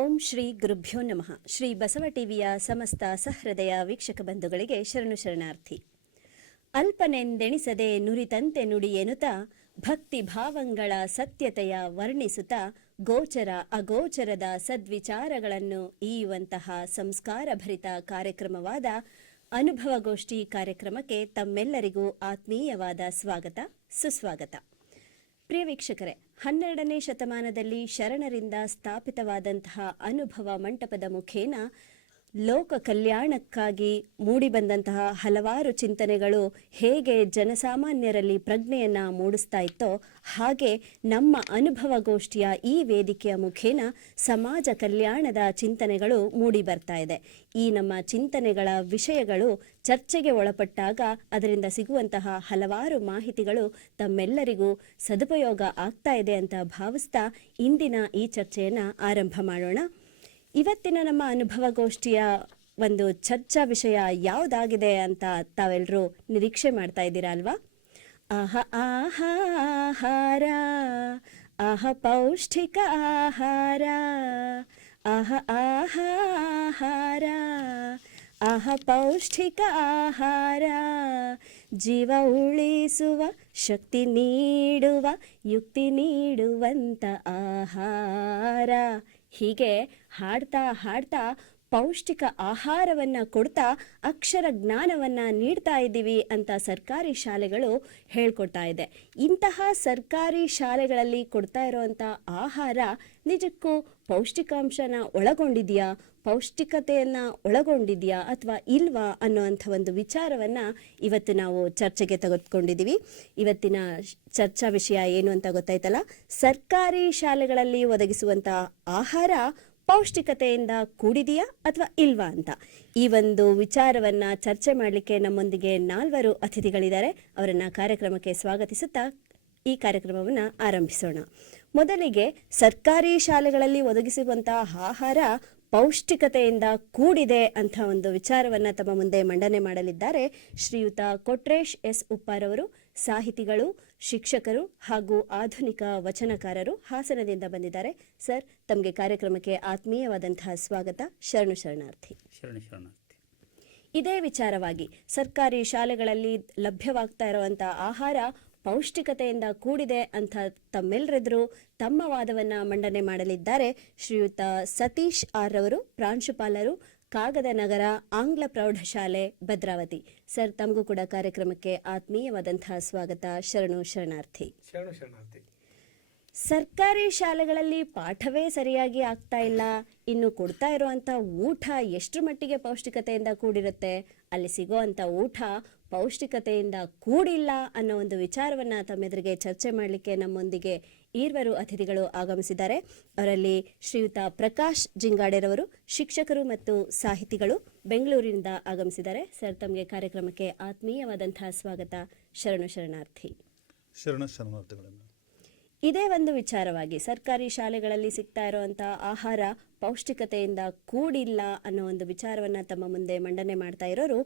ಓಂ ಶ್ರೀ ಗುರುಭ್ಯೋ ನಮಃ. ಶ್ರೀ ಬಸವ ಟಿವಿಯ ಸಮಸ್ತ ಸಹೃದಯ ವೀಕ್ಷಕ ಬಂಧುಗಳಿಗೆ ಶರಣು ಶರಣಾರ್ಥಿ. ಅಲ್ಪನೆಂದೆಣಿಸದೆ ನುರಿತಂತೆ ನುಡಿಯೆನುತ ಭಕ್ತಿ ಭಾವಂಗಳ ಸತ್ಯತೆಯ ವರ್ಣಿಸುತ್ತ ಗೋಚರ ಅಗೋಚರದ ಸದ್ವಿಚಾರಗಳನ್ನು ಈಯುವಂತಹ ಸಂಸ್ಕಾರಭರಿತ ಕಾರ್ಯಕ್ರಮವಾದ ಅನುಭವಗೋಷ್ಠಿ ಕಾರ್ಯಕ್ರಮಕ್ಕೆ ತಮ್ಮೆಲ್ಲರಿಗೂ ಆತ್ಮೀಯವಾದ ಸ್ವಾಗತ, ಸುಸ್ವಾಗತ. ಪ್ರಿಯ ವೀಕ್ಷಕರೇ, 12ನೇ ಶತಮಾನದಲ್ಲಿ ಶರಣರಿಂದ ಸ್ಥಾಪಿತವಾದಂತಹ ಅನುಭವ ಮಂಟಪದ ಮುಖೇನ ಲೋಕ ಕಲ್ಯಾಣಕ್ಕಾಗಿ ಮೂಡಿಬಂದಂತಹ ಹಲವಾರು ಚಿಂತನೆಗಳು ಹೇಗೆ ಜನಸಾಮಾನ್ಯರಲ್ಲಿ ಪ್ರಜ್ಞೆಯನ್ನು ಮೂಡಿಸ್ತಾ ಇತ್ತೋ ಹಾಗೆ ನಮ್ಮ ಅನುಭವಗೋಷ್ಠಿಯ ಈ ವೇದಿಕೆಯ ಮುಖೇನ ಸಮಾಜ ಕಲ್ಯಾಣದ ಚಿಂತನೆಗಳು ಮೂಡಿ ಬರ್ತಾ ಇದೆ. ಈ ನಮ್ಮ ಚಿಂತನೆಗಳ ವಿಷಯಗಳು ಚರ್ಚೆಗೆ ಒಳಪಟ್ಟಾಗ ಅದರಿಂದ ಸಿಗುವಂತಹ ಹಲವಾರು ಮಾಹಿತಿಗಳು ತಮ್ಮೆಲ್ಲರಿಗೂ ಸದುಪಯೋಗ ಆಗ್ತಾ ಇದೆ ಅಂತ ಭಾವಿಸ್ತಾ ಇಂದಿನ ಈ ಚರ್ಚೆಯನ್ನು ಆರಂಭ ಮಾಡೋಣ. ಇವತ್ತಿನ ನಮ್ಮ ಅನುಭವಗೋಷ್ಠಿಯ ಒಂದು ಚರ್ಚಾ ವಿಷಯ ಯಾವುದಾಗಿದೆ ಅಂತ ತಾವೆಲ್ಲರೂ ನಿರೀಕ್ಷೆ ಮಾಡ್ತಾ ಇದ್ದೀರಾ ಅಲ್ವಾ? ಆಹಾರ, ಪೌಷ್ಟಿಕ ಆಹಾರ, ಆಹಾರ, ಪೌಷ್ಟಿಕ ಆಹಾರ, ಜೀವ ಉಳಿಸುವ ಶಕ್ತಿ ನೀಡುವ ಯುಕ್ತಿ ನೀಡುವಂತ ಆಹಾರ. ಹೀಗೆ ಹಾಡ್ತಾ ಹಾಡ್ತಾ ಪೌಷ್ಟಿಕ ಆಹಾರವನ್ನು ಕೊಡ್ತಾ ಅಕ್ಷರ ಜ್ಞಾನವನ್ನು ನೀಡ್ತಾ ಇದ್ದೀವಿ ಅಂತ ಸರ್ಕಾರಿ ಶಾಲೆಗಳು ಹೇಳ್ಕೊಡ್ತಾ ಇದೆ. ಇಂತಹ ಸರ್ಕಾರಿ ಶಾಲೆಗಳಲ್ಲಿ ಕೊಡ್ತಾ ಇರೋವಂಥ ಆಹಾರ ನಿಜಕ್ಕೂ ಪೌಷ್ಟಿಕಾಂಶನ ಒಳಗೊಂಡಿದೆಯಾ, ಪೌಷ್ಟಿಕತೆಯನ್ನು ಒಳಗೊಂಡಿದೆಯಾ ಅಥವಾ ಇಲ್ವಾ ಅನ್ನೋವಂಥ ಒಂದು ವಿಚಾರವನ್ನು ಇವತ್ತು ನಾವು ಚರ್ಚೆಗೆ ತೆಗೆದುಕೊಂಡಿದ್ದೀವಿ. ಇವತ್ತಿನ ಚರ್ಚಾ ವಿಷಯ ಏನು ಅಂತ ಗೊತ್ತಾಯ್ತಲ್ಲ, ಸರ್ಕಾರಿ ಶಾಲೆಗಳಲ್ಲಿ ಒದಗಿಸುವಂಥ ಆಹಾರ ಪೌಷ್ಟಿಕತೆಯಿಂದ ಕೂಡಿದೆಯಾ ಅಥವಾ ಇಲ್ವಾ ಅಂತ. ಈ ಒಂದು ವಿಚಾರವನ್ನು ಚರ್ಚೆ ಮಾಡಲಿಕ್ಕೆ ನಮ್ಮೊಂದಿಗೆ 4 ಅತಿಥಿಗಳಿದ್ದಾರೆ. ಅವರನ್ನು ಕಾರ್ಯಕ್ರಮಕ್ಕೆ ಸ್ವಾಗತಿಸುತ್ತಾ ಈ ಕಾರ್ಯಕ್ರಮವನ್ನು ಆರಂಭಿಸೋಣ. ಮೊದಲಿಗೆ ಸರ್ಕಾರಿ ಶಾಲೆಗಳಲ್ಲಿ ಒದಗಿಸುವಂತಹ ಆಹಾರ ಪೌಷ್ಟಿಕತೆಯಿಂದ ಕೂಡಿದೆ ಅಂತ ಒಂದು ವಿಚಾರವನ್ನು ತಮ್ಮ ಮುಂದೆ ಮಂಡನೆ ಮಾಡಲಿದ್ದಾರೆ ಶ್ರೀಯುತ ಕೊಟ್ರೇಶ್ ಎಸ್ ಉಪ್ಪಾರವರು. ಸಾಹಿತಿಗಳು, ಶಿಕ್ಷಕರು ಹಾಗೂ ಆಧುನಿಕ ವಚನಕಾರರು, ಹಾಸನದಿಂದ ಬಂದಿದ್ದಾರೆ. ಸರ್, ತಮಗೆ ಕಾರ್ಯಕ್ರಮಕ್ಕೆ ಆತ್ಮೀಯವಾದಂತಹ ಸ್ವಾಗತ, ಶರಣು ಶರಣಾರ್ಥಿ. ಇದೇ ವಿಚಾರವಾಗಿ ಸರ್ಕಾರಿ ಶಾಲೆಗಳಲ್ಲಿ ಲಭ್ಯವಾಗ್ತಾ ಇರುವಂಥ ಆಹಾರ ಪೌಷ್ಟಿಕತೆಯಿಂದ ಕೂಡಿದೆ ಅಂತ ತಮ್ಮೆಲ್ಲರೆದುರು ತಮ್ಮ ವಾದವನ್ನು ಮಂಡನೆ ಮಾಡಲಿದ್ದಾರೆ ಶ್ರೀಯುತ ಸತೀಶ್ ಆರ್ ರವರು, ಪ್ರಾಂಶುಪಾಲರು, ಕಾಗದ ನಗರ ಆಂಗ್ಲ ಪ್ರೌಢಶಾಲೆ, ಭದ್ರಾವತಿ. ಸರ್, ತಮಗೂ ಕೂಡ ಕಾರ್ಯಕ್ರಮಕ್ಕೆ ಆತ್ಮೀಯವಾದಂತಹ ಸ್ವಾಗತ, ಶರಣು ಶರಣಾರ್ಥಿ. ಸರ್ಕಾರಿ ಶಾಲೆಗಳಲ್ಲಿ ಪಾಠವೇ ಸರಿಯಾಗಿ ಆಗ್ತಾ ಇಲ್ಲ, ಇನ್ನು ಕೊಡ್ತಾ ಇರುವಂಥ ಊಟ ಎಷ್ಟು ಮಟ್ಟಿಗೆ ಪೌಷ್ಟಿಕತೆಯಿಂದ ಕೂಡಿರುತ್ತೆ, ಅಲ್ಲಿ ಸಿಗೋವಂಥ ಊಟ ಪೌಷ್ಟಿಕತೆಯಿಂದ ಕೂಡಿಲ್ಲ ಅನ್ನೋ ಒಂದು ವಿಚಾರವನ್ನು ತಮ್ಮೆದುರಿಗೆ ಚರ್ಚೆ ಮಾಡಲಿಕ್ಕೆ ನಮ್ಮೊಂದಿಗೆ ಈರ್ವರು ಅತಿಥಿಗಳು ಆಗಮಿಸಿದ್ದಾರೆ. ಅವರಲ್ಲಿ ಶ್ರೀಯುತ ಪ್ರಕಾಶ್ ಜಿಂಗಾಡೆರವರು, ಶಿಕ್ಷಕರು ಮತ್ತು ಸಾಹಿತಿಗಳು, ಬೆಂಗಳೂರಿನಿಂದ ಆಗಮಿಸಿದ್ದಾರೆ. ಸರ್, ತಮಗೆ ಕಾರ್ಯಕ್ರಮಕ್ಕೆ ಆತ್ಮೀಯವಾದಂತಹ ಸ್ವಾಗತ, ಶರಣು ಶರಣಾರ್ಥಿ. ಶರಣ ಶರಣಾರ್ಥಿಗಳನ್ನು. ಇದೇ ಒಂದು ವಿಚಾರವಾಗಿ ಸರ್ಕಾರಿ ಶಾಲೆಗಳಲ್ಲಿ ಸಿಗ್ತಾ ಇರುವಂಥ ಆಹಾರ ಪೌಷ್ಟಿಕತೆಯಿಂದ ಕೂಡಿಲ್ಲ ಅನ್ನೋ ಒಂದು ವಿಚಾರವನ್ನು ತಮ್ಮ ಮುಂದೆ ಮಂಡನೆ ಮಾಡ್ತಾ ಇರೋರು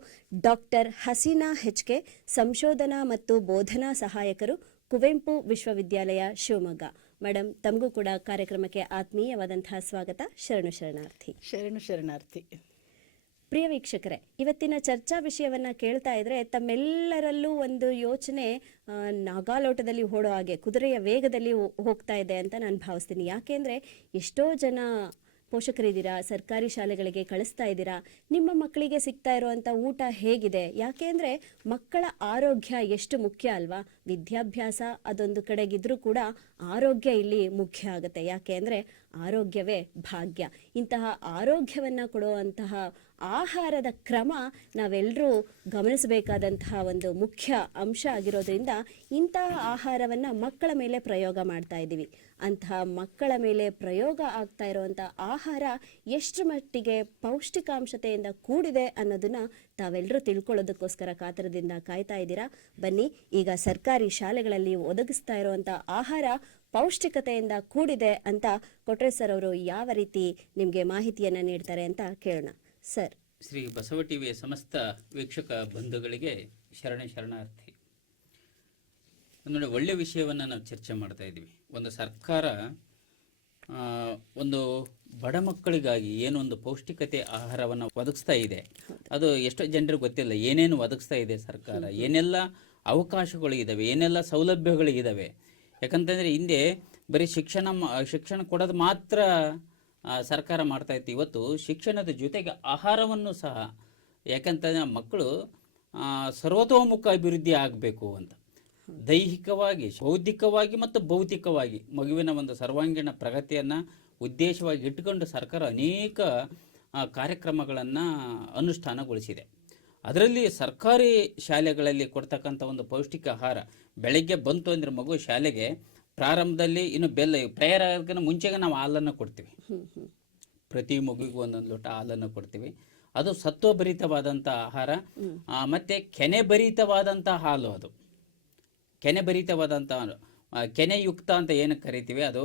ಡಾಕ್ಟರ್ ಹಸೀನಾ ಹೆಚ್ಕೆ, ಸಂಶೋಧನಾ ಮತ್ತು ಬೋಧನಾ ಸಹಾಯಕರು, ಕುವೆಂಪು ವಿಶ್ವವಿದ್ಯಾಲಯ, ಶಿವಮೊಗ್ಗ. ಮೇಡಮ್, ತಮಗೂ ಕೂಡ ಕಾರ್ಯಕ್ರಮಕ್ಕೆ ಆತ್ಮೀಯವಾದಂತಹ ಸ್ವಾಗತ, ಶರಣು ಶರಣಾರ್ಥಿ. ಶರಣು ಶರಣಾರ್ಥಿ. ಪ್ರಿಯ ವೀಕ್ಷಕರೇ, ಇವತ್ತಿನ ಚರ್ಚಾ ವಿಷಯವನ್ನು ಕೇಳ್ತಾ ಇದ್ರೆ ತಮ್ಮೆಲ್ಲರಲ್ಲೂ ಒಂದು ಯೋಚನೆ ನಾಗಾಲೋಟದಲ್ಲಿ ಓಡೋ ಹಾಗೆ, ಕುದುರೆಯ ವೇಗದಲ್ಲಿ ಹೋಗ್ತಾ ಇದೆ ಅಂತ ನಾನು ಭಾವಿಸ್ತೀನಿ. ಯಾಕೆಂದರೆ ಎಷ್ಟೋ ಜನ ಪೋಷಕರಿದ್ದೀರಾ, ಸರ್ಕಾರಿ ಶಾಲೆಗಳಿಗೆ ಕಳಿಸ್ತಾ ಇದ್ದೀರಾ, ನಿಮ್ಮ ಮಕ್ಕಳಿಗೆ ಸಿಗ್ತಾ ಇರುವಂಥ ಊಟ ಹೇಗಿದೆ? ಯಾಕೆಂದರೆ ಮಕ್ಕಳ ಆರೋಗ್ಯ ಎಷ್ಟು ಮುಖ್ಯ ಅಲ್ವಾ? ವಿದ್ಯಾಭ್ಯಾಸ ಅದೊಂದು ಕಡೆಗಿದ್ರೂ ಕೂಡ ಆರೋಗ್ಯ ಇಲ್ಲಿ ಮುಖ್ಯ ಆಗುತ್ತೆ. ಯಾಕೆ ಅಂದರೆ ಆರೋಗ್ಯವೇ ಭಾಗ್ಯ. ಇಂತಹ ಆರೋಗ್ಯವನ್ನು ಕೊಡುವಂತಹ ಆಹಾರದ ಕ್ರಮ ನಾವೆಲ್ಲರೂ ಗಮನಿಸಬೇಕಾದಂತಹ ಒಂದು ಮುಖ್ಯ ಅಂಶ ಆಗಿರೋದ್ರಿಂದ ಇಂತಹ ಆಹಾರವನ್ನು ಮಕ್ಕಳ ಮೇಲೆ ಪ್ರಯೋಗ ಮಾಡ್ತಾ ಇದ್ದೀವಿ. ಅಂತಹ ಮಕ್ಕಳ ಮೇಲೆ ಪ್ರಯೋಗ ಆಗ್ತಾ ಇರುವಂಥ ಆಹಾರ ಎಷ್ಟು ಮಟ್ಟಿಗೆ ಪೌಷ್ಟಿಕಾಂಶತೆಯಿಂದ ಕೂಡಿದೆ ಅನ್ನೋದನ್ನ ತಾವೆಲ್ಲರೂ ತಿಳ್ಕೊಳ್ಳೋದಕ್ಕೋಸ್ಕರ ಕಾತರದಿಂದ ಕಾಯ್ತಾ ಇದ್ದೀರಾ. ಬನ್ನಿ, ಈಗ ಸರ್ಕಾರಿ ಶಾಲೆಗಳಲ್ಲಿ ಒದಗಿಸ್ತಾ ಇರುವಂಥ ಆಹಾರ ಪೌಷ್ಟಿಕತೆಯಿಂದ ಕೂಡಿದೆ ಅಂತ ಕೊಟ್ರೇಶ್ ಸರ್ ಅವರು ಯಾವ ರೀತಿ ನಿಮಗೆ ಮಾಹಿತಿಯನ್ನು ನೀಡ್ತಾರೆ ಅಂತ ಕೇಳೋಣ. ಸರ್. ಶ್ರೀ ಬಸವ ಟಿವಿಯ ಸಮಸ್ತ ವೀಕ್ಷಕ ಬಂಧುಗಳಿಗೆ ಶರಣಾರ್ಥಿ. ಒಂದು ಒಳ್ಳೆಯ ವಿಷಯವನ್ನು ನಾವು ಚರ್ಚೆ ಮಾಡ್ತಾ ಇದ್ದೀವಿ. ಒಂದು ಸರ್ಕಾರ ಒಂದು ಬಡ ಮಕ್ಕಳಿಗಾಗಿ ಏನೊಂದು ಪೌಷ್ಟಿಕತೆ ಆಹಾರವನ್ನು ಒದಗಿಸ್ತಾ ಇದೆ, ಅದು ಎಷ್ಟೋ ಜನರಿಗೆ ಗೊತ್ತಿಲ್ಲ. ಏನೇನು ಒದಗಿಸ್ತಾ ಇದೆ ಸರ್ಕಾರ, ಏನೆಲ್ಲ ಅವಕಾಶಗಳು ಇದ್ದಾವೆ, ಏನೆಲ್ಲ ಸೌಲಭ್ಯಗಳು ಇದ್ದಾವೆ. ಯಾಕಂತಂದರೆ ಹಿಂದೆ ಬರೀ ಶಿಕ್ಷಣ ಕೊಡೋದು ಮಾತ್ರ ಸರ್ಕಾರ ಮಾಡ್ತಾ ಇತ್ತು. ಇವತ್ತು ಶಿಕ್ಷಣದ ಜೊತೆಗೆ ಆಹಾರವನ್ನು ಸಹ, ಯಾಕಂತಂದರೆ ಮಕ್ಕಳು ಸರ್ವತೋಮುಖ ಅಭಿವೃದ್ಧಿ ಆಗಬೇಕು ಅಂತ, ದೈಹಿಕವಾಗಿ, ಬೌದ್ಧಿಕವಾಗಿ ಮತ್ತು ಭೌತಿಕವಾಗಿ ಮಗುವಿನ ಒಂದು ಸರ್ವಾಂಗೀಣ ಪ್ರಗತಿಯನ್ನು ಉದ್ದೇಶವಾಗಿ ಇಟ್ಟುಕೊಂಡು ಸರ್ಕಾರ ಅನೇಕ ಕಾರ್ಯಕ್ರಮಗಳನ್ನು ಅನುಷ್ಠಾನಗೊಳಿಸಿದೆ. ಅದರಲ್ಲಿ ಸರ್ಕಾರಿ ಶಾಲೆಗಳಲ್ಲಿ ಕೊಡ್ತಕ್ಕಂಥ ಒಂದು ಪೌಷ್ಟಿಕ ಆಹಾರ, ಬೆಳಗ್ಗೆ ಬಂತು ಅಂದರೆ ಮಗು ಶಾಲೆಗೆ ಪ್ರಾರಂಭದಲ್ಲಿ ಇನ್ನು ಪ್ರೇಯರ್ ಆಗೋದಕ್ಕಿಂತ ಮುಂಚೆಗೆ ನಾವು ಹಾಲನ್ನು ಕೊಡ್ತೀವಿ. ಪ್ರತಿ ಮಗುವಿಗೂ ಒಂದೊಂದು ಲೋಟ ಹಾಲನ್ನು ಕೊಡ್ತೀವಿ. ಅದು ಸತ್ವಭರಿತವಾದಂಥ ಆಹಾರ, ಮತ್ತು ಕೆನೆಭರಿತವಾದಂಥ ಹಾಲು. ಅದು ಕೆನೆಭರಿತವಾದಂಥ ಕೆನೆಯುಕ್ತ ಅಂತ ಏನು ಕರಿತೀವಿ, ಅದು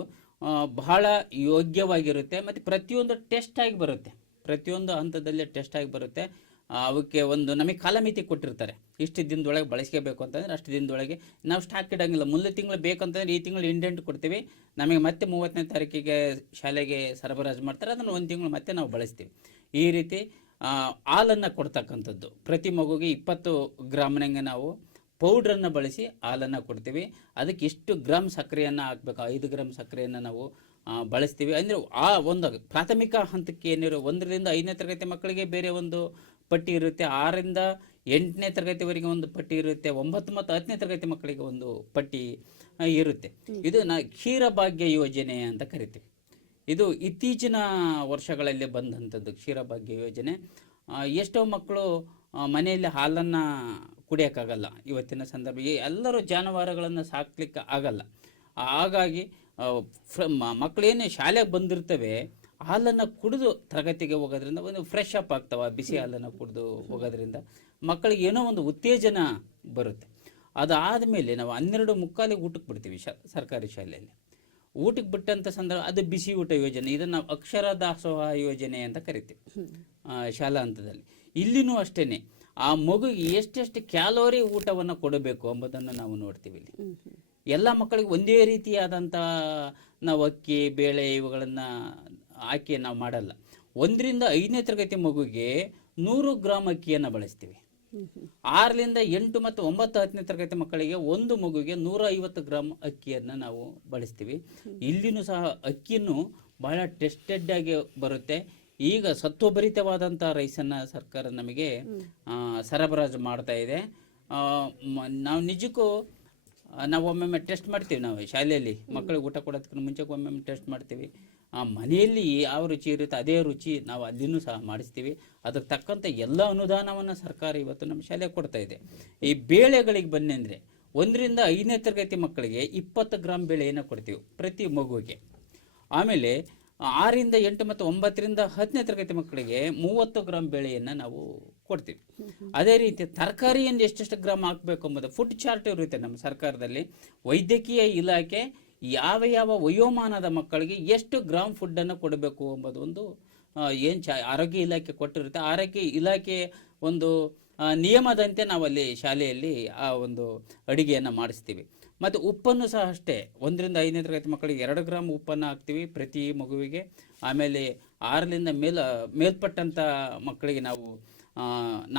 ಬಹಳ ಯೋಗ್ಯವಾಗಿರುತ್ತೆ. ಮತ್ತು ಪ್ರತಿಯೊಂದು ಟೆಸ್ಟ್ ಆಗಿ ಬರುತ್ತೆ, ಪ್ರತಿಯೊಂದು ಹಂತದಲ್ಲಿ ಟೆಸ್ಟ್ ಆಗಿ ಬರುತ್ತೆ. ಅವಕ್ಕೆ ಒಂದು ನಮಗೆ ಕಾಲಮಿತಿ ಕೊಟ್ಟಿರ್ತಾರೆ, ಇಷ್ಟು ದಿನದೊಳಗೆ ಬಳಸ್ಕೋಬೇಕು ಅಂತಂದರೆ ಅಷ್ಟು ದಿನದೊಳಗೆ ನಾವು ಸ್ಟಾಕ್ ಇಡೋಂಗಿಲ್ಲ. ಮುಂದೆ ತಿಂಗಳು ಬೇಕಂತಂದರೆ ಈ ತಿಂಗಳು ಇಂಡೆಂಟ್ ಕೊಡ್ತೀವಿ, ನಮಗೆ ಮತ್ತೆ 30ನೇ ತಾರೀಕಿಗೆ ಶಾಲೆಗೆ ಸರಬರಾಜು ಮಾಡ್ತಾರೆ, ಅದನ್ನು ಒಂದು ತಿಂಗಳು ಮತ್ತೆ ನಾವು ಬಳಸ್ತೀವಿ. ಈ ರೀತಿ ಹಾಲನ್ನು ಕೊಡ್ತಕ್ಕಂಥದ್ದು, ಪ್ರತಿ ಮಗುಗೆ 20 ಗ್ರಾಮ್ನಂಗೆ ನಾವು ಪೌಡ್ರನ್ನು ಬಳಸಿ ಹಾಲನ್ನು ಕೊಡ್ತೀವಿ. ಅದಕ್ಕೆ ಇಷ್ಟು ಗ್ರಾಮ್ ಸಕ್ಕರೆಯನ್ನು ಹಾಕಬೇಕು, 5 ಗ್ರಾಮ್ ಸಕ್ಕರೆಯನ್ನು ನಾವು ಬಳಸ್ತೀವಿ. ಅಂದರೆ ಆ ಒಂದು ಪ್ರಾಥಮಿಕ ಹಂತಕ್ಕೆ ಏನಿರೋ 1ರಿಂದ 5ನೇ ತರಗತಿ ಮಕ್ಕಳಿಗೆ ಬೇರೆ ಒಂದು ಪಟ್ಟಿ ಇರುತ್ತೆ, 6ರಿಂದ 8ನೇ ತರಗತಿವರೆಗೆ ಒಂದು ಪಟ್ಟಿ ಇರುತ್ತೆ, 9 ಮತ್ತು 10ನೇ ತರಗತಿ ಮಕ್ಕಳಿಗೆ ಒಂದು ಪಟ್ಟಿ ಇರುತ್ತೆ. ಇದು ಕ್ಷೀರಭಾಗ್ಯ ಯೋಜನೆ ಅಂತ ಕರಿತೀವಿ. ಇದು ಇತ್ತೀಚಿನ ವರ್ಷಗಳಲ್ಲಿ ಬಂದಂಥದ್ದು ಕ್ಷೀರಭಾಗ್ಯ ಯೋಜನೆ. ಎಷ್ಟೋ ಮಕ್ಕಳು ಮನೆಯಲ್ಲಿ ಹಾಲನ್ನು ಕುಡಿಯೋಕ್ಕಾಗಲ್ಲ. ಇವತ್ತಿನ ಸಂದರ್ಭ ಎಲ್ಲರೂ ಜಾನುವಾರುಗಳನ್ನು ಸಾಕ್ಲಿಕ್ಕೆ ಆಗಲ್ಲ. ಹಾಗಾಗಿ ಮಕ್ಕಳೇನು ಶಾಲೆಗೆ ಬಂದಿರ್ತವೆ, ಹಾಲನ್ನು ಕುಡಿದು ತರಗತಿಗೆ ಹೋಗೋದ್ರಿಂದ ಒಂದು ಫ್ರೆಶ್ ಅಪ್ ಆಗ್ತವೆ. ಬಿಸಿ ಹಾಲನ್ನು ಕುಡಿದು ಹೋಗೋದ್ರಿಂದ ಮಕ್ಕಳಿಗೆ ಏನೋ ಒಂದು ಉತ್ತೇಜನ ಬರುತ್ತೆ. ಅದಾದಮೇಲೆ ನಾವು 12:45 ಊಟಕ್ಕೆ ಬಿಡ್ತೀವಿ ಸರ್ಕಾರಿ ಶಾಲೆಯಲ್ಲಿ. ಊಟಕ್ಕೆ ಬಿಟ್ಟಂಥ ಸಂದರ್ಭ ಅದು ಬಿಸಿ ಊಟ ಯೋಜನೆ. ಇದನ್ನು ನಾವು ಅಕ್ಷರ ದಾಸೋಹ ಯೋಜನೆ ಅಂತ ಕರಿತೀವಿ ಶಾಲಾ ಹಂತದಲ್ಲಿ. ಇಲ್ಲಿನೂ ಅಷ್ಟೇ, ಆ ಮಗುಗೆ ಎಷ್ಟೆಷ್ಟು ಕ್ಯಾಲೋರಿ ಊಟವನ್ನು ಕೊಡಬೇಕು ಎಂಬುದನ್ನು ನಾವು ನೋಡ್ತೀವಿ. ಇಲ್ಲಿ ಎಲ್ಲ ಮಕ್ಕಳಿಗೆ ಒಂದೇ ರೀತಿಯಾದಂಥ ನಾವು ಅಕ್ಕಿ, ಬೇಳೆ ಇವುಗಳನ್ನು ಹಾಕಿ ನಾವು ಮಾಡಲ್ಲ. 1ರಿಂದ 5ನೇ ತರಗತಿ ಮಗುಗೆ 100 ಗ್ರಾಮ್ ಅಕ್ಕಿಯನ್ನು ಬಳಸ್ತೀವಿ. 6ರಿಂದ 8 ಮತ್ತು 9, 10ನೇ ತರಗತಿ ಮಕ್ಕಳಿಗೆ ಒಂದು ಮಗುಗೆ 150 ಗ್ರಾಮ್ ಅಕ್ಕಿಯನ್ನು ನಾವು ಬಳಸ್ತೀವಿ. ಇಲ್ಲಿನೂ ಸಹ ಅಕ್ಕಿಯನ್ನು ಬಹಳ ಟೆಸ್ಟೆಡ್ ಆಗಿ ಬರುತ್ತೆ. ಈಗ ಸತ್ವಭರಿತವಾದಂಥ ರೈಸನ್ನು ಸರ್ಕಾರ ನಮಗೆ ಸರಬರಾಜು ಮಾಡ್ತಾ ಇದೆ. ನಾವು ನಿಜಕ್ಕೂ ನಾವು ಒಮ್ಮೊಮ್ಮೆ ಟೆಸ್ಟ್ ಮಾಡ್ತೀವಿ. ನಾವು ಶಾಲೆಯಲ್ಲಿ ಮಕ್ಕಳಿಗೆ ಊಟ ಕೊಡೋದಕ್ಕೆ ಮುಂಚೆ ಒಮ್ಮೊಮ್ಮೆ ಟೆಸ್ಟ್ ಮಾಡ್ತೀವಿ. ಮನೆಯಲ್ಲಿ ಯಾವ ರುಚಿ ಇರುತ್ತೆ ಅದೇ ರುಚಿ ನಾವು ಅಲ್ಲಿನೂ ಸಹ ಮಾಡಿಸ್ತೀವಿ. ಅದಕ್ಕೆ ತಕ್ಕಂಥ ಎಲ್ಲ ಅನುದಾನವನ್ನು ಸರ್ಕಾರ ಇವತ್ತು ನಮ್ಮ ಶಾಲೆಗೆ ಕೊಡ್ತಾ ಇದೆ. ಈ ಬೇಳೆಗಳಿಗೆ ಬನ್ನಿ ಅಂದರೆ 1ರಿಂದ 5ನೇ ತರಗತಿ ಮಕ್ಕಳಿಗೆ 20 ಗ್ರಾಮ್ ಬೇಳೆಯನ್ನು ಕೊಡ್ತೀವಿ ಪ್ರತಿ ಮಗುವಿಗೆ. ಆಮೇಲೆ 6ರಿಂದ 8 ಮತ್ತು 9ರಿಂದ 10ನೇ ತರಗತಿ ಮಕ್ಕಳಿಗೆ 30 ಗ್ರಾಮ್ ಬೇಳೆಯನ್ನು ನಾವು ಕೊಡ್ತೀವಿ. ಅದೇ ರೀತಿ ತರಕಾರಿಯಿಂದ ಎಷ್ಟೆಷ್ಟು ಗ್ರಾಮ್ ಹಾಕಬೇಕು ಎಂಬುದು ಫುಡ್ ಚಾರ್ಟ್ ಇರುತ್ತೆ ನಮ್ಮ ಸರ್ಕಾರದಲ್ಲಿ. ವೈದ್ಯಕೀಯ ಇಲಾಖೆ ಯಾವ ವಯೋಮಾನದ ಮಕ್ಕಳಿಗೆ ಎಷ್ಟು ಗ್ರಾಮ್ ಫುಡ್ಡನ್ನು ಕೊಡಬೇಕು ಎಂಬುದು ಒಂದು ಆರೋಗ್ಯ ಇಲಾಖೆ ಕೊಟ್ಟಿರುತ್ತೆ. ಆರೋಗ್ಯ ಇಲಾಖೆ ಒಂದು ನಿಯಮದಂತೆ ನಾವಲ್ಲಿ ಶಾಲೆಯಲ್ಲಿ ಆ ಒಂದು ಅಡುಗೆಯನ್ನು ಮಾಡಿಸ್ತೀವಿ. ಮತ್ತು ಉಪ್ಪನ್ನು ಸಹ ಅಷ್ಟೇ, 1ರಿಂದ 5ನೇ ತರಗತಿ ಮಕ್ಕಳಿಗೆ 2 ಗ್ರಾಮ್ ಉಪ್ಪನ್ನು ಹಾಕ್ತೀವಿ ಪ್ರತಿ ಮಗುವಿಗೆ. ಆಮೇಲೆ 6ರಿಂದ ಮೇಲ್ಪಟ್ಟಂಥ ಮಕ್ಕಳಿಗೆ ನಾವು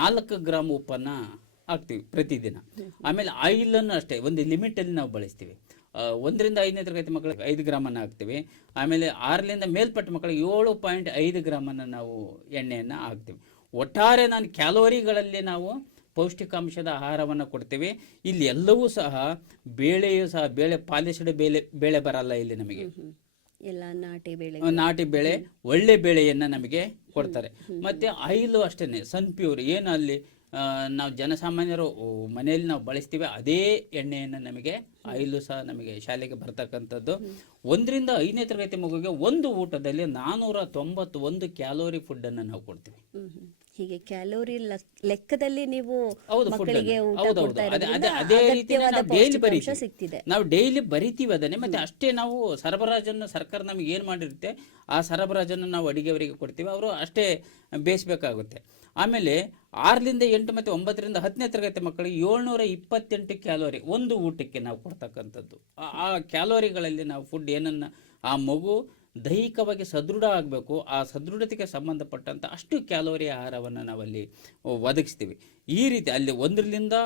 4 ಗ್ರಾಮ್ ಉಪ್ಪನ್ನು ಹಾಕ್ತೀವಿ ಪ್ರತಿದಿನ. ಆಮೇಲೆ ಆಯಿಲನ್ನು ಅಷ್ಟೇ ಒಂದು ಲಿಮಿಟಲ್ಲಿ ನಾವು ಬಳಸ್ತೀವಿ. 1ರಿಂದ 5ನೇ ತರಗತಿ ಮಕ್ಕಳಿಗೆ 5 ಗ್ರಾಮನ್ನು ಹಾಕ್ತೀವಿ. ಆಮೇಲೆ 6ರಿಂದ ಮೇಲ್ಪಟ್ಟ ಮಕ್ಕಳಿಗೆ 7.5 ಗ್ರಾಮನ್ನು ನಾವು ಎಣ್ಣೆಯನ್ನು ಹಾಕ್ತೀವಿ. ಒಟ್ಟಾರೆ ನಾನು ಕ್ಯಾಲೋರಿಗಳಲ್ಲಿ ನಾವು ಪೌಷ್ಟಿಕಾಂಶದ ಆಹಾರವನ್ನು ಕೊಡ್ತೀವಿ. ಇಲ್ಲಿ ಎಲ್ಲವೂ ಸಹ ಬೇಳೆಯೂ ಸಹ ಬೇಳೆ ಪಾಲಿಸ್ಡ್ ಬೇಳೆ ಬರಲ್ಲ ಇಲ್ಲಿ ನಮಗೆ. ಎಲ್ಲ ನಾಟಿ ಬೇಳೆ ಒಳ್ಳೆ ಬೇಳೆಯನ್ನು ನಮಗೆ ಕೊಡ್ತಾರೆ. ಮತ್ತು ಆಯಿಲು ಅಷ್ಟೇ ಸನ್ಪ್ಯೂರ್ ಏನು ಅಲ್ಲಿ ನಾವು ಜನಸಾಮಾನ್ಯರು ಮನೆಯಲ್ಲಿ ನಾವು ಬಳಸ್ತೀವಿ ಅದೇ ಎಣ್ಣೆಯನ್ನು ನಮಗೆ ಆಯಿಲು ಸಹ ನಮಗೆ ಶಾಲೆಗೆ ಬರ್ತಕ್ಕಂಥದ್ದು. 1ರಿಂದ 5ನೇ ತರಗತಿ ಮಗುವಿಗೆ ಒಂದು ಊಟದಲ್ಲಿ 491 ಕ್ಯಾಲೋರಿ ಫುಡ್ಡನ್ನು ನಾವು ಕೊಡ್ತೀವಿ. ಹೀಗೆ ಕ್ಯಾಲೋರಿ ಲೆಕ್ಕದಲ್ಲಿ ನೀವು ಮಕ್ಕಳಿಗೆ ಅದೇ ರೀತಿ ನಾವು ಡೈಲಿ ಬರಿತೀವಿ ಅದನ್ನೇ. ಮತ್ತೆ ಅಷ್ಟೇ ನಾವು ಸರಬರಾಜನ್ನು ಸರ್ಕಾರ ನಮಗೆ ಏನು ಮಾಡಿರುತ್ತೆ ಆ ಸರಬರಾಜನ್ನು ನಾವು ಅಡಿಗೆಯವರಿಗೆ ಕೊಡ್ತೀವಿ, ಅವರು ಅಷ್ಟೇ ಬೇಯಿಸಬೇಕಾಗುತ್ತೆ. ಆಮೇಲೆ 6ರಿಂದ 8 ಮತ್ತು 9ರಿಂದ 10ನೇ ತರಗತಿ ಮಕ್ಕಳಿಗೆ 728 ಕ್ಯಾಲೋರಿ ಒಂದು ಊಟಕ್ಕೆ ನಾವು ಕೊಡ್ತಕ್ಕಂಥದ್ದು. ಆ ಕ್ಯಾಲೋರಿಗಳಲ್ಲಿ ನಾವು ಫುಡ್ ಏನನ್ನು ಆ ಮಗು ದೈಹಿಕವಾಗಿ ಸದೃಢ ಆಗಬೇಕು. ಆ ಸದೃಢತೆಗೆ ಸಂಬಂಧಪಟ್ಟಂಥ ಅಷ್ಟು ಕ್ಯಾಲೋರಿ ಆಹಾರವನ್ನು ನಾವಲ್ಲಿ ಒದಗಿಸ್ತೀವಿ. ಈ ರೀತಿ ಅಲ್ಲಿ 1ರಿಂದ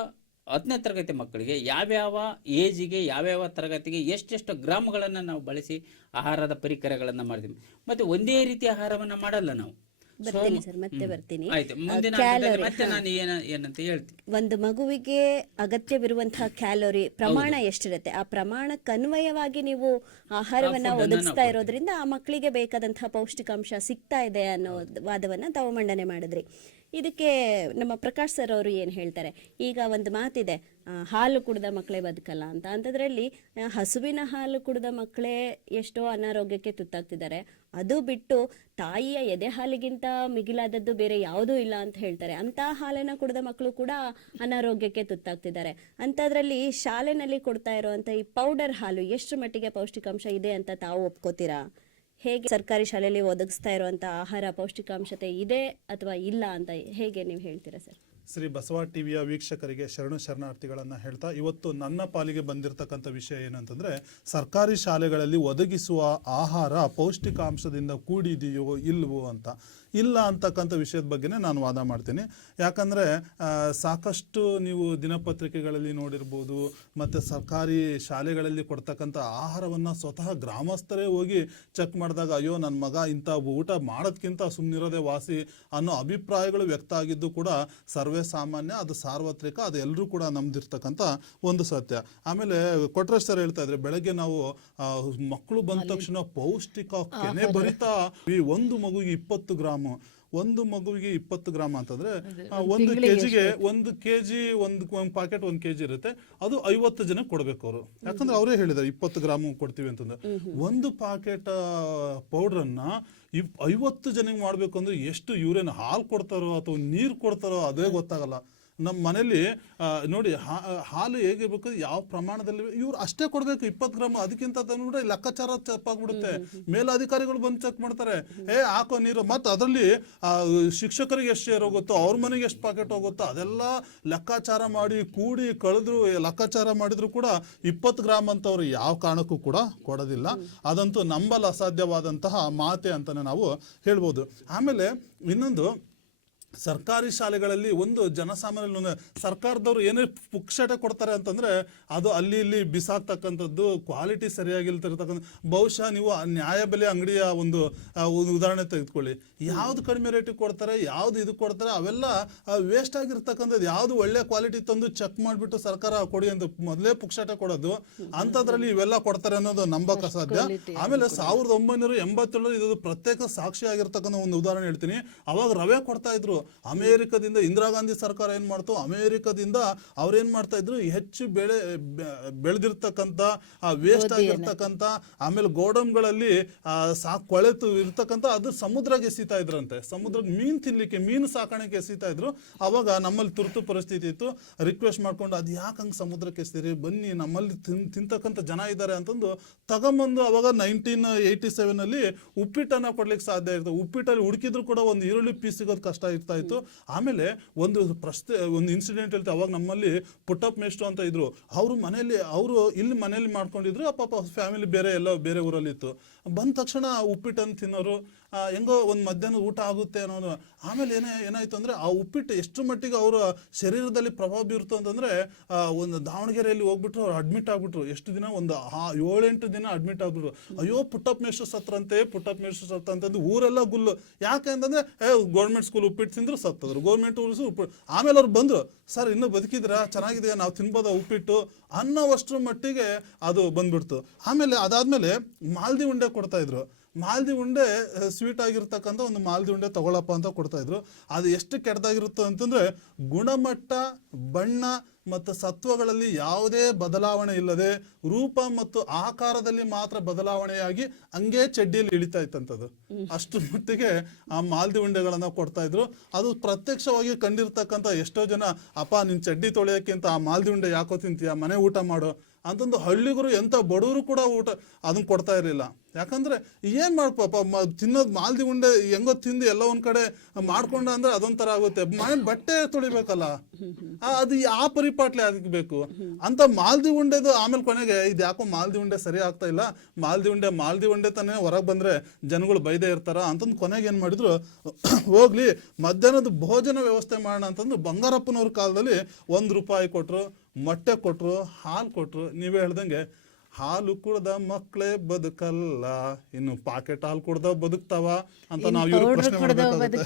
10ನೇ ತರಗತಿ ಮಕ್ಕಳಿಗೆ ಯಾವ್ಯಾವ ಏಜಿಗೆ ಯಾವ್ಯಾವ ತರಗತಿಗೆ ಎಷ್ಟೆಷ್ಟು ಗ್ರಾಮ್ಗಳನ್ನು ನಾವು ಬಳಸಿ ಆಹಾರದ ಪರಿಕರಗಳನ್ನು ಮಾಡ್ತೀವಿ. ಮತ್ತು ಒಂದೇ ರೀತಿ ಆಹಾರವನ್ನು ಮಾಡಲ್ಲ ನಾವು. ಬರ್ತೀನಿ ಸರ್, ಮತ್ತೆ ಬರ್ತೀನಿ. ಆಯ್ತು, ಮುಂದಿನ ಹಂತದಲ್ಲಿ ಮತ್ತೆ ನಾನು ಏನಂತ ಹೇಳ್ತೀನಿ. ಒಂದು ಮಗುವಿಗೆ ಅಗತ್ಯವಿರುವಂತಹ ಕ್ಯಾಲೋರಿ ಪ್ರಮಾಣ ಎಷ್ಟಿರುತ್ತೆ, ಆ ಪ್ರಮಾಣಕ್ಕೆ ಅನ್ವಯವಾಗಿ ನೀವು ಆಹಾರವನ್ನ ಒದಗಿಸ್ತಾ ಇರೋದ್ರಿಂದ ಆ ಮಕ್ಕಳಿಗೆ ಬೇಕಾದಂತಹ ಪೌಷ್ಟಿಕಾಂಶ ಸಿಗ್ತಾ ಇದೆ ಅನ್ನೋ ವಾದವನ್ನ ತಾವು ಮಂಡನೆ ಮಾಡಿದ್ರಿ. ಇದಕ್ಕೆ ನಮ್ಮ ಪ್ರಕಾಶ್ ಸರ್ ಅವರು ಏನು ಹೇಳ್ತಾರೆ? ಈಗ ಒಂದು ಮಾತಿದೆ, ಹಾಲು ಕುಡಿದ ಮಕ್ಕಳೇ ಬದುಕಲ್ಲ ಅಂತ. ಅಂಥದ್ರಲ್ಲಿ ಹಸುವಿನ ಹಾಲು ಕುಡಿದ ಮಕ್ಕಳೇ ಎಷ್ಟೋ ಅನಾರೋಗ್ಯಕ್ಕೆ ತುತ್ತಾಗ್ತಿದ್ದಾರೆ. ಅದು ಬಿಟ್ಟು ತಾಯಿಯ ಎದೆ ಹಾಲಿಗಿಂತ ಮಿಗಿಲಾದದ್ದು ಬೇರೆ ಯಾವುದೂ ಇಲ್ಲ ಅಂತ ಹೇಳ್ತಾರೆ. ಅಂತ ಹಾಲನ್ನು ಕುಡಿದ ಮಕ್ಕಳು ಕೂಡ ಅನಾರೋಗ್ಯಕ್ಕೆ ತುತ್ತಾಗ್ತಿದ್ದಾರೆ. ಅಂಥದ್ರಲ್ಲಿ ಶಾಲೆನಲ್ಲಿ ಕೊಡ್ತಾ ಇರುವಂಥ ಈ ಪೌಡರ್ ಹಾಲು ಎಷ್ಟು ಮಟ್ಟಿಗೆ ಪೌಷ್ಟಿಕಾಂಶ ಇದೆ ಅಂತ ತಾವು ಒಪ್ಕೋತೀರಾ? ಹೇಗೆ ಸರ್ಕಾರಿ ಶಾಲೆಯಲ್ಲಿ ಒದಗಿಸ್ತಾ ಇರುವಂಥ ಆಹಾರ ಪೌಷ್ಟಿಕಾಂಶತೆ ಇದೆ ಅಥವಾ ಇಲ್ಲ ಅಂತ ಹೇಗೆ ನೀವು ಹೇಳ್ತೀರಾ ಸರ್? ಶ್ರೀ ಬಸವ ಟಿವಿಯ ವೀಕ್ಷಕರಿಗೆ ಶರಣಾರ್ಥಿಗಳನ್ನು ಹೇಳ್ತಾ, ಇವತ್ತು ನನ್ನ ಪಾಲಿಗೆ ಬಂದಿರತಕ್ಕಂಥ ವಿಷಯ ಏನಂತಂದರೆ, ಸರ್ಕಾರಿ ಶಾಲೆಗಳಲ್ಲಿ ಒದಗಿಸುವ ಆಹಾರ ಪೌಷ್ಟಿಕಾಂಶದಿಂದ ಕೂಡಿದೆಯೋ ಇಲ್ವೋ ಅಂತ. ಇಲ್ಲ ಅಂತಕ್ಕಂಥ ವಿಷಯದ ಬಗ್ಗೆನೇ ನಾನು ವಾದ ಮಾಡ್ತೀನಿ. ಯಾಕಂದರೆ ಸಾಕಷ್ಟು ನೀವು ದಿನಪತ್ರಿಕೆಗಳಲ್ಲಿ ನೋಡಿರ್ಬೋದು, ಮತ್ತು ಸರ್ಕಾರಿ ಶಾಲೆಗಳಲ್ಲಿ ಕೊಡ್ತಕ್ಕಂಥ ಆಹಾರವನ್ನು ಸ್ವತಃ ಗ್ರಾಮಸ್ಥರೇ ಹೋಗಿ ಚೆಕ್ ಮಾಡಿದಾಗ, ಅಯ್ಯೋ ನನ್ನ ಮಗ ಇಂಥ ಊಟ ಮಾಡೋದಕ್ಕಿಂತ ಸುಮ್ಮನಿರೋದೇ ವಾಸಿ ಅನ್ನೋ ಅಭಿಪ್ರಾಯಗಳು ವ್ಯಕ್ತ ಆಗಿದ್ದು ಕೂಡ ಸರ್ವೇ ಸಾಮಾನ್ಯ, ಅದು ಸಾರ್ವತ್ರಿಕ, ಅದು ಎಲ್ಲರೂ ಕೂಡ ನಮ್ದಿರ್ತಕ್ಕಂಥ ಒಂದು ಸತ್ಯ. ಆಮೇಲೆ ಕೊಟ್ರೇಶ್ ಸರ್ ಹೇಳ್ತಾ ಇದ್ರೆ, ಬೆಳಗ್ಗೆ ನಾವು ಮಕ್ಕಳು ಬಂದ ತಕ್ಷಣ ಪೌಷ್ಟಿಕ ಕೆನೆ ಭರಿತ ಈ ಒಂದು ಮಗುವಿಗೆ 20 ಗ್ರಾಮ್, ಒಂದು ಮಗುವಿಗೆ 20 ಗ್ರಾಮ್ ಅಂತಂದ್ರೆ ಒಂದು ಕೆಜಿಗೆ ಒಂದು ಪಾಕೆಟ್ 1 ಕೆಜಿ ಇರುತ್ತೆ. ಅದು 50 ಜನಕ್ಕೆ ಕೊಡ್ಬೇಕು ಅವರು. ಯಾಕಂದ್ರೆ ಅವರೇ ಹೇಳಿದ್ದಾರೆ 20 ಗ್ರಾಮ್ ಕೊಡ್ತೀವಿ ಅಂತಂದ್ರೆ. ಒಂದು ಪಾಕೆಟ್ ಪೌಡ್ರನ್ನ 50 ಜನಕ್ಕೆ ಮಾಡ್ಬೇಕು ಅಂದ್ರೆ ಎಷ್ಟು ಯೂರಿನ್ ಹಾಲು ಕೊಡ್ತಾರೋ ಅಥವಾ ನೀರು ಕೊಡ್ತಾರೋ ಅದೇ ಗೊತ್ತಾಗಲ್ಲ. ನಮ್ಮ ಮನೇಲಿ ನೋಡಿ, ಹಾಲು ಹೇಗಿರ್ಬೇಕು, ಯಾವ ಪ್ರಮಾಣದಲ್ಲಿ ಇವ್ರು ಅಷ್ಟೇ ಕೊಡ್ಬೇಕು, 20 ಗ್ರಾಮ್. ಅದಕ್ಕಿಂತ ತಂದ್ಬಿಟ್ರೆ ಲೆಕ್ಕಾಚಾರ ತಪ್ಪಾಗ್ಬಿಡುತ್ತೆ. ಮೇಲಧಿಕಾರಿಗಳು ಬಂದು ಚೆಕ್ ಮಾಡ್ತಾರೆ, ಹಾಕೋ ನೀರು. ಮತ್ತು ಅದರಲ್ಲಿ ಶಿಕ್ಷಕರಿಗೆ ಎಷ್ಟು ಶೇರ್ ಹೋಗುತ್ತೋ, ಅವ್ರ ಮನೆಗೆ ಎಷ್ಟು ಪಾಕೆಟ್ ಹೋಗುತ್ತೋ ಅದೆಲ್ಲ ಲೆಕ್ಕಾಚಾರ ಮಾಡಿ ಕೂಡಿ ಕಳೆದ್ರು ಲೆಕ್ಕಾಚಾರ ಮಾಡಿದ್ರು ಕೂಡ 20 ಗ್ರಾಮ್ ಅಂತ ಅವ್ರು ಯಾವ ಕಾರಣಕ್ಕೂ ಕೂಡ ಕೊಡೋದಿಲ್ಲ. ಅದಂತೂ ನಂಬಲು ಅಸಾಧ್ಯವಾದಂತಹ ಮಾತೆ ಅಂತಾನೆ ನಾವು ಹೇಳ್ಬೋದು. ಆಮೇಲೆ ಇನ್ನೊಂದು, ಸರ್ಕಾರಿ ಶಾಲೆಗಳಲ್ಲಿ ಒಂದು ಜನಸಾಮಾನ್ಯ ಸರ್ಕಾರದವ್ರು ಏನೇ ಪುಕ್ಷಟೆ ಕೊಡ್ತಾರೆ ಅಂತಂದರೆ ಅದು ಅಲ್ಲಿ ಇಲ್ಲಿ ಬಿಸಾಕ್ತಕ್ಕಂಥದ್ದು, ಕ್ವಾಲಿಟಿ ಸರಿಯಾಗಿಲ್ತಿರ್ತಕ್ಕಂಥ. ಬಹುಶಃ ನೀವು ನ್ಯಾಯಬೆಲೆ ಅಂಗಡಿಯ ಒಂದು ಉದಾಹರಣೆ ತೆಗೆದುಕೊಳ್ಳಿ, ಯಾವ್ದು ಕಡಿಮೆ ರೇಟಿಗೆ ಕೊಡ್ತಾರೆ, ಯಾವ್ದು ಇದು ಕೊಡ್ತಾರೆ, ಅವೆಲ್ಲ ವೇಸ್ಟ್ ಆಗಿರ್ತಕ್ಕಂಥದ್ದು. ಯಾವುದು ಒಳ್ಳೆ ಕ್ವಾಲಿಟಿ ತಂದು ಚೆಕ್ ಮಾಡಿಬಿಟ್ಟು ಸರ್ಕಾರ ಕೊಡಿ ಅಂತ ಮೊದಲೇ ಪುಕ್ಷಟೆ ಕೊಡೋದು, ಅಂಥದ್ರಲ್ಲಿ ಇವೆಲ್ಲ ಕೊಡ್ತಾರೆ ಅನ್ನೋದು ನಂಬಕ್ಕೆ ಅಸಾಧ್ಯ. ಆಮೇಲೆ 1987 ಇದು ಪ್ರತ್ಯೇಕ ಸಾಕ್ಷಿ ಆಗಿರ್ತಕ್ಕಂಥ ಒಂದು ಉದಾಹರಣೆ ಹೇಳ್ತೀನಿ. ಅವಾಗ ರವೆ ಕೊಡ್ತಾ ಇದ್ರು. ಅಮೇರಿಕದಿಂದ ಇಂದಿರಾ ಗಾಂಧಿ ಸರ್ಕಾರ ಏನ್ ಮಾಡ್ತು, ಅಮೇರಿಕದಿಂದ ಅವ್ರೇನ್ ಮಾಡ್ತಾ ಇದ್ರು, ಹೆಚ್ಚು ಬೆಳೆದಿರ್ತಕ್ಕಂಥ ವೇಸ್ಟ್ ಆಗಿರ್ತಕ್ಕಂಥ, ಆಮೇಲೆ ಗೋಡಂಗಳಲ್ಲಿ ಕೊಳೆತು ಇರ್ತಕ್ಕಂಥ ಅದು ಸಮುದ್ರಕ್ಕೆ ಎಸಿತಾ ಇದ್ರಂತೆ. ಸಮುದ್ರಕ್ಕೆ ಮೀನು ತಿನ್ಲಿಕ್ಕೆ, ಮೀನು ಸಾಕಾಣಿಕೆ ಎಸಿತಾ ಇದ್ರು. ಅವಾಗ ನಮ್ಮಲ್ಲಿ ತುರ್ತು ಪರಿಸ್ಥಿತಿ ಇತ್ತು, ರಿಕ್ವೆಸ್ಟ್ ಮಾಡ್ಕೊಂಡು, ಅದು ಯಾಕೆ ಹಂಗೆ ಸಮುದ್ರಕ್ಕೆ ಎಸ್ತೀರಿ, ಬನ್ನಿ ನಮ್ಮಲ್ಲಿ ತಿಂತಕ್ಕಂಥ ಜನ ಇದ್ದಾರೆ ಅಂತಂದು ತಗೊಂಬಂದು ಅವಾಗ 1987 ಉಪ್ಪಿಟ್ಟನ್ನ ಕೊಡ್ಲಿಕ್ಕೆ ಸಾಧ್ಯ ಇರ್ತದೆ. ಉಪ್ಪಿಟ್ಟಲ್ಲಿ ಹುಡುಕಿದ್ರು ಕೂಡ ಒಂದು ಈರುಳ್ಳಿ ಪೀಸ್ ಸಿಗೋದು ಕಷ್ಟ ಇರ್ತಾ ಇತ್ತು. ಆಮೇಲೆ ಒಂದು ಇನ್ಸಿಡೆಂಟ್ ಹೇಳ್ತಾ, ಅವಾಗ ನಮ್ಮಲ್ಲಿ ಪುಟ್ಟಪ್ಪ ಮೇಷ್ಟ್ರು ಅಂತ ಇದ್ರು. ಅವರು ಇಲ್ಲಿ ಮನೇಲಿ ಮಾಡ್ಕೊಂಡಿದ್ರು. ಆ ಪಾಪ ಫ್ಯಾಮಿಲಿ ಬೇರೆ ಊರಲ್ಲಿ ಇತ್ತು. ಬಂದ ತಕ್ಷಣ ಉಪ್ಪಿಟ್ಟನ್ನು ತಿನ್ನೋರು, ಹೆಂಗೋ ಒಂದು ಮಧ್ಯಾಹ್ನ ಊಟ ಆಗುತ್ತೆ ಅನ್ನೋದು. ಆಮೇಲೆ ಏನಾಯ್ತು ಅಂದ್ರೆ, ಆ ಉಪ್ಪಿಟ್ಟು ಎಷ್ಟು ಮಟ್ಟಿಗೆ ಅವರ ಶರೀರದಲ್ಲಿ ಪ್ರಭಾವ ಬೀರ್ತು ಅಂತಂದ್ರೆ, ಒಂದು ದಾವಣಗೆರೆಯಲ್ಲಿ ಹೋಗ್ಬಿಟ್ರು, ಅವ್ರು ಅಡ್ಮಿಟ್ ಆಗ್ಬಿಟ್ರು. ಎಷ್ಟು ದಿನ, ಒಂದು 7-8 ದಿನ ಅಡ್ಮಿಟ್ ಆಗ್ಬಿಟ್ರು. ಅಯ್ಯೋ ಪುಟ್ಟಪ್ಪ ಮೇಷ್ಟ್ರು ಸತ್ರ ಅಂತಂದು ಊರೆಲ್ಲ ಗುಲ್ಲು. ಯಾಕೆ ಅಂತಂದ್ರೆ, ಗೌರ್ಮೆಂಟ್ ಸ್ಕೂಲ್ ಉಪ್ಪಿಟ್ಟು ತಿಂದ್ರು ಸತ್ತದ್ರು, ಗೌರ್ಮೆಂಟ್ ರೂಲ್ಸ್ ಉಪ್ಪಿಟ್ಟು. ಆಮೇಲೆ ಅವ್ರು ಬಂದ್ರು, ಸರ್ ಇನ್ನೂ ಬದುಕಿದ್ರ, ಚೆನ್ನಾಗಿದೆ, ನಾವು ತಿನ್ಬೋದ ಉಪ್ಪಿಟ್ಟು ಅನ್ನೋವಷ್ಟರ ಮಟ್ಟಿಗೆ ಅದು ಬಂದ್ಬಿಡ್ತು. ಆಮೇಲೆ ಅದಾದ್ಮೇಲೆ ಮಾಲ್ದಿ ಉಂಡೆ ಕೊಡ್ತಾ ಇದ್ರು. ಮಾಲ್ದಿ ಉಂಡೆ ಸ್ವೀಟ್ ಆಗಿರ್ತಕ್ಕಂಥ ಒಂದು ಮಾಲ್ದಿ ಉಂಡೆ ತಗೊಳಪ್ಪ ಅಂತ ಕೊಡ್ತಾ ಇದ್ರು. ಅದು ಎಷ್ಟು ಕೆಟ್ಟದಾಗಿರುತ್ತೋ ಅಂತಂದ್ರೆ, ಗುಣಮಟ್ಟ, ಬಣ್ಣ ಮತ್ತು ಸತ್ವಗಳಲ್ಲಿ ಯಾವುದೇ ಬದಲಾವಣೆ ಇಲ್ಲದೆ ರೂಪ ಮತ್ತು ಆಕಾರದಲ್ಲಿ ಮಾತ್ರ ಬದಲಾವಣೆಯಾಗಿ ಹಂಗೆ ಚಡ್ಡಿಯಲ್ಲಿ ಇಳಿತಾ ಇತ್ತಂಥದ್ದು. ಅಷ್ಟು ಮಟ್ಟಿಗೆ ಆ ಮಾಲ್ದಿ ಉಂಡೆಗಳನ್ನ ಕೊಡ್ತಾ ಇದ್ರು. ಅದು ಪ್ರತ್ಯಕ್ಷವಾಗಿ ಕಂಡಿರ್ತಕ್ಕಂಥ ಎಷ್ಟೋ ಜನ, ಅಪ್ಪ ನಿನ್ ಚಡ್ಡಿ ತೊಳೆಯೋಕ್ಕಿಂತ ಆ ಮಾಲ್ದಿ ಉಂಡೆ ಯಾಕೋ ತಿಂತೀಯ, ಮನೆ ಊಟ ಮಾಡೋ ಅಂತಂದು ಹಳ್ಳಿಗರು ಎಂಥ ಬಡವರು ಕೂಡ ಊಟ ಅದನ್ನ ಕೊಡ್ತಾ ಇರಲಿಲ್ಲ. ಯಾಕಂದ್ರೆ ಏನ್ ಮಾಡ್ಪಾಪ ತಿನ್ನೋದು ಮಾಲ್ದಿ ಉಂಡೆ ಹೆಂಗೋ ತಿಂದು ಎಲ್ಲ ಒಂದ್ ಕಡೆ ಮಾಡ್ಕೊಂಡ ಅಂದ್ರೆ ಅದೊಂಥರ ಆಗುತ್ತೆ. ಬಟ್ಟೆ ತೊಳಿಬೇಕಲ್ಲ, ಅದು ಆ ಪರಿಪಾಟ್ಲೆ ಅದಕ್ಕೆ ಬೇಕು ಅಂತ ಮಾಲ್ದಿ ಉಂಡೆದು. ಆಮೇಲೆ ಕೊನೆಗೆ ಇದು ಯಾಕೋ ಮಾಲ್ದಿ ಉಂಡೆ ಸರಿ ಆಗ್ತಾ ಇಲ್ಲ, ಮಾಲ್ದಿ ಉಂಡೆ ತಾನೇ ಹೊರಗೆ ಬಂದ್ರೆ ಜನಗಳು ಬೈದೇ ಇರ್ತಾರ ಅಂತಂದು ಕೊನೆಗೆ ಏನ್ ಮಾಡಿದ್ರು, ಹೋಗ್ಲಿ ಮಧ್ಯಾಹ್ನದ ಭೋಜನ ವ್ಯವಸ್ಥೆ ಮಾಡೋಣ ಅಂತಂದು ಬಂಗಾರಪ್ಪನವ್ರ ಕಾಲದಲ್ಲಿ ₹1 ಕೊಟ್ರು, ಮೊಟ್ಟೆ ಕೊಟ್ರು, ಹಾಲು ಕೊಟ್ರು. ನೀವೇ ಹೇಳ್ದಂಗೆ ಹಾಲು ಕುಡ್ದ ಮಕ್ಕಳೇ ಬದುಕಲ್ಲ, ಇನ್ನು ಪಾಕೆಟ್ ಹಾಲು ಕುಡ್ದ ಬದುಕ್ತಾವ ಅಂತ ನಾವು ಇವ್ರ ಪ್ರಶ್ನೆ ಮಾಡ್ಬೇಕಾಗುತ್ತೆ.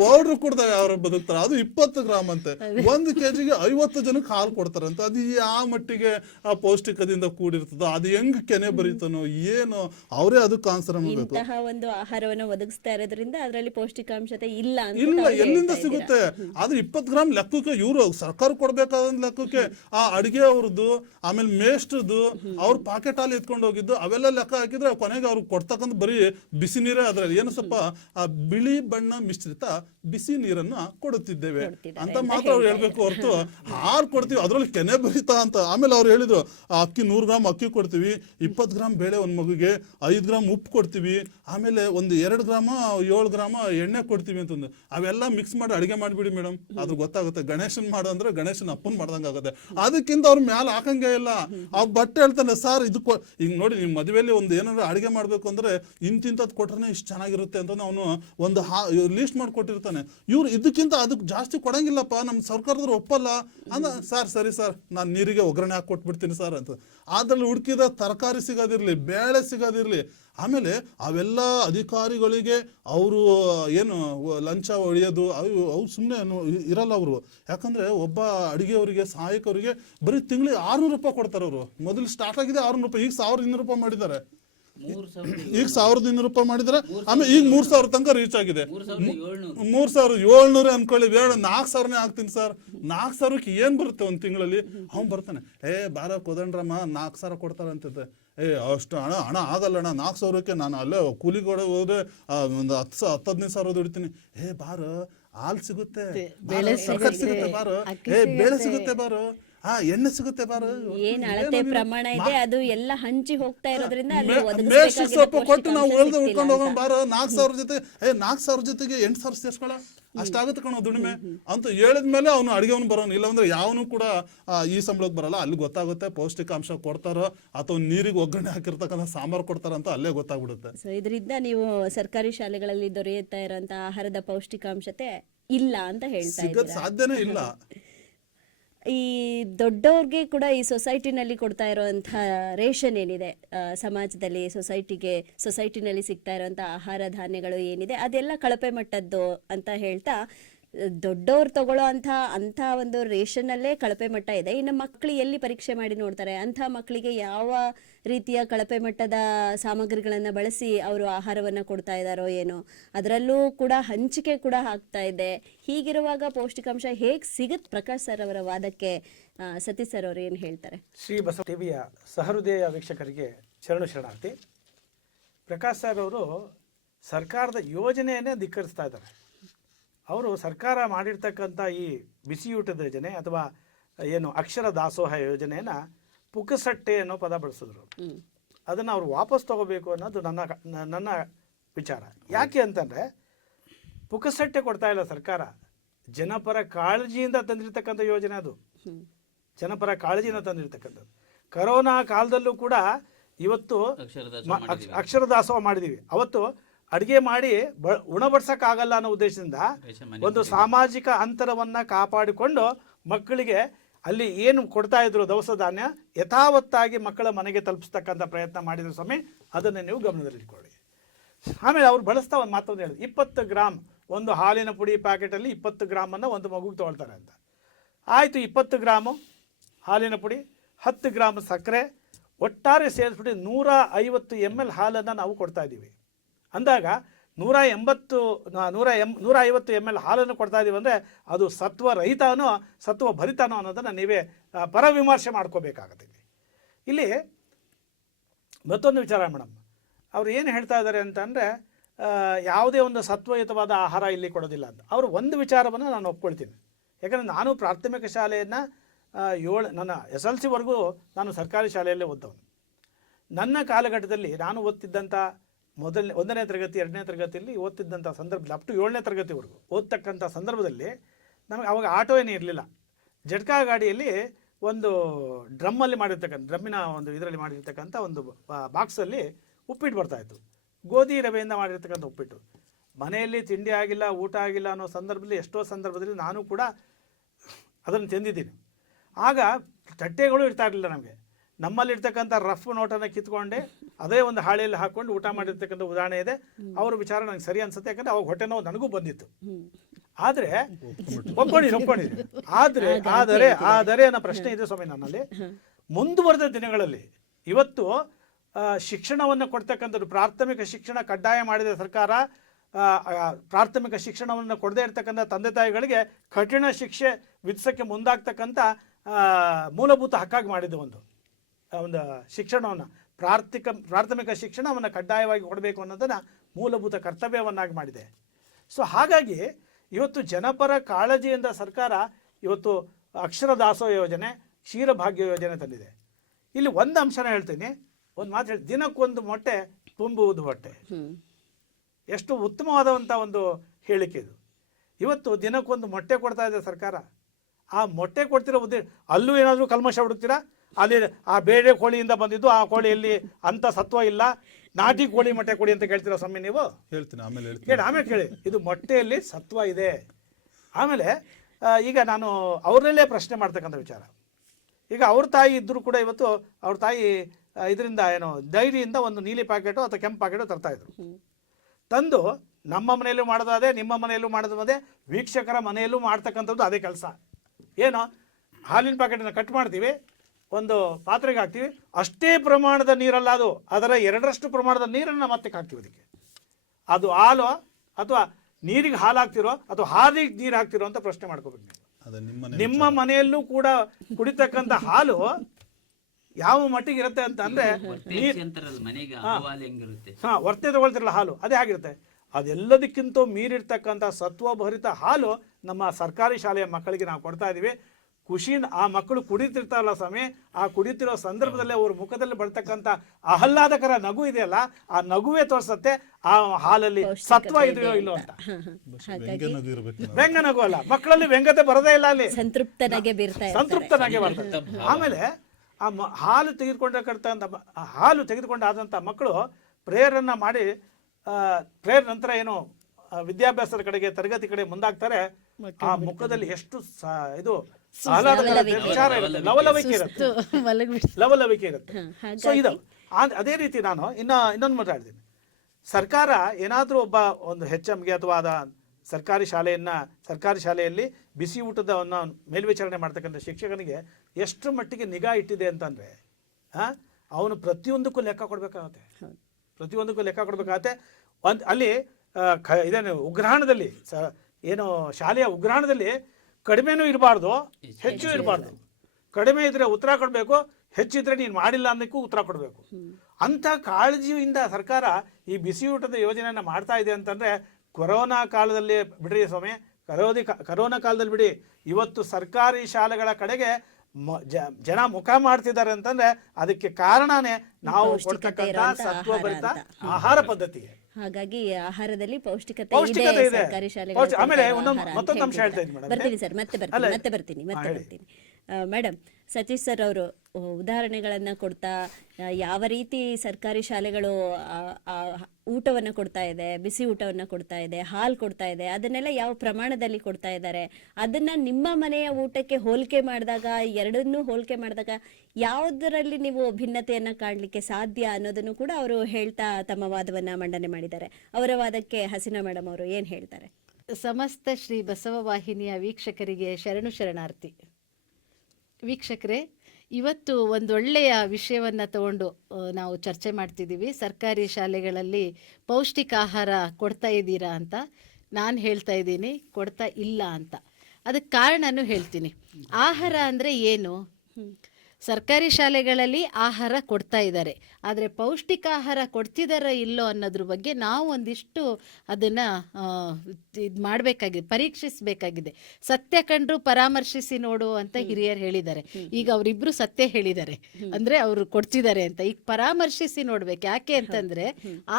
ಪೌಡ್ರ್ ಕುಡ್ದ ಯಾರು ಬದುಕ್ತಾರ? ಅದು 20 ಗ್ರಾಮ್ ಅಂತೆ, 1 kgಗೆ 50 ಜನಕ್ಕೆ ಹಾಲು ಕೊಡ್ತಾರಂತೆ. ಅದು ಯಾವ ಮಟ್ಟಿಗೆ ಆ ಪೌಷ್ಟಿಕದಿಂದ ಕೂಡಿರ್ತದೋ, ಅದು ಹೆಂಗ್ ಕೆನೆ ಬರೀತಾನೋ ಏನೋ, ಅವರೇ ಅದಕ್ಕೆ ಆನ್ಸರ್ ಮಾಡಬೇಕು. ಇಂತಹ ಒಂದು ಆಹಾರವನ್ನು ಒದಗಿಸ್ತಾ ಇರೋದ್ರಿಂದ ಅದರಲ್ಲಿ ಪೌಷ್ಟಿಕಾಂಶತೆ ಇಲ್ಲ ಇಲ್ಲ, ಎಲ್ಲಿಂದ ಸಿಗುತ್ತೆ? ಆದ್ರೆ 20 ಗ್ರಾಮ್ ಲೆಕ್ಕಕ್ಕೆ ಇವ್ರು ಸರ್ಕಾರ ಕೊಡ್ಬೇಕಾದ ಲೆಕ್ಕಕ್ಕೆ ಆ ಅಡಿಗೆ ಅವ್ರದ್ದು, ಆಮೇಲೆ ಮೇಷ್ಟ್ರದ್ದು, ಅವ್ರ ಪಾಕೆಟ್ ಹಾಲು ಎತ್ಕೊಂಡು ಹೋಗಿದ್ದು ಅವೆಲ್ಲ ಲೆಕ್ಕ ಹಾಕಿದ್ರೆ ಕೊನೆಗೆ ಅವ್ರಿಗೆ ಕೊಡ್ತಕ್ಕಂಥ ಬರೀ ಬಿಸಿ ನೀರೇ. ಅದ್ರಲ್ಲಿ ಏನು ಸ್ವಲ್ಪ ಆ ಬಿಳಿ ಬಣ್ಣ ಮಿಶ್ರಿತ ಬಿಸಿ ನೀರನ್ನ ಕೊಡುತ್ತಿದ್ದೇವೆ ಅಂತ ಮಾತ್ರ ಅವ್ರು ಹೇಳ್ಬೇಕು ಹೊರತು ಹಾಲು ಕೊಡ್ತೀವಿ ಅದ್ರಲ್ಲಿ ಕೆನೆ ಬರೀತಾ ಅಂತ. ಆಮೇಲೆ ಅವ್ರು ಹೇಳಿದ್ರು ಅಕ್ಕಿ 100 ಗ್ರಾಮ್ ಅಕ್ಕಿ ಕೊಡ್ತೀವಿ, 20 ಗ್ರಾಮ್ ಬೇಳೆ ಒಂದ್ ಮಗುಗೆ, 5 ಗ್ರಾಮ್ ಉಪ್ಪು ಕೊಡ್ತೀವಿ, ಆಮೇಲೆ ಒಂದು 2 ಗ್ರಾಮ 7 ಗ್ರಾಮ ಎಣ್ಣೆ ಕೊಡ್ತೀವಿ ಅಂತಂದು. ಅವೆಲ್ಲ ಮಿಕ್ಸ್ ಮಾಡಿ ಅಡಿಗೆ ಮಾಡಿಬಿಡಿ ಮೇಡಮ್, ಅದು ಗೊತ್ತಾಗುತ್ತೆ. ಗಣೇಶನ್ ಮಾಡು ಅಂದ್ರೆ ಗಣೇಶನ್ ಅಪ್ಪನ್ ಮಾಡ್ದಂಗ ಆಗುತ್ತೆ. ಅದಕ್ಕಿಂತ ಅವ್ರ ಮ್ಯಾಲ ಹಾಕಂಗೆ ಇಲ್ಲ. ಆ ಬಟ್ಟೆ ಹೇಳ್ತಾನೆ, ಸರ್ ಇದು ಈಗ ನೋಡಿ ನಿಮ್ ಮದುವೆಯಲ್ಲಿ ಒಂದು ಏನಾದ್ರು ಅಡಿಗೆ ಮಾಡ್ಬೇಕು ಅಂದ್ರೆ ಇಂತಿಂತದ್ ಕೊಟ್ರೆ ಇಷ್ಟು ಚೆನ್ನಾಗಿರುತ್ತೆ ಅಂತ ಅವನು ಒಂದು ಲೀಸ್ಟ್ ಮಾಡ್ಕೊಟ್ಟಿರ್ತಾನೆ. ಇವ್ರು ಇದಕ್ಕಿಂತ ಅದಕ್ಕೆ ಜಾಸ್ತಿ ಕೊಡಂಗಿಲ್ಲಪ್ಪ, ನಮ್ ಸರ್ಕಾರದವ್ರು ಒಪ್ಪಲ್ಲ ಅಂದ. ಸರ್ ಸರಿ ಸರ್, ನಾನು ನೀರಿಗೆ ಒಗ್ಗರಣೆ ಹಾಕಿ ಕೊಟ್ಬಿಡ್ತೀನಿ ಸರ್ ಅಂತ. ಅದ್ರಲ್ಲಿ ಹುಡುಕಿದ ತರಕಾರಿ ಸಿಗೋದಿರ್ಲಿ, ಬೇಳೆ ಸಿಗೋದಿರ್ಲಿ, ಆಮೇಲೆ ಅವೆಲ್ಲ ಅಧಿಕಾರಿಗಳಿಗೆ ಅವರು ಏನು ಲಂಚ ಹೊಡೆಯೋದು ಅವ್ರು ಸುಮ್ಮನೆ ಇರಲ್ಲ ಅವರು. ಯಾಕಂದ್ರೆ ಒಬ್ಬ ಅಡಿಗೆಯವರಿಗೆ ಸಹಾಯಕವರಿಗೆ ಬರೀ ತಿಂಗಳಿಗೆ ₹600 ಕೊಡ್ತಾರೆ ಅವರು. ಮೊದಲು ಸ್ಟಾರ್ಟ್ ಆಗಿದೆ ₹600, ಈಗ ₹1200 ಮಾಡಿದ್ದಾರೆ. ಈಗ ₹1200 ಮಾಡಿದ್ರೆ ಆಮೇಲೆ ಈಗ 3000 ತನಕ ರೀಚ್ ಆಗಿದೆ. 3700 ಅನ್ಕೊಳ್ಳಿ, ಬೇಡ 4000ನೇ ಆಗ್ತೀನಿ ಸರ್. 4000ಕ್ಕೆ ಏನ್ ಬರುತ್ತೆ ಒಂದ್ ತಿಂಗಳಲ್ಲಿ? ಅವ್ನು ಬರ್ತಾನೆ, ಬಾರ ಕೋದಂಡ್ರಮ್ಮ 4000 ಕೊಡ್ತಾರಂತಿದ್ದೆ. ಅಷ್ಟು ಹಣ ಆಗಲ್ಲ ಅಣ್ಣ, 4000ಕ್ಕೆ ನಾನು ಅಲ್ಲೇ ಕೂಲಿಗೆ ಹೋದ್ರೆ ಒಂದು 10-15 ಸಾವಿರ ದುಡಿತೀನಿ. ಬಾರು ಹಾಲು ಸಿಗುತ್ತೆ, ತರಕಾರಿ ಸಿಗುತ್ತೆ ಬಾರು, ಬೇಳೆ ಸಿಗುತ್ತೆ ಬಾರು, ಎಣ್ಣೆ ಸಿಗುತ್ತೆ ಬಾರು. ಏನ್ ಅಳತೆ ಪ್ರಮಾಣ ಇದೆ ಅದು ಎಲ್ಲ ಹಂಚಿ ಹೋಗ್ತಾ ಇರೋದ್ರಿಂದ ಮೇಷ್ಟ್ರಿಗೆ ಸ್ವಲ್ಪ ಕೊಟ್ಟು ನಾವು ಉಳ್ದು ಉಳ್ಕೊಂಡು ಹೋಗೋಣ ಬಾರು. 4000 ಜೊತೆ 4000 ಜೊತೆಗೆ 8000 ಸೇರ್ಸ್ಕೊಳ್ಳ, ಅಷ್ಟಾಗುತ್ತೆ ಕಣೋ ದುಡಿಮೆ ಅಂತ ಹೇಳಿದ್ಮೇಲೆ ಅವನು ಅಡಿಗೆವನು ಬರೋನು. ಇಲ್ಲಾಂದ್ರೆ ಯಾವನು ಕೂಡ ಈ ಸಂಬಳಕ್ಕೆ ಬರಲ್ಲ. ಅಲ್ಲಿ ಗೊತ್ತಾಗುತ್ತೆ ಪೌಷ್ಟಿಕಾಂಶ ಕೊಡ್ತಾರೋ ಅಥವಾ ನೀರಿಗೆ ಒಗ್ಗರಣೆ ಹಾಕಿರ್ತಕ್ಕಂಥ ಸಾಂಬಾರು ಕೊಡ್ತಾರ ಅಂತ ಅಲ್ಲೇ ಗೊತ್ತಾಗ್ಬಿಡುತ್ತೆ. ಸೊ ಇದರಿಂದ ನೀವು ಸರ್ಕಾರಿ ಶಾಲೆಗಳಲ್ಲಿ ದೊರೆಯುತ್ತಾ ಇರೋಂತ ಆಹಾರದ ಪೌಷ್ಟಿಕಾಂಶತೆ ಇಲ್ಲ ಅಂತ ಹೇಳ್ತಾ ಇದ್ದೀರಾ? ಸಾಧ್ಯನೇ ಇಲ್ಲ. ಈ ದೊಡ್ಡವ್ರಿಗೆ ಕೂಡ ಈ ಸೊಸೈಟಿನಲ್ಲಿ ಕೊಡ್ತಾ ಇರೋಂಥ ರೇಷನ್ ಏನಿದೆ, ಸಮಾಜದಲ್ಲಿ ಸೊಸೈಟಿನಲ್ಲಿ ಸಿಗ್ತಾ ಇರೋಂಥ ಆಹಾರ ಧಾನ್ಯಗಳು ಏನಿದೆ ಅದೆಲ್ಲ ಕಳಪೆ ಮಟ್ಟದ್ದು ಅಂತ ಹೇಳ್ತಾ, ದೊಡ್ಡವ್ರು ತಗೊಳ್ಳೋ ಅಂಥ ಒಂದು ರೇಷನ್ನಲ್ಲೇ ಕಳಪೆ ಮಟ್ಟ ಇದೆ. ಇನ್ನು ಮಕ್ಕಳು ಎಲ್ಲಿ ಪರೀಕ್ಷೆ ಮಾಡಿ ನೋಡ್ತಾರೆ? ಅಂಥ ಮಕ್ಕಳಿಗೆ ಯಾವ ರೀತಿಯ ಕಳಪೆ ಮಟ್ಟದ ಸಾಮಗ್ರಿಗಳನ್ನು ಬಳಸಿ ಅವರು ಆಹಾರವನ್ನು ಕೊಡ್ತಾ ಇದ್ದಾರೋ ಏನೋ, ಅದರಲ್ಲೂ ಕೂಡ ಹಂಚಿಕೆ ಕೂಡ ಆಗ್ತಾ ಇದೆ. ಹೀಗಿರುವಾಗ ಪೌಷ್ಟಿಕಾಂಶ ಹೇಗೆ ಸಿಗುತ್ತೆ? ಪ್ರಕಾಶ್ ಸರ್ ಅವರ ವಾದಕ್ಕೆ ಸತೀಶ್ ಸರ್ ಅವರು ಏನು ಹೇಳ್ತಾರೆ? ಶ್ರೀ ಬಸವ ಟಿವಿಯ ಸಹೃದಯ ವೀಕ್ಷಕರಿಗೆ ಶರಣಾರ್ಥಿ. ಪ್ರಕಾಶ್ ಸರ್ ಅವರು ಸರ್ಕಾರದ ಯೋಜನೆಯನ್ನೇ ಧಿಕ್ಕರಿಸ್ತಾ ಇದ್ದಾರೆ. ಅವರು ಸರ್ಕಾರ ಮಾಡಿರ್ತಕ್ಕಂಥ ಈ ಬಿಸಿಯೂಟದ ಯೋಜನೆ ಅಥವಾ ಏನು ಅಕ್ಷರ ದಾಸೋಹ ಯೋಜನೆಯನ್ನು ಪುಕ್ಕಸಟ್ಟೆ ಅನ್ನೋ ಪದ ಬಳಸಿದ್ರು. ಅದನ್ನು ಅವರು ವಾಪಸ್ ತಗೋಬೇಕು ಅನ್ನೋದು ನನ್ನ ವಿಚಾರ. ಯಾಕೆ ಅಂತಂದರೆ ಪುಕ್ಕಸಟ್ಟೆ ಕೊಡ್ತಾ ಇಲ್ಲ ಸರ್ಕಾರ, ಜನಪರ ಕಾಳಜಿಯಿಂದ ತಂದಿರ್ತಕ್ಕಂಥ ಯೋಜನೆ ಅದು. ಜನಪರ ಕಾಳಜಿಯಿಂದ ತಂದಿರ್ತಕ್ಕಂಥದ್ದು. ಕರೋನಾ ಕಾಲದಲ್ಲೂ ಕೂಡ ಇವತ್ತು ಅಕ್ಷರ ದಾಸೋಹ ಮಾಡಿದ್ದೀವಿ. ಅವತ್ತು ಅಡುಗೆ ಮಾಡಿ ಉಣಬಡಿಸೋಕ್ಕಾಗಲ್ಲ ಅನ್ನೋ ಉದ್ದೇಶದಿಂದ ಒಂದು ಸಾಮಾಜಿಕ ಅಂತರವನ್ನು ಕಾಪಾಡಿಕೊಂಡು ಮಕ್ಕಳಿಗೆ ಅಲ್ಲಿ ಏನು ಕೊಡ್ತಾ ಇದ್ರು ದವಸ ಧಾನ್ಯ ಯಥಾವತ್ತಾಗಿ ಮಕ್ಕಳ ಮನೆಗೆ ತಲುಪಿಸ್ತಕ್ಕಂಥ ಪ್ರಯತ್ನ ಮಾಡಿದ್ರು ಸ್ವಾಮಿ. ಅದನ್ನು ನೀವು ಗಮನದಲ್ಲಿಟ್ಕೊಳ್ಳಿ. ಆಮೇಲೆ ಅವ್ರು ಬಳಸ್ತಾ ಒಂದು ಮಾತೊಂದು ಹೇಳಿದ್ರು, 20 ಗ್ರಾಮ್ ಒಂದು ಹಾಲಿನ ಪುಡಿ ಪ್ಯಾಕೆಟಲ್ಲಿ 20 ಗ್ರಾಮನ್ನು ಒಂದು ಮಗುಗೆ ತೊಗೊಳ್ತಾರೆ ಅಂತ. ಆಯಿತು, 20 ಗ್ರಾಮು ಹಾಲಿನ ಪುಡಿ, 10 ಗ್ರಾಮ್ ಸಕ್ಕರೆ, ಒಟ್ಟಾರೆ ಸೇರಿಸ್ಬಿಟ್ಟು 150 ml ಹಾಲನ್ನು ನಾವು ಕೊಡ್ತಾ ಇದ್ದೀವಿ ಅಂದಾಗ 150 ml ಹಾಲನ್ನು ಕೊಡ್ತಾ ಇದ್ದೀವಿ ಅಂದರೆ ಅದು ಸತ್ವರಹಿತನೋ ಸತ್ವ ಭರಿತನೋ ಅನ್ನೋದನ್ನು ನೀವೇ ಪರವಿಮರ್ಶೆ ಮಾಡ್ಕೋಬೇಕಾಗತ್ತೆ. ಇಲ್ಲಿ ಮತ್ತೊಂದು ವಿಚಾರ ಮೇಡಮ್, ಅವ್ರು ಏನು ಹೇಳ್ತಾ ಇದ್ದಾರೆ ಅಂತಂದರೆ ಯಾವುದೇ ಒಂದು ಸತ್ವಯುತವಾದ ಆಹಾರ ಇಲ್ಲಿ ಕೊಡೋದಿಲ್ಲ ಅಂತ. ಅವರು ಒಂದು ವಿಚಾರವನ್ನು ನಾನು ಒಪ್ಕೊಳ್ತೀನಿ. ಯಾಕಂದರೆ ನಾನು ಪ್ರಾಥಮಿಕ ಶಾಲೆಯನ್ನು ನನ್ನ SLC ವರೆಗೂ ನಾನು ಸರ್ಕಾರಿ ಶಾಲೆಯಲ್ಲೇ ಓದ್ದವನು. ನನ್ನ ಕಾಲಘಟ್ಟದಲ್ಲಿ ನಾನು ಓದ್ತಿದ್ದಂಥ 1ನೇ ತರಗತಿ 2ನೇ ತರಗತಿಯಲ್ಲಿ ಓದ್ತಿದ್ದಂಥ ಸಂದರ್ಭದಲ್ಲಿ ಅಪ್ ಟು 7ನೇ ತರಗತಿವರೆಗೂ ಓದ್ತಕ್ಕಂಥ ಸಂದರ್ಭದಲ್ಲಿ ನಮಗೆ ಅವಾಗ ಆಟೋ ಏನೂ ಇರಲಿಲ್ಲ. ಜಟ್ಕಾ ಗಾಡಿಯಲ್ಲಿ ಒಂದು ಡ್ರಮ್ಮಿನ ಒಂದು ಇದರಲ್ಲಿ ಮಾಡಿರ್ತಕ್ಕಂಥ ಒಂದು ಬಾಕ್ಸಲ್ಲಿ ಉಪ್ಪಿಟ್ಟು ಬರ್ತಾಯಿತ್ತು, ಗೋಧಿ ರವೆಯಿಂದ ಮಾಡಿರ್ತಕ್ಕಂಥ ಉಪ್ಪಿಟ್ಟು. ಮನೆಯಲ್ಲಿ ತಿಂಡಿ ಆಗಿಲ್ಲ, ಊಟ ಆಗಿಲ್ಲ ಅನ್ನೋ ಸಂದರ್ಭದಲ್ಲಿ ಎಷ್ಟೋ ಸಂದರ್ಭದಲ್ಲಿ ನಾನು ಕೂಡ ಅದನ್ನು ತಿಂದಿದ್ದೀನಿ. ಆಗ ತಟ್ಟೆಗಳು ಇರ್ತಾ ಇರಲಿಲ್ಲ ನಮಗೆ. ನಮ್ಮಲ್ಲಿರ್ತಕ್ಕಂಥ ರಫ್ ನೋಟನ್ನು ಕಿತ್ಕೊಂಡೆ ಅದೇ ಒಂದು ಹಾಳೆಯಲ್ಲಿ ಹಾಕ್ಕೊಂಡು ಊಟ ಮಾಡಿರ್ತಕ್ಕಂಥ ಉದಾಹರಣೆ ಇದೆ. ಅವ್ರ ವಿಚಾರ ನನಗೆ ಸರಿ ಅನ್ಸುತ್ತೆ, ಯಾಕಂದರೆ ಅವಾಗ ಹೊಟ್ಟೆ ನೋವು ನನಗೂ ಬಂದಿತ್ತು. ಆದರೆ ಒಪ್ಕೊಂಡಿದ್ದೀನಿ. ಆದರೆ ಅನ್ನೋ ಪ್ರಶ್ನೆ ಇದೆ ಸ್ವಾಮಿ ನನ್ನಲ್ಲಿ. ಮುಂದುವರೆದ ದಿನಗಳಲ್ಲಿ ಇವತ್ತು ಶಿಕ್ಷಣವನ್ನು ಕೊಡ್ತಕ್ಕಂಥದ್ದು, ಪ್ರಾಥಮಿಕ ಶಿಕ್ಷಣ ಕಡ್ಡಾಯ ಮಾಡಿದ ಸರ್ಕಾರ, ಪ್ರಾಥಮಿಕ ಶಿಕ್ಷಣವನ್ನು ಕೊಡದೇ ಇರ್ತಕ್ಕಂಥ ತಂದೆ ತಾಯಿಗಳಿಗೆ ಕಠಿಣ ಶಿಕ್ಷೆ ವಿಧಿಸೋಕ್ಕೆ ಮುಂದಾಗ್ತಕ್ಕಂಥ ಮೂಲಭೂತ ಹಕ್ಕಾಗಿ ಮಾಡಿದ್ದು ಒಂದು ಶಿಕ್ಷಣವನ್ನು, ಪ್ರಾಥಮಿಕ ಶಿಕ್ಷಣವನ್ನು ಕಡ್ಡಾಯವಾಗಿ ಕೊಡಬೇಕು ಅನ್ನೋದನ್ನು ಮೂಲಭೂತ ಕರ್ತವ್ಯವನ್ನಾಗಿ ಮಾಡಿದೆ. ಸೊ ಹಾಗಾಗಿ ಇವತ್ತು ಜನಪರ ಕಾಳಜಿಯಿಂದ ಸರ್ಕಾರ ಇವತ್ತು ಅಕ್ಷರ ದಾಸೋಹ ಯೋಜನೆ, ಕ್ಷೀರಭಾಗ್ಯ ಯೋಜನೆ ತಂದಿದೆ. ಇಲ್ಲಿ ಒಂದು ಅಂಶನ ಹೇಳ್ತೀನಿ, ಒಂದು ಮಾತು ಹೇಳಿ, ದಿನಕ್ಕೊಂದು ಮೊಟ್ಟೆ ತುಂಬುವುದು ಹೊಟ್ಟೆ. ಎಷ್ಟು ಉತ್ತಮವಾದಂಥ ಒಂದು ಹೇಳಿಕೆ ಇದು. ಇವತ್ತು ದಿನಕ್ಕೊಂದು ಮೊಟ್ಟೆ ಕೊಡ್ತಾ ಇದೆ ಸರ್ಕಾರ. ಆ ಮೊಟ್ಟೆ ಕೊಡ್ತಿರೋ ಅಲ್ಲೂ ಏನಾದರೂ ಕಲ್ಮಶ ಹುಡುಕ್ತೀರಾ? ಅಲ್ಲಿ ಆ ಬೇರೆ ಕೋಳಿಯಿಂದ ಬಂದಿದ್ದು, ಆ ಕೋಳಿಯಲ್ಲಿ ಅಂಥ ಸತ್ವ ಇಲ್ಲ, ನಾಟಿ ಕೋಳಿ ಮೊಟ್ಟೆ ಕೊಡಿ ಅಂತ ಕೇಳ್ತೀರಾ ಸ್ವಾಮಿ ನೀವು? ಹೇಳ್ತೀನಿ, ಆಮೇಲೆ ಕೇಳಿ. ಇದು ಮೊಟ್ಟೆಯಲ್ಲಿ ಸತ್ವ ಇದೆ. ಆಮೇಲೆ ಈಗ ನಾನು ಅವ್ರನ್ನಲ್ಲೇ ಪ್ರಶ್ನೆ ಮಾಡ್ತಕ್ಕಂಥ ವಿಚಾರ, ಈಗ ಅವ್ರ ತಾಯಿ ಇದ್ದರೂ ಕೂಡ ಇವತ್ತು ಅವ್ರ ತಾಯಿ ಇದರಿಂದ ಡೈರಿಯಿಂದ ಒಂದು ನೀಲಿ ಪ್ಯಾಕೆಟು ಅಥವಾ ಕೆಂಪು ಪ್ಯಾಕೆಟು ತರ್ತಾಯಿದ್ರು. ತಂದು ನಮ್ಮ ಮನೆಯಲ್ಲೂ ಮಾಡೋದೇ, ನಿಮ್ಮ ಮನೆಯಲ್ಲೂ ಮಾಡೋದೇ, ವೀಕ್ಷಕರ ಮನೆಯಲ್ಲೂ ಮಾಡ್ತಕ್ಕಂಥದ್ದು ಅದೇ ಕೆಲಸ. ಹಾಲಿನ ಪ್ಯಾಕೆಟನ್ನು ಕಟ್ ಮಾಡ್ತೀವಿ, ಒಂದು ಪಾತ್ರೆಗೆ ಹಾಕ್ತೀವಿ, ಅಷ್ಟೇ ಪ್ರಮಾಣದ ನೀರಲ್ಲ ಅದು, ಅದರ 2ರಷ್ಟು ಪ್ರಮಾಣದ ನೀರನ್ನು ಮತ್ತೆ ಹಾಕ್ತೀವಿ ಅದಕ್ಕೆ. ಅದು ಹಾಲು ಅಥವಾ ನೀರಿಗೆ ಹಾಲು ಹಾಕ್ತಿರೋ ಅಥವಾ ಹಾಲಿಗೆ ನೀರು ಹಾಕ್ತಿರೋ ಅಂತ ಪ್ರಶ್ನೆ ಮಾಡ್ಕೋಬೇಕು ನೀವು. ನಿಮ್ಮ ಮನೆಯಲ್ಲೂ ಕೂಡ ಕುಡಿತಕ್ಕಂಥ ಹಾಲು ಯಾವ ಮಟ್ಟಿಗೆ ಇರುತ್ತೆ ಅಂತ ಅಂದ್ರೆ, ವರ್ತನೆ ತಗೊಳ್ತಿರಲ್ಲ ಹಾಲು, ಅದೇ ಆಗಿರುತ್ತೆ. ಅದೆಲ್ಲದಕ್ಕಿಂತ ಮೀರಿರ್ತಕ್ಕಂಥ ಸತ್ವಭರಿತ ಹಾಲು ನಮ್ಮ ಸರ್ಕಾರಿ ಶಾಲೆಯ ಮಕ್ಕಳಿಗೆ ನಾವು ಕೊಡ್ತಾ ಇದ್ದೀವಿ. ಆ ಮಕ್ಕಳು ಕುಡಿತಿರ್ತಾರಲ್ಲ ಸ್ವಾಮಿ, ಆ ಕುಡಿತಿರೋ ಸಂದರ್ಭದಲ್ಲಿ ಅವ್ರ ಮುಖದಲ್ಲಿ ಬರ್ತಕ್ಕಂಥ ಆಹ್ಲಾದಕರ ನಗು ಇದೆಯಲ್ಲ, ಆ ನಗುವೇ ತೋರಿಸುತ್ತೆ ಆ ಹಾಲಲ್ಲಿ ಸತ್ವ ಇದೆಯೋ ಇಲ್ಲೋ ಅಂತ. ವ್ಯಂಗ್ಯ ನಗು ಅಲ್ಲ, ಮಕ್ಕಳಲ್ಲಿ ವ್ಯಂಗ್ಯತೆ ಬರೋದೇ ಇಲ್ಲ, ಅಲ್ಲಿ ಸಂತೃಪ್ತನಾಗೆ ಬರ್ತದೆ. ಆಮೇಲೆ ಆ ಹಾಲು ತೆಗೆದುಕೊಂಡಾದಂಥ ಮಕ್ಕಳು ಪ್ರೇಯರನ್ನು ಮಾಡಿ, ಪ್ರೇಯರ್ ನಂತರ ವಿದ್ಯಾಭ್ಯಾಸದ ಕಡೆಗೆ, ತರಗತಿ ಕಡೆ ಮುಂದಾಗ್ತಾರೆ. ಆ ಮುಖದಲ್ಲಿ ಎಷ್ಟು ಲವಲವಿಕೆ ಇರುತ್ತೆ. ಸೊ ಇದು ಅದೇ ರೀತಿ ನಾನು ಇನ್ನೊಂದು ಮಾತಾಡ್ತೀನಿ. ಸರ್ಕಾರ ಏನಾದರೂ ಒಂದು HMಗೆ ಅಥವಾ ಸರ್ಕಾರಿ ಶಾಲೆಯಲ್ಲಿ ಬಿಸಿ ಊಟದವನ್ನು ಮೇಲ್ವಿಚಾರಣೆ ಮಾಡ್ತಕ್ಕಂಥ ಶಿಕ್ಷಕನಿಗೆ ಎಷ್ಟು ಮಟ್ಟಿಗೆ ನಿಗಾ ಇಟ್ಟಿದೆ ಅಂತಂದರೆ, ಅವನು ಪ್ರತಿಯೊಂದಕ್ಕೂ ಲೆಕ್ಕ ಕೊಡಬೇಕಾಗತ್ತೆ. ಅಲ್ಲಿ ಉಗ್ರಾಣದಲ್ಲಿ ಶಾಲೆಯ ಉಗ್ರಾಣದಲ್ಲಿ ಕಡಿಮೆನೂ ಇರಬಾರ್ದು, ಹೆಚ್ಚು ಇರಬಾರ್ದು. ಕಡಿಮೆ ಇದ್ರೆ ಉತ್ತರ ಕೊಡಬೇಕು, ಹೆಚ್ಚಿದ್ರೆ ನೀನು ಮಾಡಿಲ್ಲ ಅನ್ನೋಕ್ಕೂ ಉತ್ತರ ಕೊಡಬೇಕು. ಅಂಥ ಕಾಳಜಿಯಿಂದ ಸರ್ಕಾರ ಈ ಬಿಸಿ ಊಟದ ಯೋಜನೆಯನ್ನು ಮಾಡ್ತಾ ಇದೆ ಅಂತಂದರೆ, ಕೊರೋನಾ ಕಾಲದಲ್ಲಿ ಬಿಡ್ರಿ ಸ್ವಾಮಿ, ಕರೋನಾ ಕಾಲದಲ್ಲಿ ಬಿಡಿ, ಇವತ್ತು ಸರ್ಕಾರಿ ಶಾಲೆಗಳ ಕಡೆಗೆ ಜನ ಮುಖ ಮಾಡ್ತಿದ್ದಾರೆ ಅಂತಂದ್ರೆ ಅದಕ್ಕೆ ಕಾರಣನೇ ನಾವು ಕೊಡ್ತಕ್ಕಂಥ ಸತ್ವಭರಿತ ಆಹಾರ ಪದ್ಧತಿಗೆ. ಹಾಗಾಗಿ ಆಹಾರದಲ್ಲಿ ಪೌಷ್ಟಿಕತೆ ಇದೆ. ಸರ್ಕಾರಿ ಶಾಲೆಗಳಲ್ಲಿ. ಆಮೇಲೆ ಮತ್ತೊಂದು ಅಂಶ ಹೇಳ್ತಾ ಇದ್ದೀನಿ ಬರ್ತೀನಿ ಸರ್, ಮತ್ತೆ ಬರ್ತೀನಿ. ಮೇಡಮ್, ಸತೀಶ್ ಸರ್ ಅವರು ಉದಾಹರಣೆಗಳನ್ನ ಕೊಡ್ತಾ ಯಾವ ರೀತಿ ಸರ್ಕಾರಿ ಶಾಲೆಗಳು ಊಟವನ್ನು ಕೊಡ್ತಾ ಇದೆ, ಬಿಸಿ ಊಟವನ್ನು ಕೊಡ್ತಾ ಇದೆ, ಹಾಲು ಕೊಡ್ತಾ ಇದೆ, ಅದನ್ನೆಲ್ಲ ಯಾವ ಪ್ರಮಾಣದಲ್ಲಿ ಕೊಡ್ತಾ ಇದ್ದಾರೆ, ಅದನ್ನ ನಿಮ್ಮ ಮನೆಯ ಊಟಕ್ಕೆ ಹೋಲಿಕೆ ಮಾಡಿದಾಗ, ಎರಡನ್ನೂ ಹೋಲಿಕೆ ಮಾಡಿದಾಗ ಯಾವುದರಲ್ಲಿ ನೀವು ಭಿನ್ನತೆಯನ್ನ ಕಾಣಲಿಕ್ಕೆ ಸಾಧ್ಯ ಅನ್ನೋದನ್ನು ಕೂಡ ಅವರು ಹೇಳ್ತಾ ತಮ್ಮ ವಾದವನ್ನ ಮಂಡನೆ ಮಾಡಿದ್ದಾರೆ. ಅವರ ವಾದಕ್ಕೆ ಹಸೀನಾ ಮೇಡಮ್ ಅವರು ಏನ್ ಹೇಳ್ತಾರೆ? ಸಮಸ್ತ ಶ್ರೀ ಬಸವ ವಾಹಿನಿಯ ವೀಕ್ಷಕರಿಗೆ ಶರಣಾರ್ಥಿ. ವೀಕ್ಷಕರೇ, ಇವತ್ತು ಒಂದೊಳ್ಳೆಯ ವಿಷಯವನ್ನು ತಗೊಂಡು ನಾವು ಚರ್ಚೆ ಮಾಡ್ತಿದ್ದೀವಿ. ಸರ್ಕಾರಿ ಶಾಲೆಗಳಲ್ಲಿ ಪೌಷ್ಟಿಕ ಆಹಾರ ಕೊಡ್ತಾ ಇದ್ದೀರಾ ಅಂತ. ನಾನು ಹೇಳ್ತಾ ಇದ್ದೀನಿ ಕೊಡ್ತಾ ಇಲ್ಲ ಅಂತ. ಅದಕ್ಕೆ ಕಾರಣನೂ ಹೇಳ್ತೀನಿ. ಆಹಾರ ಅಂದರೆ ಏನು? ಸರ್ಕಾರಿ ಶಾಲೆಗಳಲ್ಲಿ ಆಹಾರ ಕೊಡ್ತಾ ಇದ್ದಾರೆ, ಆದರೆ ಪೌಷ್ಟಿಕ ಆಹಾರ ಕೊಡ್ತಿದಾರೋ ಇಲ್ಲೋ ಅನ್ನೋದ್ರ ಬಗ್ಗೆ ನಾವು ಒಂದಿಷ್ಟು ಅದನ್ನು ಇದು ಮಾಡಬೇಕಾಗಿದೆ, ಪರೀಕ್ಷಿಸಬೇಕಾಗಿದೆ. ಸತ್ಯ ಕಂಡ್ರು ಪರಾಮರ್ಶಿಸಿ ನೋಡು ಅಂತ ಹಿರಿಯರು ಹೇಳಿದ್ದಾರೆ. ಈಗ ಅವರಿಬ್ರು ಸತ್ಯ ಹೇಳಿದ್ದಾರೆ, ಅಂದರೆ ಅವರು ಕೊಡ್ತಿದ್ದಾರೆ ಅಂತ. ಈಗ ಪರಾಮರ್ಶಿಸಿ ನೋಡ್ಬೇಕು. ಯಾಕೆ ಅಂತಂದ್ರೆ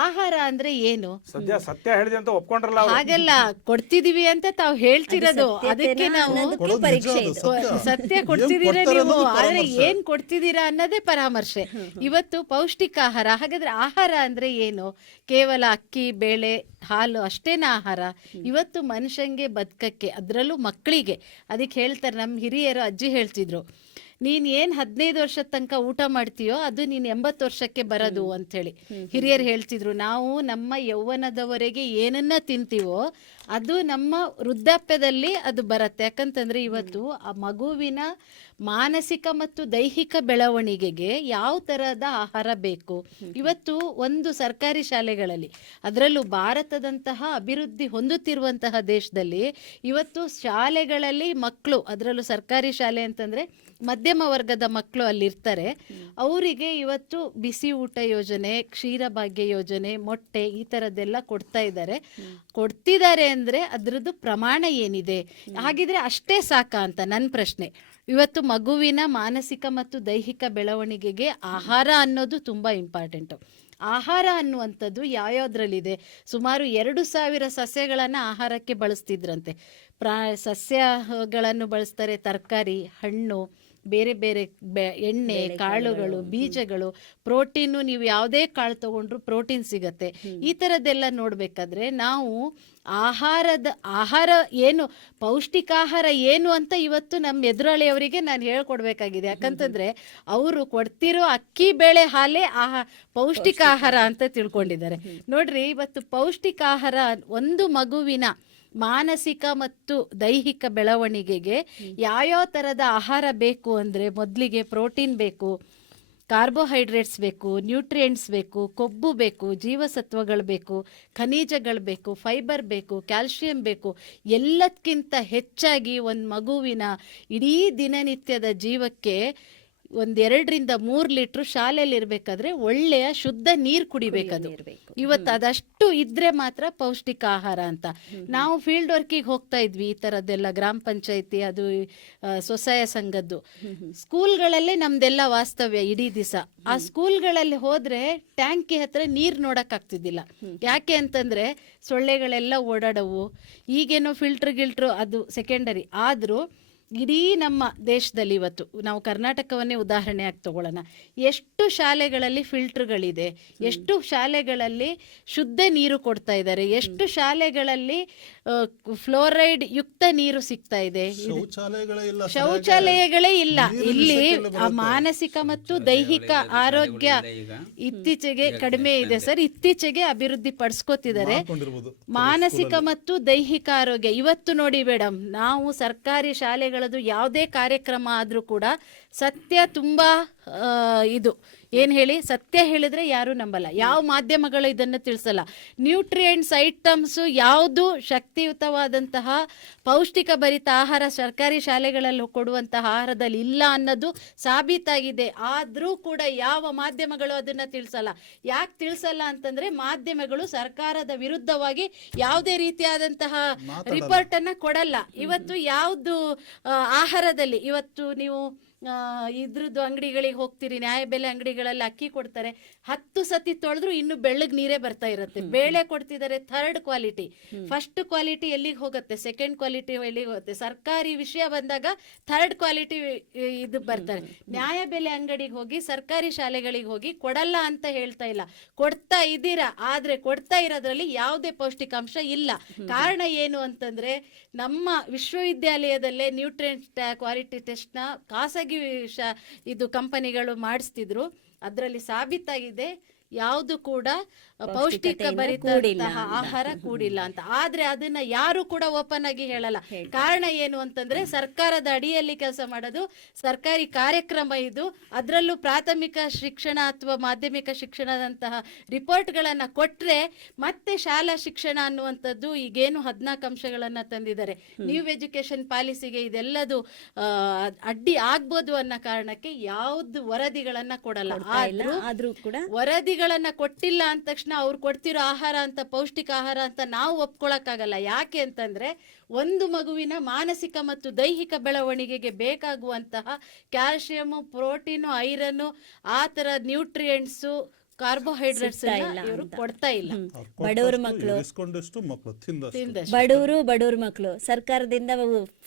ಆಹಾರ ಅಂದ್ರೆ ಏನು? ಸದ್ಯ ಸತ್ಯ ಹೇಳಿದೆ ಅಂತ ಒಪ್ಕೊಂಡ್ರಲ್ಲ ಅವ್ರು. ಹಾಗೆಲ್ಲ ಕೊಡ್ತಿದೀವಿ ಅಂತ ತಾವು ಹೇಳ್ತಿರೋದು, ಅದಕ್ಕೆ ನಾವು ಸತ್ಯ ಕೊಡ್ತಿದ್ದೀರಾ ನೀವು, ಆದ್ರೆ ಏನ್ ಕೊಡ್ತಿದ್ದೀರಾ ಅನ್ನೋದೇ ಪರಾಮರ್ಶೆ. ಇವತ್ತು ಪೌಷ್ಟಿಕ ಆಹಾರ, ಹಾಗಾದ್ರೆ ಆಹಾರ ಅಂದ್ರೆ ಏನು? ಕೇವಲ ಅಕ್ಕಿ, ಬೇಳೆ, ಹಾಲು ಅಷ್ಟೇನ ಆಹಾರ? ಇವತ್ತು ಮನುಷ್ಯಂಗೆ ಬದುಕಕ್ಕೆ, ಅದರಲ್ಲೂ ಮಕ್ಕಳಿಗೆ, ಅದಕ್ಕೆ ಹೇಳ್ತಾರೆ ನಮ್ಮ ಹಿರಿಯರು, ಅಜ್ಜಿ ಹೇಳ್ತಿದ್ರು, ನೀನ್ ಏನ್ 15 ವರ್ಷದ ತನಕ ಊಟ ಮಾಡ್ತೀಯೋ ಅದು ನೀನ್ 80 ವರ್ಷಕ್ಕೆ ಬರೋದು ಅಂಥೇಳಿ ಹಿರಿಯರು ಹೇಳ್ತಿದ್ರು. ನಾವು ನಮ್ಮ ಯೌವನದವರೆಗೆ ಏನನ್ನ ತಿಂತೀವೋ ಅದು ನಮ್ಮ ವೃದ್ಧಾಪ್ಯದಲ್ಲಿ ಅದು ಬರುತ್ತೆ. ಯಾಕಂತಂದ್ರೆ ಇವತ್ತು ಆ ಮಗುವಿನ ಮಾನಸಿಕ ಮತ್ತು ದೈಹಿಕ ಬೆಳವಣಿಗೆಗೆ ಯಾವ ತರಹದ ಆಹಾರ ಬೇಕು. ಇವತ್ತು ಒಂದು ಸರ್ಕಾರಿ ಶಾಲೆಗಳಲ್ಲಿ, ಅದರಲ್ಲೂ ಭಾರತದಂತಹ ಅಭಿವೃದ್ಧಿ ಹೊಂದುತ್ತಿರುವಂತಹ ದೇಶದಲ್ಲಿ ಇವತ್ತು ಶಾಲೆಗಳಲ್ಲಿ ಮಕ್ಕಳು, ಅದರಲ್ಲೂ ಸರ್ಕಾರಿ ಶಾಲೆ ಅಂತಂದ್ರೆ ಮಧ್ಯಮ ವರ್ಗದ ಮಕ್ಕಳು ಅಲ್ಲಿರ್ತಾರೆ, ಅವರಿಗೆ ಇವತ್ತು ಬಿಸಿ ಊಟ ಯೋಜನೆ, ಕ್ಷೀರಭಾಗ್ಯ ಯೋಜನೆ, ಮೊಟ್ಟೆ ಈ ಥರದ್ದೆಲ್ಲ ಕೊಡ್ತಿದ್ದಾರೆ ಅಂದರೆ ಅದರದ್ದು ಪ್ರಮಾಣ ಏನಿದೆ? ಹಾಗಿದ್ರೆ ಅಷ್ಟೇ ಸಾಕಾ ಅಂತ ನನ್ನ ಪ್ರಶ್ನೆ. ಇವತ್ತು ಮಗುವಿನ ಮಾನಸಿಕ ಮತ್ತು ದೈಹಿಕ ಬೆಳವಣಿಗೆಗೆ ಆಹಾರ ಅನ್ನೋದು ತುಂಬ ಇಂಪಾರ್ಟೆಂಟು. ಆಹಾರ ಅನ್ನುವಂಥದ್ದು ಯಾವ್ಯಾವುದ್ರಲ್ಲಿದೆ? ಸುಮಾರು 2000 ಸಸ್ಯಗಳನ್ನು ಆಹಾರಕ್ಕೆ ಬಳಸ್ತಿದ್ರಂತೆ. ಸಸ್ಯಗಳನ್ನು ಬಳಸ್ತಾರೆ, ತರಕಾರಿ, ಹಣ್ಣು, ಬೇರೆ ಬೇರೆ ಎಣ್ಣೆ, ಕಾಳುಗಳು, ಬೀಜಗಳು, ಪ್ರೋಟೀನು. ನೀವು ಯಾವುದೇ ಕಾಳು ತಗೊಂಡ್ರು ಪ್ರೋಟೀನ್ ಸಿಗತ್ತೆ. ಈ ಥರದ್ದೆಲ್ಲ ನೋಡಬೇಕಾದ್ರೆ ನಾವು ಆಹಾರ ಏನು, ಪೌಷ್ಟಿಕಾಹಾರ ಏನು ಅಂತ ಇವತ್ತು ನಮ್ಮ ಎದುರಾಳಿಯವರಿಗೆ ನಾನು ಹೇಳ್ಕೊಡ್ಬೇಕಾಗಿದೆ. ಯಾಕಂತಂದ್ರೆ ಅವರು ಕೊಡ್ತಿರೋ ಅಕ್ಕಿ, ಬೇಳೆ, ಹಾಲೇ ಪೌಷ್ಟಿಕ ಆಹಾರ ಅಂತ ತಿಳ್ಕೊಂಡಿದ್ದಾರೆ. ನೋಡ್ರಿ, ಇವತ್ತು ಪೌಷ್ಟಿಕ ಆಹಾರ ಒಂದು ಮಗುವಿನ ಮಾನಸಿಕ ಮತ್ತು ದೈಹಿಕ ಬೆಳವಣಿಗೆಗೆ ಯಾವ್ಯಾವ ಥರದ ಆಹಾರ ಬೇಕು ಅಂದರೆ, ಮೊದಲಿಗೆ ಪ್ರೋಟೀನ್ ಬೇಕು, ಕಾರ್ಬೋಹೈಡ್ರೇಟ್ಸ್ ಬೇಕು, ನ್ಯೂಟ್ರಿಯೆಂಟ್ಸ್ ಬೇಕು, ಕೊಬ್ಬು ಬೇಕು, ಜೀವಸತ್ವಗಳು ಬೇಕು, ಖನಿಜಗಳು ಬೇಕು, ಫೈಬರ್ ಬೇಕು, ಕ್ಯಾಲ್ಶಿಯಂ ಬೇಕು. ಎಲ್ಲದಕ್ಕಿಂತ ಹೆಚ್ಚಾಗಿ ಒಂದು ಮಗುವಿನ ಇಡೀ ದಿನನಿತ್ಯದ ಜೀವಕ್ಕೆ 1-2 ರಿಂದ 3 ಲೀಟ್ರ್ ಶಾಲೆಯಲ್ಲಿ ಇರಬೇಕಾದ್ರೆ ಒಳ್ಳೆಯ ಶುದ್ಧ ನೀರು ಕುಡಿಬೇಕದು. ಇವತ್ತು ಅದಷ್ಟು ಇದ್ರೆ ಮಾತ್ರ ಪೌಷ್ಟಿಕ ಆಹಾರ ಅಂತ. ನಾವು ಫೀಲ್ಡ್ ವರ್ಕಿಗೆ ಹೋಗ್ತಾ ಇದ್ವಿ, ಈ ಥರದ್ದೆಲ್ಲ ಗ್ರಾಮ ಪಂಚಾಯತಿ, ಅದು ಸ್ವಸಹಾಯ ಸಂಘದ್ದು ಸ್ಕೂಲ್ಗಳಲ್ಲೇ ನಮ್ದೆಲ್ಲ ವಾಸ್ತವ್ಯ ಇಡೀ ದಿವಸ. ಆ ಸ್ಕೂಲ್ಗಳಲ್ಲಿ ಹೋದ್ರೆ ಟ್ಯಾಂಕಿ ಹತ್ರ ನೀರು ನೋಡೋಕ್ಕಾಗ್ತಿದ್ದಿಲ್ಲ. ಯಾಕೆ ಅಂತಂದ್ರೆ ಸೊಳ್ಳೆಗಳೆಲ್ಲ ಓಡಾಡವು. ಈಗೇನೋ ಗಿಲ್ಟ್ರು ಅದು ಸೆಕೆಂಡರಿ. ಆದರೂ ಇಡೀ ನಮ್ಮ ದೇಶದಲ್ಲಿ ಇವತ್ತು ನಾವು ಕರ್ನಾಟಕವನ್ನೇ ಉದಾಹರಣೆಯಾಗಿ ತಗೊಳ್ಳೋಣ. ಎಷ್ಟು ಶಾಲೆಗಳಲ್ಲಿ ಫಿಲ್ಟರ್ಗಳಿದೆ, ಎಷ್ಟು ಶಾಲೆಗಳಲ್ಲಿ ಶುದ್ಧ ನೀರು ಕೊಡ್ತಾ ಇದ್ದಾರೆ, ಎಷ್ಟು ಶಾಲೆಗಳಲ್ಲಿ ಫ್ಲೋರೈಡ್ ಯುಕ್ತ ನೀರು ಸಿಗ್ತಾ ಇದೆ. ಶೌಚಾಲಯಗಳೇ ಇಲ್ಲ. ಇಲ್ಲಿ ಮಾನಸಿಕ ಮತ್ತು ದೈಹಿಕ ಆರೋಗ್ಯ ಇತ್ತೀಚೆಗೆ ಕಡಿಮೆ ಇದೆ ಸರ್, ಇತ್ತೀಚೆಗೆ ಅಭಿವೃದ್ಧಿ ಪಡಿಸ್ಕೋತಿದ್ದಾರೆ. ಮಾನಸಿಕ ಮತ್ತು ದೈಹಿಕ ಆರೋಗ್ಯ ಇವತ್ತು ನೋಡಿ ಮೇಡಮ್, ನಾವು ಸರ್ಕಾರಿ ಶಾಲೆಗಳದ್ದು ಯಾವುದೇ ಕಾರ್ಯಕ್ರಮ ಆದರೂ ಕೂಡ ಸತ್ಯ ತುಂಬ ಇದು ಏನು ಹೇಳಿ, ಸತ್ಯ ಹೇಳಿದ್ರೆ ಯಾರು ನಂಬಲ್ಲ, ಯಾವ ಮಾಧ್ಯಮಗಳು ಇದನ್ನು ತಿಳಿಸಲ್ಲ. ನ್ಯೂಟ್ರಿಯೆಂಟ್ಸ್ ಐಟಮ್ಸು ಯಾವುದು ಶಕ್ತಿಯುತವಾದಂತಹ ಪೌಷ್ಟಿಕ ಭರಿತ ಆಹಾರ ಸರ್ಕಾರಿ ಶಾಲೆಗಳಲ್ಲಿ ಕೊಡುವಂತಹ ಆಹಾರದಲ್ಲಿ ಇಲ್ಲ ಅನ್ನೋದು ಸಾಬೀತಾಗಿದೆ. ಆದರೂ ಕೂಡ ಯಾವ ಮಾಧ್ಯಮಗಳು ಅದನ್ನು ತಿಳಿಸಲ್ಲ. ಯಾಕೆ ತಿಳಿಸಲ್ಲ ಅಂತಂದ್ರೆ ಮಾಧ್ಯಮಗಳು ಸರ್ಕಾರದ ವಿರುದ್ಧವಾಗಿ ಯಾವುದೇ ರೀತಿಯಾದಂತಹ ರಿಪೋರ್ಟನ್ನು ಕೊಡಲ್ಲ. ಇವತ್ತು ಯಾವುದು ಆಹಾರದಲ್ಲಿ, ಇವತ್ತು ನೀವು ಇದ್ರದ್ದು ಅಂಗಡಿಗಳಿಗೆ ಹೋಗ್ತೀರಿ, ನ್ಯಾಯಬೆಲೆ ಅಂಗಡಿಗಳಲ್ಲಿ ಅಕ್ಕಿ ಕೊಡ್ತಾರೆ, 10 ಸತಿ ತೊಳೆದ್ರು ಇನ್ನು ಬೆಳ್ಳಗ್ ನೀರೇ ಬರ್ತಾ ಇರುತ್ತೆ. ಬೇಳೆ ಕೊಡ್ತಿದ್ದಾರೆ 3rd ಕ್ವಾಲಿಟಿ, 1st ಕ್ವಾಲಿಟಿ ಎಲ್ಲಿಗೆ ಹೋಗುತ್ತೆ, 2nd ಕ್ವಾಲಿಟಿ ಎಲ್ಲಿಗೆ ಹೋಗುತ್ತೆ. ಸರ್ಕಾರಿ ವಿಷಯ ಬಂದಾಗ 3rd ಕ್ವಾಲಿಟಿ ಇದು ಬರ್ತಾರೆ. ನ್ಯಾಯಬೆಲೆ ಅಂಗಡಿಗೆ ಹೋಗಿ, ಸರ್ಕಾರಿ ಶಾಲೆಗಳಿಗೆ ಹೋಗಿ ಕೊಡಲ್ಲ ಅಂತ ಹೇಳ್ತಾ ಇಲ್ಲ, ಕೊಡ್ತಾ ಇದ್ದೀರಾ. ಆದ್ರೆ ಕೊಡ್ತಾ ಇರೋದ್ರಲ್ಲಿ ಯಾವುದೇ ಪೌಷ್ಟಿಕಾಂಶ ಇಲ್ಲ. ಕಾರಣ ಏನು ಅಂತಂದ್ರೆ ನಮ್ಮ ವಿಶ್ವವಿದ್ಯಾಲಯದಲ್ಲೇ ನ್ಯೂಟ್ರಿಯೆಂಟ್ ಕ್ವಾಲಿಟಿ ಟೆಸ್ಟ್ನ ಖಾಸಗಿ ಇದು ಕಂಪನಿಗಳು ಮಾಡಿಸ್ತಿದ್ರು. ಅದರಲ್ಲಿ ಸಾಬೀತಾಗಿದೆ ಯಾವುದು ಕೂಡ ಪೌಷ್ಟಿಕ ಪೌಷ್ಟಿಕತೆಯಿಂದ ಕೂಡಿಲ್ಲ ಭರಿತಂತಹ ಅಂತ. ಆಹಾರ ಕೂಡಿಲ್ಲ ಅಂತ. ಆದ್ರೆ ಅದನ್ನ ಯಾರು ಕೂಡ ಓಪನ್ ಆಗಿ ಹೇಳಲ್ಲ. ಕಾರಣ ಏನು ಅಂತಂದ್ರೆ ಸರ್ಕಾರದ ಅಡಿಯಲ್ಲಿ ಕೆಲಸ ಮಾಡೋದು, ಸರ್ಕಾರಿ ಕಾರ್ಯಕ್ರಮ ಇದು. ಅದರಲ್ಲೂ ಪ್ರಾಥಮಿಕ ಶಿಕ್ಷಣ ಅಥವಾ ಮಾಧ್ಯಮಿಕ ಶಿಕ್ಷಣದಂತಹ ರಿಪೋರ್ಟ್ಗಳನ್ನ ಕೊಟ್ರೆ ಮತ್ತೆ ಶಾಲಾ ಶಿಕ್ಷಣ ಅನ್ನುವಂಥದ್ದು ಈಗೇನು 14 ಅಂಶಗಳನ್ನ ತಂದಿದ್ದಾರೆ ನ್ಯೂ ಎಜುಕೇಶನ್ ಪಾಲಿಸಿಗೆ, ಇದೆಲ್ಲದು ಅಡ್ಡಿ ಆಗ್ಬೋದು ಅನ್ನೋ ಕಾರಣಕ್ಕೆ ಯಾವ್ದು ವರದಿಗಳನ್ನ ಕೊಡಲ್ಲ. ಆದ್ರೂ ಕೂಡ ವರದಿಗಳನ್ನ ಕೊಟ್ಟಿಲ್ಲ ಅಂದ ತಕ್ಷಣ ಅವ್ರು ಕೊಡ್ತಿರೋ ಆಹಾರ ಅಂತ ಪೌಷ್ಟಿಕ ಆಹಾರ ಅಂತ ನಾವು ಒಪ್ಕೊಳಕ್ಕಾಗಲ್ಲ. ಯಾಕೆ ಅಂತಂದ್ರೆ ಒಂದು ಮಗುವಿನ ಮಾನಸಿಕ ಮತ್ತು ದೈಹಿಕ ಬೆಳವಣಿಗೆಗೆ ಬೇಕಾಗುವಂತಹ ಕ್ಯಾಲ್ಸಿಯಂ, ಪ್ರೋಟೀನು, ಐರನ್, ಆ ತರ ನ್ಯೂಟ್ರಿಯೆಂಟ್ಸು, ಕಾರ್ಬೋಹೈಡ್ರೇಟ್ಸ್ ಇವರು ಕೊಡ್ತಾ ಇಲ್ಲ. ಬಡವ್ರ ಮಕ್ಕಳು ಇಸ್ಕೊಂಡಷ್ಟು ಮಕ್ಕಳು ತಿಂದಷ್ಟು. ಬಡವ್ರ ಮಕ್ಕಳು ಸರ್ಕಾರದಿಂದ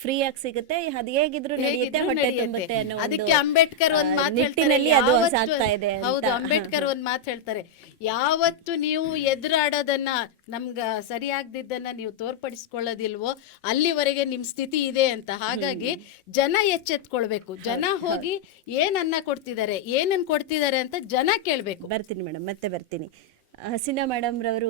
ಫ್ರೀ ಆಗಿ ಸಿಗುತ್ತೆ, ಅದು ಹೇಗಿದ್ರು ನಡೆಯುತ್ತೆ, ಹೊಟ್ಟೆ ತುಂಬುತ್ತೆ ಅನ್ನೋ ಒಂದು ಅದಕ್ಕೆ ಅಂಬೇಡ್ಕರ್ ಒಂದ್ ಮಾತು ನಿಟ್ಟಿನಲ್ಲಿ ಅದು ಸಾಗ್ತಾ ಇದೆ ಅಂತ. ಹೌದು, ಅಂಬೇಡ್ಕರ್ ಒಂದ್ ಮಾತು ಹೇಳ್ತಾರೆ, ಯಾವತ್ತು ನೀವು ಎದುರಾಡೋದನ್ನ ನಮ್ಗ ಸರಿಯಾಗ್ದಿದ್ದನ್ನ ನೀವು ತೋರ್ಪಡಿಸ್ಕೊಳ್ಳೋದಿಲ್ವೋ ಅಲ್ಲಿವರೆಗೆ ನಿಮ್ ಸ್ಥಿತಿ ಇದೆ ಅಂತ. ಹಾಗಾಗಿ ಜನ ಎಚ್ಚೆತ್ಕೊಳ್ಬೇಕು. ಜನ ಹೋಗಿ ಏನನ್ನ ಕೊಡ್ತಿದ್ದಾರೆ, ಏನನ್ನ ಕೊಡ್ತಿದ್ದಾರೆ ಅಂತ ಜನ ಕೇಳ್ಬೇಕು. ಬರ್ತೀನಿ ಮೇಡಮ್, ಮತ್ತೆ ಬರ್ತೀನಿ. ಹಸೀನಾ ಮೇಡಮ್ ರವರು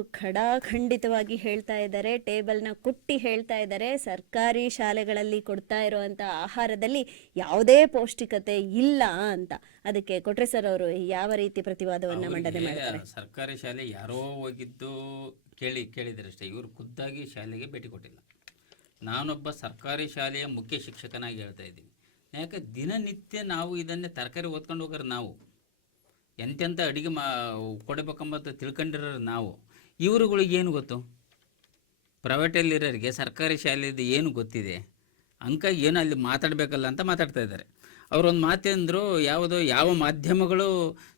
ಖಂಡಿತವಾಗಿ ಹೇಳ್ತಾ ಇದ್ದಾರೆ, ಟೇಬಲ್ನ ಕುಟ್ಟಿ ಹೇಳ್ತಾ ಇದ್ದಾರೆ, ಸರ್ಕಾರಿ ಶಾಲೆಗಳಲ್ಲಿ ಕೊಡ್ತಾ ಇರುವಂತ ಆಹಾರದಲ್ಲಿ ಯಾವುದೇ ಪೌಷ್ಟಿಕತೆ ಇಲ್ಲ ಅಂತ. ಅದಕ್ಕೆ ಕೊಟ್ರೆ ಸರ್ ಅವರು ಯಾವ ರೀತಿ ಪ್ರತಿವಾದವನ್ನ ಮಂಡನೆ ಮಾಡ್ತಾರೆ? ಸರ್ಕಾರಿ ಶಾಲೆ ಯಾರೋ ಹೋಗಿದ್ದು ಕೇಳಿದ್ರಷ್ಟೇ, ಇವರು ಖುದ್ದಾಗಿ ಶಾಲೆಗೆ ಭೇಟಿ ಕೊಟ್ಟಿಲ್ಲ. ನಾನೊಬ್ಬ ಸರ್ಕಾರಿ ಶಾಲೆಯ ಮುಖ್ಯ ಶಿಕ್ಷಕನಾಗಿ ಹೇಳ್ತಾ ಇದ್ದೀನಿ. ಯಾಕೆ ದಿನನಿತ್ಯ ನಾವು ಇದನ್ನೇ ತರಕಾರಿ ಓದ್ಕೊಂಡು ಹೋಗೋರು ನಾವು, ಎಂತೆಂಥ ಅಡುಗೆ ಕೊಡಬೇಕಂಬತ್ತು ತಿಳ್ಕೊಂಡಿರೋರು ನಾವು. ಇವರುಗಳಿಗೆ ಏನು ಗೊತ್ತು? ಪ್ರೈವೇಟಲ್ಲಿರೋರಿಗೆ ಸರ್ಕಾರಿ ಶಾಲೆದು ಏನು ಗೊತ್ತಿದೆ? ಹಂಗಾಗಿ ಏನು ಅಲ್ಲಿ ಮಾತಾಡಬೇಕಲ್ಲ ಅಂತ ಮಾತಾಡ್ತಾ ಇದ್ದಾರೆ. ಅವರೊಂದು ಮಾತಂದರು, ಯಾವ ಮಾಧ್ಯಮಗಳು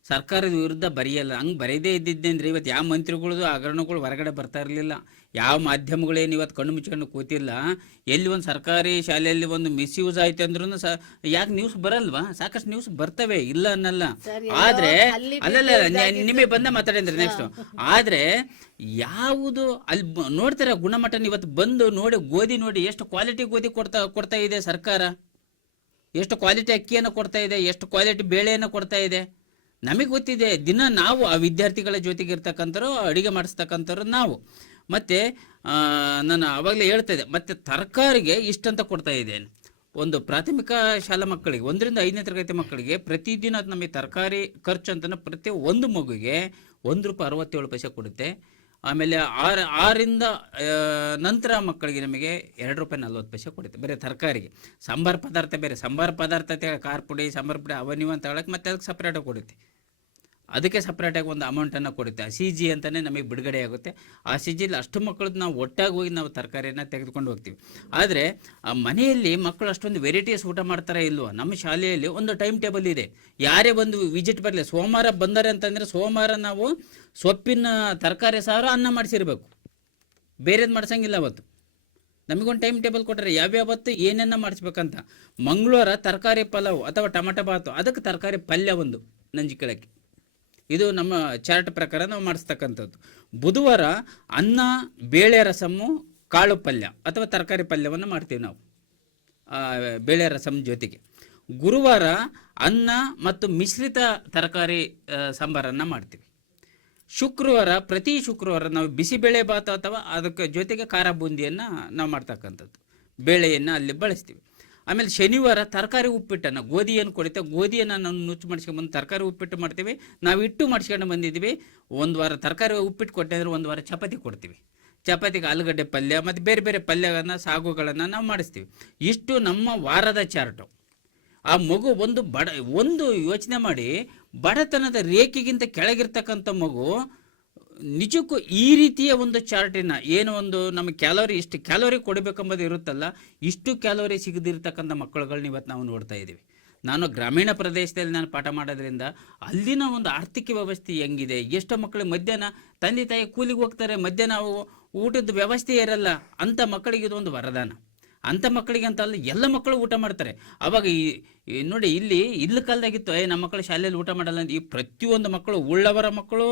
ಸರ್ಕಾರದ ವಿರುದ್ಧ ಬರೆಯಲ್ಲ. ಹಂಗೆ ಬರೆಯದೇ ಇದ್ದಿದ್ದಂದ್ರೆ ಇವತ್ತು ಯಾವ ಮಂತ್ರಿಗಳದು ಹಗರಣಗಳು ಹೊರಗಡೆ ಬರ್ತಾ ಇರಲಿಲ್ಲ. ಯಾವ ಮಾಧ್ಯಮಗಳೇನು ಇವತ್ತು ಕಣ್ಣು ಮುಚ್ಕೊಂಡು ಕೂತಿಲ್ಲ. ಎಲ್ಲಿ ಒಂದು ಸರ್ಕಾರಿ ಶಾಲೆಯಲ್ಲಿ ಒಂದು ಮಿಸ್ಯೂಸ್ ಆಯ್ತು ಅಂದ್ರೂ ಯಾಕೆ ನ್ಯೂಸ್ ಬರಲ್ವಾ? ಸಾಕಷ್ಟು ನ್ಯೂಸ್ ಬರ್ತವೆ, ಇಲ್ಲ ಅನ್ನಲ್ಲ. ಆದರೆ ಅಲ್ಲಲ್ಲ ನಿಮಗೆ ಬಂದ ಮಾತಾಡಿದ್ರೆ ನೆಕ್ಸ್ಟ್. ಆದರೆ ಯಾವುದು ಅಲ್ಲಿ ನೋಡ್ತಾರೆ ಗುಣಮಟ್ಟನ, ಇವತ್ತು ಬಂದು ನೋಡಿ ಗೋಧಿ ನೋಡಿ ಎಷ್ಟು ಕ್ವಾಲಿಟಿ ಗೋಧಿ ಕೊಡ್ತಾ ಇದೆ ಸರ್ಕಾರ, ಎಷ್ಟು ಕ್ವಾಲಿಟಿ ಅಕ್ಕಿಯನ್ನು ಕೊಡ್ತಾ ಇದೆ, ಎಷ್ಟು ಕ್ವಾಲಿಟಿ ಬೇಳೆಯನ್ನು ಕೊಡ್ತಾ ಇದೆ. ನಮಗೆ ಗೊತ್ತಿದೆ. ದಿನ ನಾವು ಆ ವಿದ್ಯಾರ್ಥಿಗಳ ಜೊತೆಗೆ ಇರ್ತಕ್ಕಂಥವ್ರು, ಅಡುಗೆ ಮಾಡಿಸ್ತಕ್ಕಂಥವ್ರು ನಾವು. ಮತ್ತು ನಾನು ಆವಾಗಲೇ ಹೇಳ್ತಾ ಇದ್ದೆ, ಮತ್ತು ತರಕಾರಿಗೆ ಇಷ್ಟಂತ ಕೊಡ್ತಾ ಇದ್ದೇನೆ. ಒಂದು ಪ್ರಾಥಮಿಕ ಶಾಲಾ ಮಕ್ಕಳಿಗೆ 1ರಿಂದ 5ನೇ ತರಗತಿ ಮಕ್ಕಳಿಗೆ ಪ್ರತಿದಿನ ನಮಗೆ ತರಕಾರಿ ಖರ್ಚು ಅಂತ ಪ್ರತಿ ಒಂದು ಮಗುಗೆ ₹1.67 ಕೊಡುತ್ತೆ. ಆಮೇಲೆ 6ರಿಂದ ನಂತರ ಮಕ್ಕಳಿಗೆ ನಮಗೆ ₹2.40 ಕೊಡುತ್ತೆ ಬರೀ ತರಕಾರಿಗೆ. ಸಾಂಬಾರು ಪದಾರ್ಥ ಬೇರೆ, ಸಾಂಬಾರು ಪದಾರ್ಥ ಖಾರ ಪುಡಿ, ಸಾಂಬಾರು ಪುಡಿ ಅವನಿವ ಅಂತ ಹೇಳಕ್ಕೆ ಮತ್ತೆ ಅದಕ್ಕೆ ಸಪ್ರೇಟಾಗಿ ಕೊಡುತ್ತೆ. ಅದಕ್ಕೆ ಸಪ್ರೇಟಾಗಿ ಒಂದು ಅಮೌಂಟನ್ನು ಕೊಡುತ್ತೆ. ಆ CG ಅಂತಲೇ ನಮಗೆ ಬಿಡುಗಡೆ ಆಗುತ್ತೆ. ಆ CGಲಿ ಅಷ್ಟು ಮಕ್ಕಳದ್ದು ನಾವು ಒಟ್ಟಾಗಿ ಹೋಗಿ ನಾವು ತರಕಾರಿಯನ್ನು ತೆಗೆದುಕೊಂಡು ಹೋಗ್ತೀವಿ. ಆದರೆ ಆ ಮನೆಯಲ್ಲಿ ಮಕ್ಕಳು ಅಷ್ಟೊಂದು ವೆರೈಟೀಸ್ ಊಟ ಮಾಡ್ತಾರೆ ಇಲ್ವೋ? ನಮ್ಮ ಶಾಲೆಯಲ್ಲಿ ಒಂದು ಟೈಮ್ ಟೇಬಲ್ ಇದೆ. ಯಾರೇ ಒಂದು ವಿಸಿಟ್ ಬರಲಿ, ಸೋಮವಾರ ಬಂದರೆ ಅಂತಂದರೆ ಸೋಮವಾರ ನಾವು ಸೊಪ್ಪಿನ ತರಕಾರಿ ಸಾರು ಅನ್ನ ಮಾಡಿಸಿರ್ಬೇಕು, ಬೇರೆದು ಮಾಡಿಸಂಗಿಲ್ಲ. ಅವತ್ತು ನಮಗೊಂದು ಟೈಮ್ ಟೇಬಲ್ ಕೊಟ್ಟರೆ ಯಾವ್ಯಾವತ್ತು ಏನೇನ ಮಾಡಿಸ್ಬೇಕಂತ. ಮಂಗಳವಾರ ತರಕಾರಿ ಪಲಾವ್ ಅಥವಾ ಟೊಮೆಟೊ ಬಾತು, ಅದಕ್ಕೆ ತರಕಾರಿ ಪಲ್ಯ ಒಂದು ನಂಜಿಕೆಳಕ್ಕೆ. ಇದು ನಮ್ಮ ಚಾರ್ಟ್ ಪ್ರಕಾರ ನಾವು ಮಾಡಿಸ್ತಕ್ಕಂಥದ್ದು. ಬುಧವಾರ ಅನ್ನ, ಬೇಳೆ ರಸಮ್ಮು, ಕಾಳು ಪಲ್ಯ ಅಥವಾ ತರಕಾರಿ ಪಲ್ಯವನ್ನು ಮಾಡ್ತೀವಿ ನಾವು ಬೇಳೆ ರಸಮ್ ಜೊತೆಗೆ. ಗುರುವಾರ ಅನ್ನ ಮತ್ತು ಮಿಶ್ರಿತ ತರಕಾರಿ ಸಾಂಬಾರನ್ನು ಮಾಡ್ತೀವಿ. ಪ್ರತಿ ಶುಕ್ರವಾರ ನಾವು ಬಿಸಿಬೇಳೆ ಭಾತ ಅಥವಾ ಅದಕ್ಕೆ ಜೊತೆಗೆ ಖಾರ ಬೂಂದಿಯನ್ನು ನಾವು ಮಾಡ್ತಕ್ಕಂಥದ್ದು, ಬೇಳೆಯನ್ನು ಅಲ್ಲಿ ಬಳಸ್ತೀವಿ. ಆಮೇಲೆ ಶನಿವಾರ ತರಕಾರಿ ಉಪ್ಪಿಟ್ಟನ್ನು, ಗೋಧಿಯನ್ನು ಕೊಡುತ್ತೆ, ಗೋಧಿಯನ್ನು ನಾವು ನುಚ್ಚು ಮಾಡಿಸ್ಕೊಂಡ್ಬಂದು ತರಕಾರಿ ಉಪ್ಪಿಟ್ಟು ಮಾಡ್ತೀವಿ. ನಾವು ಇಟ್ಟು ಮಾಡಿಸ್ಕೊಂಡು ಬಂದಿದ್ದೀವಿ. ಒಂದು ವಾರ ತರಕಾರಿ ಉಪ್ಪಿಟ್ಟು ಕೊಟ್ಟೆ ಅಂದರೆ ಒಂದು ವಾರ ಚಪಾತಿ ಕೊಡ್ತೀವಿ. ಚಪಾತಿಗೆ ಆಲೂಗಡ್ಡೆ ಪಲ್ಯ ಮತ್ತು ಬೇರೆ ಬೇರೆ ಪಲ್ಯಗಳನ್ನು, ಸಾಗುಗಳನ್ನು ನಾವು ಮಾಡಿಸ್ತೀವಿ. ಇಷ್ಟು ನಮ್ಮ ವಾರದ ಚಾರ್ಟು. ಆ ಮಗು ಒಂದು ಯೋಚನೆ ಮಾಡಿ, ಬಡತನದ ರೇಖೆಗಿಂತ ಕೆಳಗಿರ್ತಕ್ಕಂಥ ಮಗು ನಿಜಕ್ಕೂ ಈ ರೀತಿಯ ಒಂದು ಚಾರ್ಟಿನ ಏನು ಒಂದು ನಮಗೆ ಇಷ್ಟು ಕ್ಯಾಲೋರಿ ಕೊಡಬೇಕೆಂಬುದು ಇರುತ್ತಲ್ಲ, ಇಷ್ಟು ಕ್ಯಾಲೋರಿ ಸಿಗದಿರ್ತಕ್ಕಂಥ ಮಕ್ಕಳುಗಳನ್ನ ಇವತ್ತು ನಾವು ನೋಡ್ತಾ ಇದ್ದೀವಿ. ನಾನು ಗ್ರಾಮೀಣ ಪ್ರದೇಶದಲ್ಲಿ ನಾನು ಪಾಠ ಮಾಡೋದ್ರಿಂದ ಅಲ್ಲಿನ ಒಂದು ಆರ್ಥಿಕ ವ್ಯವಸ್ಥೆ ಹೆಂಗಿದೆ, ಎಷ್ಟೋ ಮಕ್ಕಳು ಮಧ್ಯಾಹ್ನ ತಂದೆ ತಾಯಿ ಕೂಲಿಗೆ ಹೋಗ್ತಾರೆ, ಮಧ್ಯಾಹ್ನ ಊಟದ ವ್ಯವಸ್ಥೆ ಇರಲ್ಲ. ಅಂಥ ಮಕ್ಕಳಿಗೆ ಇದು ಒಂದು ವರದಾನ. ಅಂಥ ಮಕ್ಕಳಿಗೆ ಅಂತ ಅಲ್ಲ, ಎಲ್ಲ ಮಕ್ಕಳು ಊಟ ಮಾಡ್ತಾರೆ. ಆವಾಗ ನೋಡಿ, ಇಲ್ಲಿ ಕಾಲದಾಗಿತ್ತು ನಮ್ಮ ಮಕ್ಕಳು ಶಾಲೆಯಲ್ಲಿ ಊಟ ಮಾಡಲ್ಲ ಅಂತ. ಈ ಪ್ರತಿಯೊಂದು ಮಕ್ಕಳು, ಉಳ್ಳವರ ಮಕ್ಕಳು,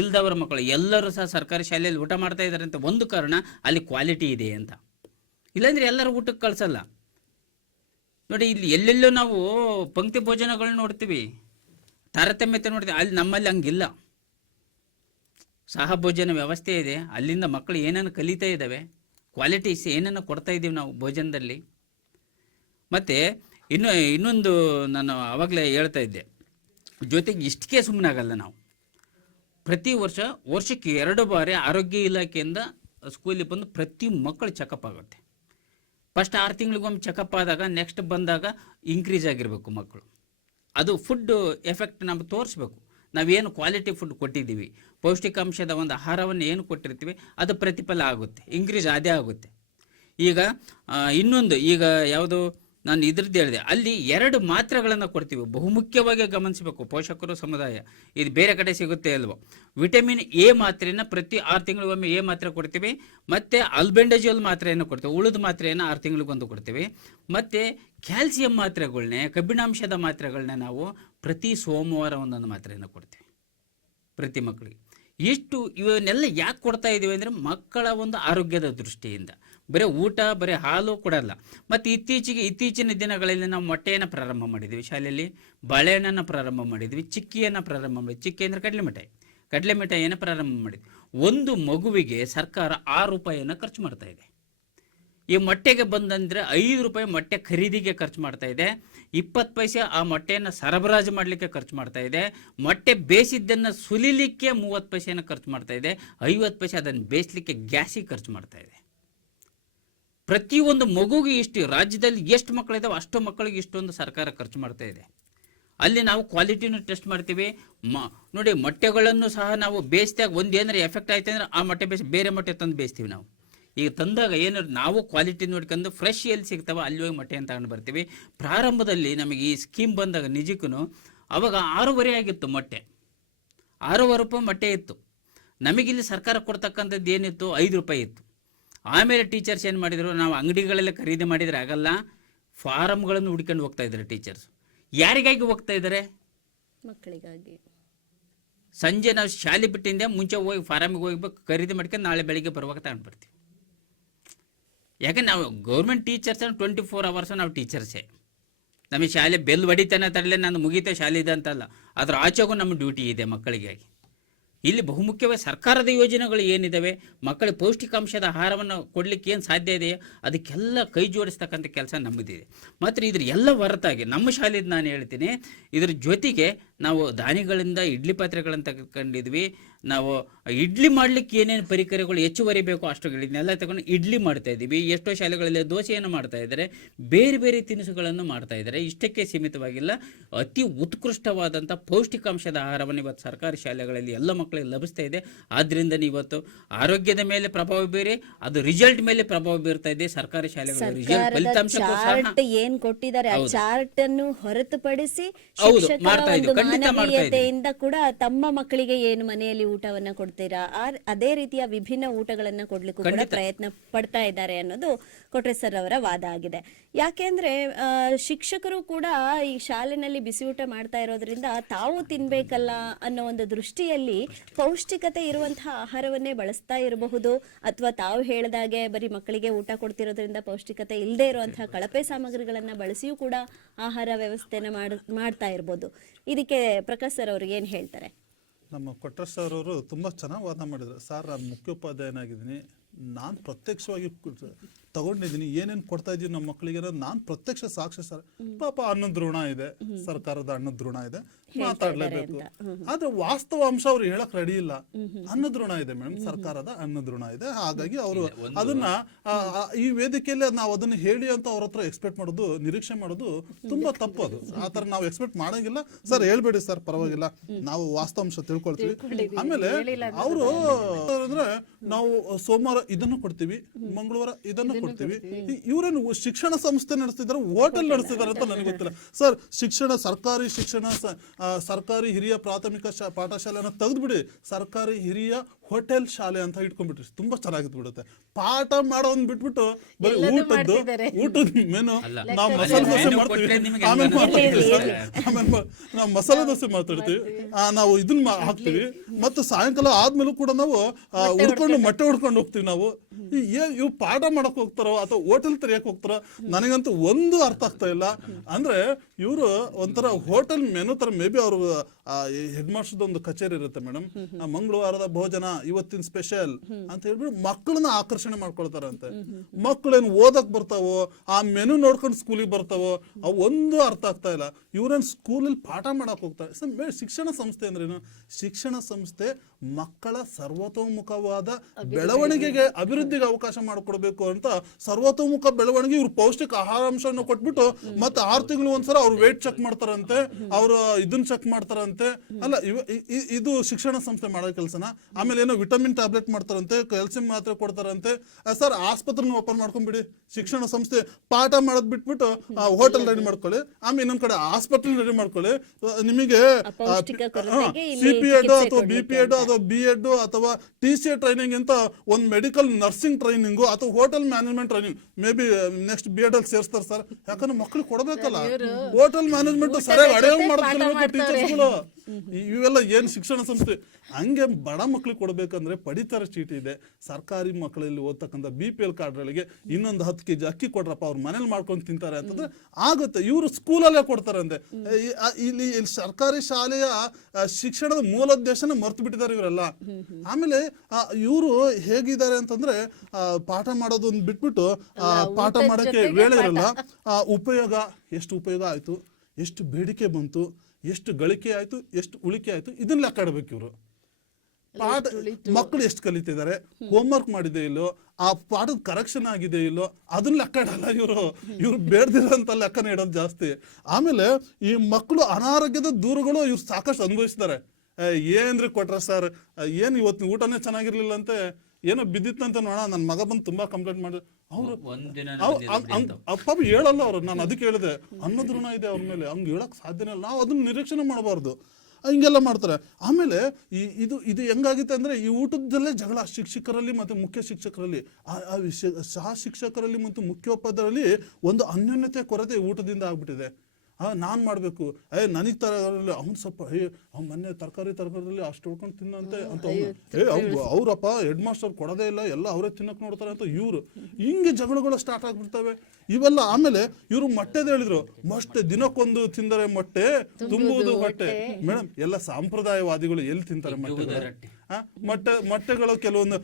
ಇಲ್ದವರ ಮಕ್ಕಳು ಎಲ್ಲರೂ ಸಹ ಸರ್ಕಾರಿ ಶಾಲೆಯಲ್ಲಿ ಊಟ ಮಾಡ್ತಾ ಇದ್ದಾರೆ ಅಂತ ಒಂದು ಕಾರಣ, ಅಲ್ಲಿ ಕ್ವಾಲಿಟಿ ಇದೆ ಅಂತ. ಇಲ್ಲಾಂದರೆ ಎಲ್ಲರೂ ಊಟಕ್ಕೆ ಕಳಿಸಲ್ಲ. ನೋಡಿ, ಇಲ್ಲಿ ಎಲ್ಲೆಲ್ಲೋ ನಾವು ಪಂಕ್ತಿ ಭೋಜನಗಳನ್ನ ನೋಡ್ತೀವಿ, ತಾರತಮ್ಯತೆ ನೋಡ್ತೀವಿ. ಅಲ್ಲಿ ನಮ್ಮಲ್ಲಿ ಹಂಗಿಲ್ಲ. ಸಹಭೋಜನ ವ್ಯವಸ್ಥೆ ಇದೆ, ಅಲ್ಲಿಂದ ಮಕ್ಕಳು ಏನನ್ನು ಕಲಿತಾ ಇದ್ದಾವೆ, ಕ್ವಾಲಿಟೀಸ್ ಏನನ್ನು ಕೊಡ್ತಾ ಇದ್ದೀವಿ ನಾವು ಭೋಜನದಲ್ಲಿ. ಮತ್ತು ಇನ್ನೊಂದು ನಾನು ಆವಾಗಲೇ ಹೇಳ್ತಾ ಇದ್ದೆ, ಜೊತೆಗೆ ಇಷ್ಟಕ್ಕೆ ಸುಮ್ಮನಾಗಲ್ಲ ನಾವು. ಪ್ರತಿ ವರ್ಷಕ್ಕೆ 2 ಬಾರಿ ಆರೋಗ್ಯ ಇಲಾಖೆಯಿಂದ ಸ್ಕೂಲಿಗೆ ಬಂದು ಪ್ರತಿ ಮಕ್ಕಳು ಚೆಕಪ್ ಆಗುತ್ತೆ. ಫಸ್ಟ್ 6 ತಿಂಗಳಿಗೊಮ್ಮೆ ಚೆಕಪ್ ಆದಾಗ ನೆಕ್ಸ್ಟ್ ಬಂದಾಗ ಇನ್ಕ್ರೀಸ್ ಆಗಿರಬೇಕು ಮಕ್ಕಳು. ಅದು ಫುಡ್ ಎಫೆಕ್ಟ್ ನಮ್ಗೆ ತೋರಿಸ್ಬೇಕು. ನಾವೇನು ಕ್ವಾಲಿಟಿ ಫುಡ್ ಕೊಟ್ಟಿದ್ದೀವಿ, ಪೌಷ್ಟಿಕಾಂಶದ ಒಂದು ಆಹಾರವನ್ನು ಏನು ಕೊಟ್ಟಿರ್ತೀವಿ ಅದು ಪ್ರತಿಫಲ ಆಗುತ್ತೆ, ಇನ್ಕ್ರೀಸ್ ಅದೇ ಆಗುತ್ತೆ. ಈಗ ಇನ್ನೊಂದು, ಈಗ ಯಾವುದು ನಾನು ಇದ್ರದ್ದು ಹೇಳಿದೆ, ಅಲ್ಲಿ 2 ಮಾತ್ರೆಗಳನ್ನು ಕೊಡ್ತೀವಿ. ಬಹುಮುಖ್ಯವಾಗಿ ಗಮನಿಸಬೇಕು ಪೋಷಕರು, ಸಮುದಾಯ, ಇದು ಬೇರೆ ಕಡೆ ಸಿಗುತ್ತೆ ಅಲ್ವೋ. ವಿಟಮಿನ್ ಎ ಮಾತ್ರೆಯನ್ನು ಪ್ರತಿ 6 ತಿಂಗಳಿಗೊಮ್ಮೆ ಎ ಮಾತ್ರೆ ಕೊಡ್ತೀವಿ, ಮತ್ತು ಅಲ್ಬೆಂಡಜೋಲ್ ಮಾತ್ರೆಯನ್ನು ಕೊಡ್ತೀವಿ, ಉಳಿದ ಮಾತ್ರೆಯನ್ನು 6 ತಿಂಗಳಿಗೊಂದು ಕೊಡ್ತೀವಿ. ಮತ್ತು ಕ್ಯಾಲ್ಸಿಯಂ ಮಾತ್ರೆಗಳನ್ನೇ, ಕಬ್ಬಿಣಾಂಶದ ಮಾತ್ರೆಗಳನ್ನ ನಾವು ಪ್ರತಿ ಸೋಮವಾರ ಒಂದೊಂದು ಮಾತ್ರೆಯನ್ನು ಕೊಡ್ತೀವಿ ಪ್ರತಿ ಮಕ್ಕಳಿಗೆ. ಇವನ್ನೆಲ್ಲ ಯಾಕೆ ಕೊಡ್ತಾ ಇದ್ದೀವಿ ಅಂದರೆ ಮಕ್ಕಳ ಒಂದು ಆರೋಗ್ಯದ ದೃಷ್ಟಿಯಿಂದ. ಬರೀ ಊಟ, ಬರೀ ಹಾಲು ಕೊಡಲ್ಲ. ಮತ್ತು ಇತ್ತೀಚಿನ ದಿನಗಳಲ್ಲಿ ನಾವು ಮೊಟ್ಟೆಯನ್ನು ಪ್ರಾರಂಭ ಮಾಡಿದ್ವಿ ಶಾಲೆಯಲ್ಲಿ, ಬಾಳೆಹಣ್ಣನ್ನು ಪ್ರಾರಂಭ ಮಾಡಿದ್ವಿ, ಚಿಕ್ಕಿಯನ್ನು ಪ್ರಾರಂಭ ಮಾಡಿದ್ವಿ. ಚಿಕ್ಕಿ ಅಂದರೆ ಕಡಲೆ ಮಿಠಾಯಿಯನ್ನು ಪ್ರಾರಂಭ ಮಾಡಿದ್ವಿ. ಒಂದು ಮಗುವಿಗೆ ಸರ್ಕಾರ 6 ರೂಪಾಯಿಯನ್ನು ಖರ್ಚು ಮಾಡ್ತಾ ಇದೆ. ಈ ಮೊಟ್ಟೆಗೆ ಬಂದಂದರೆ 5 ರೂಪಾಯಿ ಮೊಟ್ಟೆ ಖರೀದಿಗೆ ಖರ್ಚು ಮಾಡ್ತಾ ಇದೆ, 20 ಪೈಸೆ ಆ ಮೊಟ್ಟೆಯನ್ನು ಸರಬರಾಜು ಮಾಡಲಿಕ್ಕೆ ಖರ್ಚು ಮಾಡ್ತಾ ಇದೆ, ಮೊಟ್ಟೆ ಬೇಯಿಸಿದ್ದನ್ನು ಸುಲಿಲಿಕ್ಕೆ 30 ಪೈಸೆಯನ್ನು ಖರ್ಚು ಮಾಡ್ತಾ ಇದೆ, 50 ಪೈಸೆ ಅದನ್ನು ಬೇಯಿಸಲಿಕ್ಕೆ ಗ್ಯಾಸಿಗೆ ಖರ್ಚು ಮಾಡ್ತಾ ಇದೆ. ಪ್ರತಿಯೊಂದು ಮಗುಗೆ ಇಷ್ಟು, ರಾಜ್ಯದಲ್ಲಿ ಎಷ್ಟು ಮಕ್ಕಳಿದ್ದಾವೆ ಅಷ್ಟು ಮಕ್ಕಳಿಗೆ ಇಷ್ಟೊಂದು ಸರ್ಕಾರ ಖರ್ಚು ಮಾಡ್ತಾ ಇದೆ. ಅಲ್ಲಿ ನಾವು ಕ್ವಾಲಿಟಿನೂ ಟೆಸ್ಟ್ ಮಾಡ್ತೀವಿ. ನೋಡಿ, ಮೊಟ್ಟೆಗಳನ್ನು ಸಹ ನಾವು ಬೇಯಿಸಿದಾಗ ಒಂದು ಏನಾರು ಎಫೆಕ್ಟ್ ಆಯ್ತು ಅಂದರೆ ಆ ಮೊಟ್ಟೆ ಬೇಯಿಸಿ ಬೇರೆ ಮೊಟ್ಟೆ ತಂದು ಬೇಯಿಸ್ತೀವಿ ನಾವು. ಈಗ ತಂದಾಗ ಏನಾದ್ರು ನಾವು ಕ್ವಾಲಿಟಿ ನೋಡ್ಕೊಂಡು ಫ್ರೆಶ್ ಎಲ್ಲಿ ಸಿಗ್ತಾವೆ ಅಲ್ಲಿ ಹೋಗಿ ಮೊಟ್ಟೆಯನ್ನು ತಗೊಂಡು ಬರ್ತೀವಿ. ಪ್ರಾರಂಭದಲ್ಲಿ ನಮಗೆ ಈ ಸ್ಕೀಮ್ ಬಂದಾಗ ನಿಜಕ್ಕೂ ಅವಾಗ 6.5 ಆಗಿತ್ತು ಮೊಟ್ಟೆ, 6.5 ರೂಪಾಯಿ ಮೊಟ್ಟೆ ಇತ್ತು. ನಮಗಿಲ್ಲಿ ಸರ್ಕಾರ ಕೊಡ್ತಕ್ಕಂಥದ್ದು ಏನಿತ್ತು, 5 ರೂಪಾಯಿ ಇತ್ತು. ಆಮೇಲೆ ಟೀಚರ್ಸ್ ಏನು ಮಾಡಿದರು, ನಾವು ಅಂಗಡಿಗಳೆಲ್ಲ ಖರೀದಿ ಮಾಡಿದರೆ ಆಗಲ್ಲ, ಫಾರಮ್ಗಳನ್ನು ಹುಡ್ಕೊಂಡು ಹೋಗ್ತಾ ಇದ್ದಾರೆ ಟೀಚರ್ಸ್. ಯಾರಿಗಾಗಿ ಹೋಗ್ತಾ ಇದ್ದಾರೆ? ಮಕ್ಕಳಿಗಾಗಿ. ಸಂಜೆ ನಾವು ಶಾಲೆ ಬಿಟ್ಟಿಂದ ಮುಂಚೆ ಹೋಗಿ ಫಾರಮಿಗೆ ಹೋಗ್ಬೇಕು, ಖರೀದಿ ಮಾಡ್ಕೊಂಡು ನಾಳೆ ಬೆಳಿಗ್ಗೆ ಬರುವಾಗ ತಗೊಂಡು ಬರ್ತೀವಿ. ಯಾಕೆ ನಾವು ಗೌರ್ಮೆಂಟ್ ಟೀಚರ್ಸ್ 24 ಅವರ್ಸು ನಾವು ಟೀಚರ್ಸೇ. ನಮಗೆ ಶಾಲೆ ಬೆಲ್ ಹೊಡಿತಾನೆ ತರಲೆ ನಾನು ಮುಗೀತೆ ಶಾಲೆ ಇದೆ ಅಂತಲ್ಲ, ಅದರ ಆಚೆಗೂ ನಮ್ಮ ಡ್ಯೂಟಿ ಇದೆ ಮಕ್ಕಳಿಗಾಗಿ. ಇಲ್ಲಿ ಬಹುಮುಖ್ಯವಾಗಿ ಸರ್ಕಾರದ ಯೋಜನೆಗಳು ಏನಿದ್ದಾವೆ, ಮಕ್ಕಳಿಗೆ ಪೌಷ್ಟಿಕಾಂಶದ ಆಹಾರವನ್ನು ಕೊಡಲಿಕ್ಕೆ ಏನು ಸಾಧ್ಯ ಇದೆಯೋ ಅದಕ್ಕೆಲ್ಲ ಕೈ ಜೋಡಿಸ್ತಕ್ಕಂಥ ಕೆಲಸ ನಮ್ಮದಿದೆ. ಮತ್ತು ಇದ್ರ ಎಲ್ಲ ಹೊರತಾಗಿ ನಮ್ಮ ಶಾಲೆದು ನಾನು ಹೇಳ್ತೀನಿ, ಇದ್ರ ಜೊತೆಗೆ ನಾವು ದಾನಿಗಳಿಂದ ಇಡ್ಲಿ ಪಾತ್ರೆಗಳನ್ನು ತೆಗೆದುಕೊಂಡಿದ್ವಿ. ನಾವು ಇಡ್ಲಿ ಮಾಡಲಿಕ್ಕೆ ಏನೇನು ಪರಿಕರಗಳು ಹೆಚ್ಚುವರಿ ಬೇಕೋ ಅಷ್ಟುಗಳನ್ನೆಲ್ಲ ತಗೊಂಡು ಇಡ್ಲಿ ಮಾಡ್ತಾ ಇದ್ದೀವಿ. ಎಷ್ಟೋ ಶಾಲೆಗಳಲ್ಲಿ ದೋಸೆಯನ್ನು ಮಾಡ್ತಾ ಇದ್ದಾರೆ, ಬೇರೆ ಬೇರೆ ತಿನಿಸುಗಳನ್ನು ಮಾಡ್ತಾ ಇದ್ದಾರೆ. ಇಷ್ಟಕ್ಕೆ ಸೀಮಿತವಾಗಿಲ್ಲ, ಅತಿ ಉತ್ಕೃಷ್ಟವಾದಂಥ ಪೌಷ್ಟಿಕಾಂಶದ ಆಹಾರವನ್ನು ಇವತ್ತು ಸರ್ಕಾರಿ ಶಾಲೆಗಳಲ್ಲಿ ಎಲ್ಲ ಮಕ್ಕಳಿಗೆ ಲಭಿಸ್ತಾ ಇದೆ. ಆದ್ದರಿಂದ ಇವತ್ತು ಆರೋಗ್ಯದ ಮೇಲೆ ಪ್ರಭಾವ ಬೀರಿ ಅದು ರಿಸಲ್ಟ್ ಮೇಲೆ ಪ್ರಭಾವ ಬೀರ್ತಾ ಇದೆ. ಸರ್ಕಾರಿ ಶಾಲೆಗಳ ರಿಸಲ್ಟ್ ಫಲಿತಾಂಶಕ್ಕೂ ಸಹ ಏನ್ ಕೊಟ್ಟಿದ್ದಾರೆ ಆ ಚಾರ್ಟ್ ಅನ್ನು ಹೊರತುಪಡಿಸಿ ಹೌದು, ಶಿಕ್ಷಕರ ಮಾಡ್ತಾ ಒಂದು ಇದ್ದೀವಿ, ಖಂಡಿತ ಮಾಡ್ತಾ ಇದ್ದೀವಿ. ಮಾನವೀಯತೆಯಿಂದ ಕೂಡ ತಮ್ಮ ಮಕ್ಕಳಿಗೆ ಏನು ಮನೆಯಲ್ಲಿ ಊಟವನ್ನ ಕೊಡ್ತೀರಾ, ಅದೇ ರೀತಿಯ ವಿಭಿನ್ನ ಊಟಗಳನ್ನ ಕೊಡ್ಲಿಕ್ಕೂ ಕೂಡ ಪ್ರಯತ್ನ ಪಡ್ತಾ ಇದ್ದಾರೆ ಅನ್ನೋದು ಕೊಟ್ರೆ ಸರ್ ಅವರ ವಾದ ಆಗಿದೆ. ಯಾಕೆಂದ್ರೆ ಶಿಕ್ಷಕರು ಕೂಡ ಈ ಶಾಲೆನಲ್ಲಿ ಬಿಸಿ ಊಟ ಮಾಡ್ತಾ ಇರೋದ್ರಿಂದ ತಾವು ತಿನ್ಬೇಕಲ್ಲ ಅನ್ನೋ ಒಂದು ದೃಷ್ಟಿಯಲ್ಲಿ ಪೌಷ್ಟಿಕತೆ ಇರುವಂತಹ ಆಹಾರವನ್ನೇ ಬಳಸ್ತಾ ಇರಬಹುದು, ಅಥವಾ ತಾವು ಹೇಳಿದಾಗೆ ಬರೀ ಮಕ್ಕಳಿಗೆ ಊಟ ಕೊಡ್ತಿರೋದ್ರಿಂದ ಪೌಷ್ಟಿಕತೆ ಇಲ್ಲದೆ ಇರುವಂತಹ ಕಳಪೆ ಸಾಮಗ್ರಿಗಳನ್ನ ಬಳಸಿಯೂ ಕೂಡ ಆಹಾರ ವ್ಯವಸ್ಥೆನ ಮಾಡ್ತಾ ಇರ್ಬೋದು. ಇದಕ್ಕೆ ಪ್ರಕಾಶ್ ಸರ್ ಅವ್ರಿಗೆ ಏನ್ ಹೇಳ್ತಾರೆ? ನಮ್ಮ ಕೊಟ್ಟ ಸರ್ ಅವರು ತುಂಬ ಚೆನ್ನಾಗಿ ವಾದ ಮಾಡಿದ್ರು. ಸರ್, ನಾನು ಮುಖ್ಯೋಪಾಧ್ಯಾಯನಾಗಿದ್ದೀನಿ, ನಾನು ಪ್ರತ್ಯಕ್ಷವಾಗಿ ತಗೊಂಡಿದ್ದೀನಿ, ಏನೇನು ಕೊಡ್ತಾ ಇದ್ದೀವಿ ನಮ್ಮ ಮಕ್ಕಳಿಗೆ ಅನ್ನೋದು ನಾನು ಪ್ರತ್ಯಕ್ಷ ಸಾಕ್ಷಿ ಸರ್. ಪಾಪ ಅನ್ನದ ಋಣ ಇದೆ, ಸರ್ಕಾರದ ಅನ್ನದ ಋಣ ಇದೆ, ಮಾತಾಡ್ಲೇಬೇಕು. ಆದ್ರೆ ವಾಸ್ತವ ಅಂಶ ಅವ್ರು ಹೇಳಕ್ ರೆಡಿ ಇಲ್ಲ. ಅನ್ನದ ಋಣ ಇದೆ ಮೇಡಮ್, ಸರ್ಕಾರದ ಅನ್ನದ ಋಣ ಇದೆ. ಹಾಗಾಗಿ ಅವರು ಅದನ್ನ ಈ ವೇದಿಕೆಯಲ್ಲಿ ನಾವು ಅದನ್ನ ಹೇಳಿ ಅಂತ ಅವ್ರ ಹತ್ರ ಎಕ್ಸ್ಪೆಕ್ಟ್ ಮಾಡೋದು, ನಿರೀಕ್ಷೆ ಮಾಡೋದು ತುಂಬಾ ತಪ್ಪು. ಅದು ಆ ತರ ನಾವು ಎಕ್ಸ್ಪೆಕ್ಟ್ ಮಾಡಂಗಿಲ್ಲ. ಸರ್ ಹೇಳ್ಬೇಡಿ ಸರ್, ಪರವಾಗಿಲ್ಲ, ನಾವು ವಾಸ್ತವಾಂಶ ತಿಳ್ಕೊಳ್ತೀವಿ. ಆಮೇಲೆ ಅವರು ಅಂದ್ರೆ ನಾವು ಸೋಮವಾರ ಇದನ್ನು ಕೊಡ್ತೀವಿ, ಮಂಗಳವಾರ ಇದನ್ನು ಕೊಡ್ತೀವಿ. ಇವರೇನು ಶಿಕ್ಷಣ ಸಂಸ್ಥೆ ನಡೆಸ್ತಿದ್ದಾರೆ, ಹೋಟೆಲ್ ನಡೆಸ್ತಿದ್ದಾರೆ ಅಂತ ನನಗೆ ಗೊತ್ತಿಲ್ಲ ಸರ್. ಸರ್ಕಾರಿ ಶಿಕ್ಷಣ, ಸರ್ಕಾರಿ ಹಿರಿಯ ಪ್ರಾಥಮಿಕ ಪಾಠಶಾಲೆನ ತೆಗೆದ್ಬಿಡಿ, ಸರ್ಕಾರಿ ಹಿರಿಯ ಹೋಟೆಲ್ ಶಾಲೆ ಅಂತ ಇಟ್ಕೊಂಡ್ಬಿಟ್ರಿ, ತುಂಬಾ ಚೆನ್ನಾಗಿತ್ತು ಬಿಡುತ್ತೆ. ಪಾಠ ಮಾಡೋನ್ ಬಿಟ್ಬಿಟ್ಟು ಬರೀ ಊಟದ ಮೆನು ನಾವು ಮಸಾಲೆ ದೋಸೆ ಮಾಡ್ತೀವಿ, ಆಮೇಲೆ ಮಾತಾಡ್ತೀವಿ ಸರ್, ಆಮೇಲೆ ನಾವು ಮಸಾಲೆ ದೋಸೆ ಮಾತಾಡ್ತೀವಿ, ನಾವು ಇದನ್ನ ಹಾಕ್ತಿವಿ, ಮತ್ತು ಸಾಯಂಕಾಲ ಆದ್ಮೇಲೂ ಕೂಡ ನಾವು ಮೊಟ್ಟೆ ಹುಡ್ಕೊಂಡು ಹೋಗ್ತೀವಿ. ನಾವು ಇವು ಪಾಠ ಮಾಡಕ್ ಹೋಗ್ತಾರೋ ಅಥವಾ ಹೋಟೆಲ್ ತೆರೆಯಕ್ ಹೋಗ್ತಾರೋ ನನಗಂತೂ ಒಂದು ಅರ್ಥ ಆಗ್ತಾ ಇಲ್ಲ. ಅಂದ್ರೆ ಇವರು ಒಂಥರ ಹೋಟೆಲ್ ಮೆನು ತರ, ಮೇ ಬಿ ಅವರು ಹೆಡ್ ಮಾಸ್ಟರ್ದ ಒಂದು ಕಚೇರಿ ಇರುತ್ತೆ ಮೇಡಮ್, ಮಂಗಳವಾರದ ಭೋಜನ ಇವತ್ತಿನ ಸ್ಪೆಷಲ್ ಅಂತ ಹೇಳ್ಬಿಟ್ಟು ಮಕ್ಕಳನ್ನ ಆಕರ್ಷಣೆ ಮಾಡ್ಕೊಳ್ತಾರಂತೆ. ಮಕ್ಕಳೇನು ಓದಕ್ ಬರ್ತಾವೋ, ಆ ಮೆನು ನೋಡ್ಕೊಂಡು ಸ್ಕೂಲಿಗೆ ಬರ್ತಾವೋ, ಅವು ಒಂದು ಅರ್ಥ ಆಗ್ತಾ ಇಲ್ಲ. ಇವ್ರೇನು ಸ್ಕೂಲಲ್ಲಿ ಪಾಠ ಮಾಡಕ್ ಹೋಗ್ತಾರೆ. ಶಿಕ್ಷಣ ಸಂಸ್ಥೆ ಅಂದ್ರೇನು? ಶಿಕ್ಷಣ ಸಂಸ್ಥೆ ಮಕ್ಕಳ ಸರ್ವತೋಮುಖವಾದ ಬೆಳವಣಿಗೆಗೆ, ಅಭಿವೃದ್ಧಿಗೆ ಅವಕಾಶ ಮಾಡಿಕೊಡ್ಬೇಕು ಅಂತ ಸರ್ವತೋಮುಖ ಬೆಳವಣಿಗೆ. ಇವ್ರು ಪೌಷ್ಟಿಕ ಆಹಾರಾಂಶವನ್ನು ಕೊಟ್ಬಿಟ್ಟು ಮತ್ತೆ 6 ತಿಂಗಳು ಒಂದ್ಸಲ ಅವ್ರು ವೇಟ್ ಚೆಕ್ ಮಾಡ್ತಾರಂತೆ, ಅವ್ರು ಇದನ್ನ ಚೆಕ್ ಮಾಡ್ತಾರಂತೆ. ಅಲ್ಲ, ಇದು ಶಿಕ್ಷಣ ಸಂಸ್ಥೆ ಮಾಡೋ ಕೆಲಸನ? ಆಮೇಲೆ ಏನೋ ವಿಟಮಿನ್ ಟ್ಯಾಬ್ಲೆಟ್ ಮಾಡ್ತಾರಂತೆ, ಕ್ಯಾಲ್ಸಿಯಂ ಮಾತ್ರೆ ಕೊಡ್ತಾರಂತೆ. ಸರ್, ಆಸ್ಪತ್ರೆನ ಓಪನ್ ಮಾಡ್ಕೊಂಡ್ಬಿಡಿ. ಶಿಕ್ಷಣ ಸಂಸ್ಥೆ ಪಾಠ ಮಾಡೋದ್ ಬಿಟ್ಬಿಟ್ಟು ಹೋಟೆಲ್ ರೆಡಿ ಮಾಡ್ಕೊಳ್ಳಿ, ಆಮೇಲೆ ಇನ್ನೊಂದ್ ಕಡೆ ಹಾಸ್ಪಿಟಲ್ ರೆಡಿ ಮಾಡ್ಕೊಳ್ಳಿ. ನಿಮಗೆ CPED ಅಥವಾ BPED ಅಥವಾ BEd ಅಥವಾ TCA ಟ್ರೈನಿಂಗ್ ಅಂತ ಒಂದು ಮೆಡಿಕಲ್ ನರ್ಸಿಂಗ್ ಟ್ರೈನಿಂಗು ಅಥವಾ hotel management training may be next BEd ಅಲ್ಲಿ ಸೇರಿಸ್ತಾರೆ ಸರ್. ಯಾಕಂದ್ರೆ ಮಕ್ಳಿಗೆ ಕೊಡಬೇಕಲ್ಲ. ಹೋಟೆಲ್ ಮ್ಯಾನೇಜ್ಮೆಂಟ್ ಸರಿಯಾಗಿ ಅಡುಗೆ ಮಾಡೋದು ಟೀಚರ್ಸ್ಗಳು. ಇವೆಲ್ಲ ಏನ್ ಶಿಕ್ಷಣ ಸಂಸ್ಥೆ? ಹಂಗೆ ಬಡ ಮಕ್ಳಿಗೆ ಕೊಡ್ಬೇಕಂದ್ರೆ ಪಡಿತರ ಚೀಟಿ ಇದೆ. ಸರ್ಕಾರಿ ಮಕ್ಕಳಲ್ಲಿ ಓದ್ತಕ್ಕಂಥ BPL ಕಾರ್ಡ್ಗಳಿಗೆ ಇನ್ನೊಂದು 10 kg ಅಕ್ಕಿ ಕೊಡ್ರಪ್ಪ, ಅವ್ರ ಮನೇಲಿ ಮಾಡ್ಕೊಂಡು ತಿಂತಾರೆ ಅಂತಂದ್ರೆ ಆಗುತ್ತೆ. ಇವರು ಸ್ಕೂಲಲ್ಲೇ ಕೊಡ್ತಾರಂತೆ. ಇಲ್ಲಿ ಸರ್ಕಾರಿ ಶಾಲೆಯ ಶಿಕ್ಷಣದ ಮೂಲೋದ್ದೇಶನ ಮರ್ತು ಬಿಟ್ಟಿದ್ದಾರೆ ಇವರೆಲ್ಲ. ಆಮೇಲೆ ಇವರು ಹೇಗಿದ್ದಾರೆ ಅಂತಂದ್ರೆ ಪಾಠ ಮಾಡೋದನ್ನ ಬಿಟ್ಬಿಟ್ಟು ಪಾಠ ಮಾಡಕ್ಕೆ ವೇಳೆ ಇರಲ್ಲ. ಉಪಯೋಗ, ಎಷ್ಟು ಉಪಯೋಗ ಆಯ್ತು, ಎಷ್ಟು ಬೇಡಿಕೆ ಬಂತು, ಎಷ್ಟು ಗಳಿಕೆ ಆಯ್ತು, ಎಷ್ಟು ಉಳಿಕೆ ಆಯ್ತು, ಇದನ್ನ ಲೆಕ್ಕ ಇಡಬೇಕು ಇವರು. ಪಾಠ ಮಕ್ಕಳು ಎಷ್ಟು ಕಲಿತಿದ್ದಾರೆ, ಹೋಮ್ವರ್ಕ್ ಮಾಡಿದೆ ಇಲ್ಲೋ, ಆ ಪಾಠದ ಕರೆಕ್ಷನ್ ಆಗಿದೆ ಇಲ್ಲೋ, ಅದನ್ನ ಲೆಕ್ಕ ಇಡಲ್ಲ ಇವರು ಬೇಡದಿರೋಂಥ ಲೆಕ್ಕನ ಇಡೋದು ಜಾಸ್ತಿ. ಆಮೇಲೆ ಈ ಮಕ್ಕಳು ಅನಾರೋಗ್ಯದ ದೂರುಗಳು ಇವ್ರು ಸಾಕಷ್ಟು ಅನುಭವಿಸ್ತಾರೆ. ಏನ್ರಿ ಕೊಟ್ರ ಸರ್, ಏನ್ ಇವತ್ತು ಊಟನೇ ಚೆನ್ನಾಗಿರ್ಲಿಲ್ಲ ಅಂತೆ, ಏನೋ ಬಿದ್ದಿತ್ತಂತ ನೋಡ, ನನ್ನ ಮಗ ಬಂದು ತುಂಬಾ ಕಂಪ್ಲೇಂಟ್ ಮಾಡಿದ್ರು. ಅವ್ರು ಪಾಪ ಹೇಳಲ್ಲ ಅವ್ರು. ನಾನು ಅದಕ್ಕೆ ಹೇಳಿದೆ, ಅನ್ನೋದ್ ಋಣ ಇದೆ ಅವ್ರ ಮೇಲೆ, ಹಂಗೆ ಹೇಳಕ್ ಸಾಧ್ಯನೇ ಇಲ್ಲ. ನಾವು ಅದನ್ನ ನಿರೀಕ್ಷಣೆ ಮಾಡಬಾರ್ದು. ಹಿಂಗೆಲ್ಲ ಮಾಡ್ತಾರೆ. ಆಮೇಲೆ ಇದು ಹೆಂಗಾಗುತ್ತೆ ಅಂದ್ರೆ ಈ ಊಟದಲ್ಲೇ ಜಗಳ ಶಿಕ್ಷಕರಲ್ಲಿ ಮತ್ತೆ ಮುಖ್ಯ ಶಿಕ್ಷಕರಲ್ಲಿ, ಸಹ ಶಿಕ್ಷಕರಲ್ಲಿ ಮತ್ತು ಮುಖ್ಯೋಪಾಧ್ಯಾಯರಲ್ಲಿ ಒಂದು ಅನ್ಯೋನ್ಯತೆ ಕೊರತೆ ಊಟದಿಂದ ಆಗ್ಬಿಟ್ಟಿದೆ. ನಾನ್ ಮಾಡ್ಬೇಕು, ನನಗ್ ತರಕಾರಿ, ಅವ್ನು ಸ್ವಲ್ಪ ಅವ್ನು ಮೊನ್ನೆ ತರಕಾರಿಯಲ್ಲಿ ಅಷ್ಟು ಉಳ್ಕೊಂಡು ತಿನ್ನಂತೆ ಅಂತ ಅವ್ರಪ್ಪ ಹೆಡ್ ಮಾಸ್ಟರ್ ಕೊಡೋದೇ ಇಲ್ಲ, ಎಲ್ಲ ಅವರೇ ತಿನ್ನಕ್ ನೋಡ್ತಾರೆ ಅಂತ ಇವ್ರು. ಹಿಂಗೆ ಜಗಳಗಳು ಸ್ಟಾರ್ಟ್ ಆಗ್ಬಿಡ್ತವೆ ಇವೆಲ್ಲ. ಆಮೇಲೆ ಇವರು ಮೊಟ್ಟೆದ ಹೇಳಿದ್ರು, ಮೊಟ್ಟೆ ದಿನಕ್ಕೊಂದು ತಿಂದರೆ ಮೊಟ್ಟೆ ತುಂಬುವುದು ಹೊಟ್ಟೆ. ಮೇಡಮ್, ಎಲ್ಲ ಸಾಂಪ್ರದಾಯವಾದಿಗಳು ಎಲ್ಲಿ ತಿಂತಾರೆ ಮೊಟ್ಟೆಗಳು? ಕೆಲವೊಂದು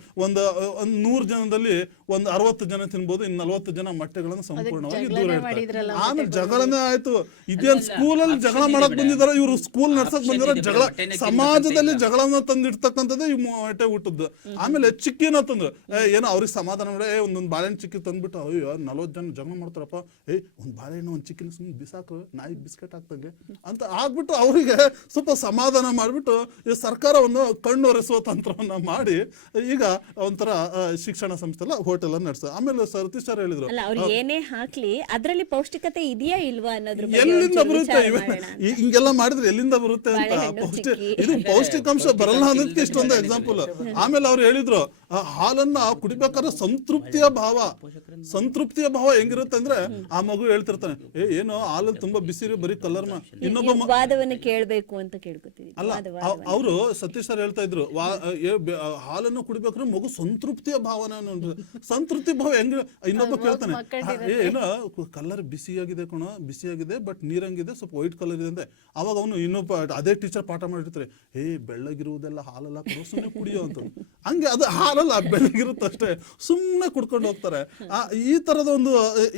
100 ಜನದಲ್ಲಿ 60 ಜನ ತಿನ್ಬೋದು, ಇನ್ನು 40 ಜನ ಮೊಟ್ಟೆಗಳನ್ನು ಸಂಪೂರ್ಣವಾಗಿ ದೂರ ಇಡ್ತಾರೆ. ಆಮೇಲೆ ಜಗಳನೇ ಆಯ್ತು. ಇದೇನ್ ಸ್ಕೂಲಲ್ಲಿ ಜಗಳ ಮಾಡಕ್ ಬಂದಿದಾರ ಇವರು, ಸ್ಕೂಲ್ ನಡ್ಸಕ್ ಬಂದಿದಾರ. ಜಗಳ ಸಮಾಜದಲ್ಲಿ ಜಗಳನ್ನ ತಂದಿಡ್ತಕ್ಕಂಥದ್ದೇ ಈ ಮೊಟ್ಟೆ ಊಟದ್ದು. ಆಮೇಲೆ ಚಿಕ್ಕಿನ ತಂದ್ರು, ಏನೋ ಅವ್ರಿಗೆ ಸಮಾಧಾನ ಮಾಡಿ ಒಂದೊಂದು ಬಾಳೆಹಣ್ಣು ಚಿಕ್ಕಿ ತಂದ್ಬಿಟ್ಟು, ಅಯ್ಯೋ 40 ಜನ ಜಗಳ ಮಾಡ್ತಾರಪ್ಪ, ಒಂದು ಬಾಳೆಹಣ್ಣು ಒಂದು ಚಿಕ್ಕಿನ ಸುಮ್ಮನೆ ಬಿಸಾಕು, ನಾಯಿ ಬಿಸ್ಕೆಟ್ ಹಾಕ್ತಂಗೆ ಅಂತ ಆಗ್ಬಿಟ್ಟು ಅವರಿಗೆ ಸ್ವಲ್ಪ ಸಮಾಧಾನ ಮಾಡ್ಬಿಟ್ಟು ಈ ಸರ್ಕಾರವನ್ನು ಕಣ್ಣೊರೆಸುವ ತಂತ್ರವನ್ನ ಮಾಡಿ ಈಗ ಒಂಥರ ಶಿಕ್ಷಣ ಸಂಸ್ಥೆ ಎಲ್ಲ ಹೋಟೆಲ್ ಅನ್ನು ನಡೆಸ. ಆಮೇಲೆ ಸತೀಶ್ ಸರ್ ಹೇಳಿದ್ರು, ಅವ್ರು ಏನೇ ಹಾಕ್ಲಿ ಅದ್ರಲ್ಲಿ ಪೌಷ್ಟಿಕತೆ ಇದೆಯಾ ಇಲ್ವಾ ಅನ್ನೋದ್ರ ಎಲ್ಲಿಂದ ಬರುತ್ತೆ, ಹಿಂಗೆಲ್ಲ ಮಾಡಿದ್ರೆ ಎಲ್ಲಿಂದ ಬರುತ್ತೆ ಅಂತ. ಇದು ಪೌಷ್ಟಿಕಾಂಶ ಬರಲ್ಲ ಅನ್ನೋದಕ್ಕೆ ಇಷ್ಟೊಂದು ಎಕ್ಸಾಂಪಲ್. ಆಮೇಲೆ ಅವ್ರು ಹೇಳಿದ್ರು, ಹಾಲನ್ನ ಕುಡಿಬೇಕಾದ್ರೆ ಸಂತೃಪ್ತಿಯ ಭಾವ ಹೆಂಗಿರುತ್ತೆ ಅಂದ್ರೆ, ಆ ಮಗು ಹೇಳ್ತಿರ್ತಾನೆ, ಏನೋ ಹಾಲಲ್ಲಿ ತುಂಬಾ ಬಿಸಿ ಬರೀ ಕಲರ್. ಇನ್ನೊಬ್ಬ ವಾದವನ್ನು ಕೇಳ್ಬೇಕು ಅಂತ ಕೇಳ್ಕೊತೀವಿ. ಅಲ್ಲ, ಅವರು ಸತೀಶ್ ಸರ್ ಹೇಳ್ತಾ ಇದ್ರು, ಹಾಲನ್ನು ಕುಡಿಬೇಕಾದ್ರೆ ಮಗು ಸಂತೃಪ್ತಿಯ ಭಾವನೆ. ಸಂತೃಪ್ತಿ ಭಾವ ಹೆಂಗ? ಇನ್ನೊಬ್ಬ ಕೇಳ್ತಾನೆ, ಏನೋ ಕಲರ್ ಬಿಸಿಯಾಗಿದೆ ಕಣೋ, ಬಿಸಿಯಾಗಿದೆ ಬಟ್ ನೀರಂಗಿದೆ, ಸ್ವಲ್ಪ ವೈಟ್ ಕಲರ್ ಇದೆ ಅಂತೆ. ಅವಾಗ ಅವನು ಇನ್ನೊಬ್ಬ ಅದೇ ಟೀಚರ್ ಪಾಠ ಮಾಡಿರ್ತಾರೆ, ಬೆಳ್ಳಗಿರುವುದೆಲ್ಲ ಹಾಲೆಲ್ಲ ಸುಮ್ಮನೆ ಕುಡಿಯೋ ಅಂತ. ಹಂಗೆ ಅದು ಹಾಲಲ್ಲ, ಬೆಳ್ಳಗಿರುತ್ತಷ್ಟೇ, ಸುಮ್ಮನೆ ಕುಡ್ಕೊಂಡು ಹೋಗ್ತಾರೆ. ಈ ತರದ ಒಂದು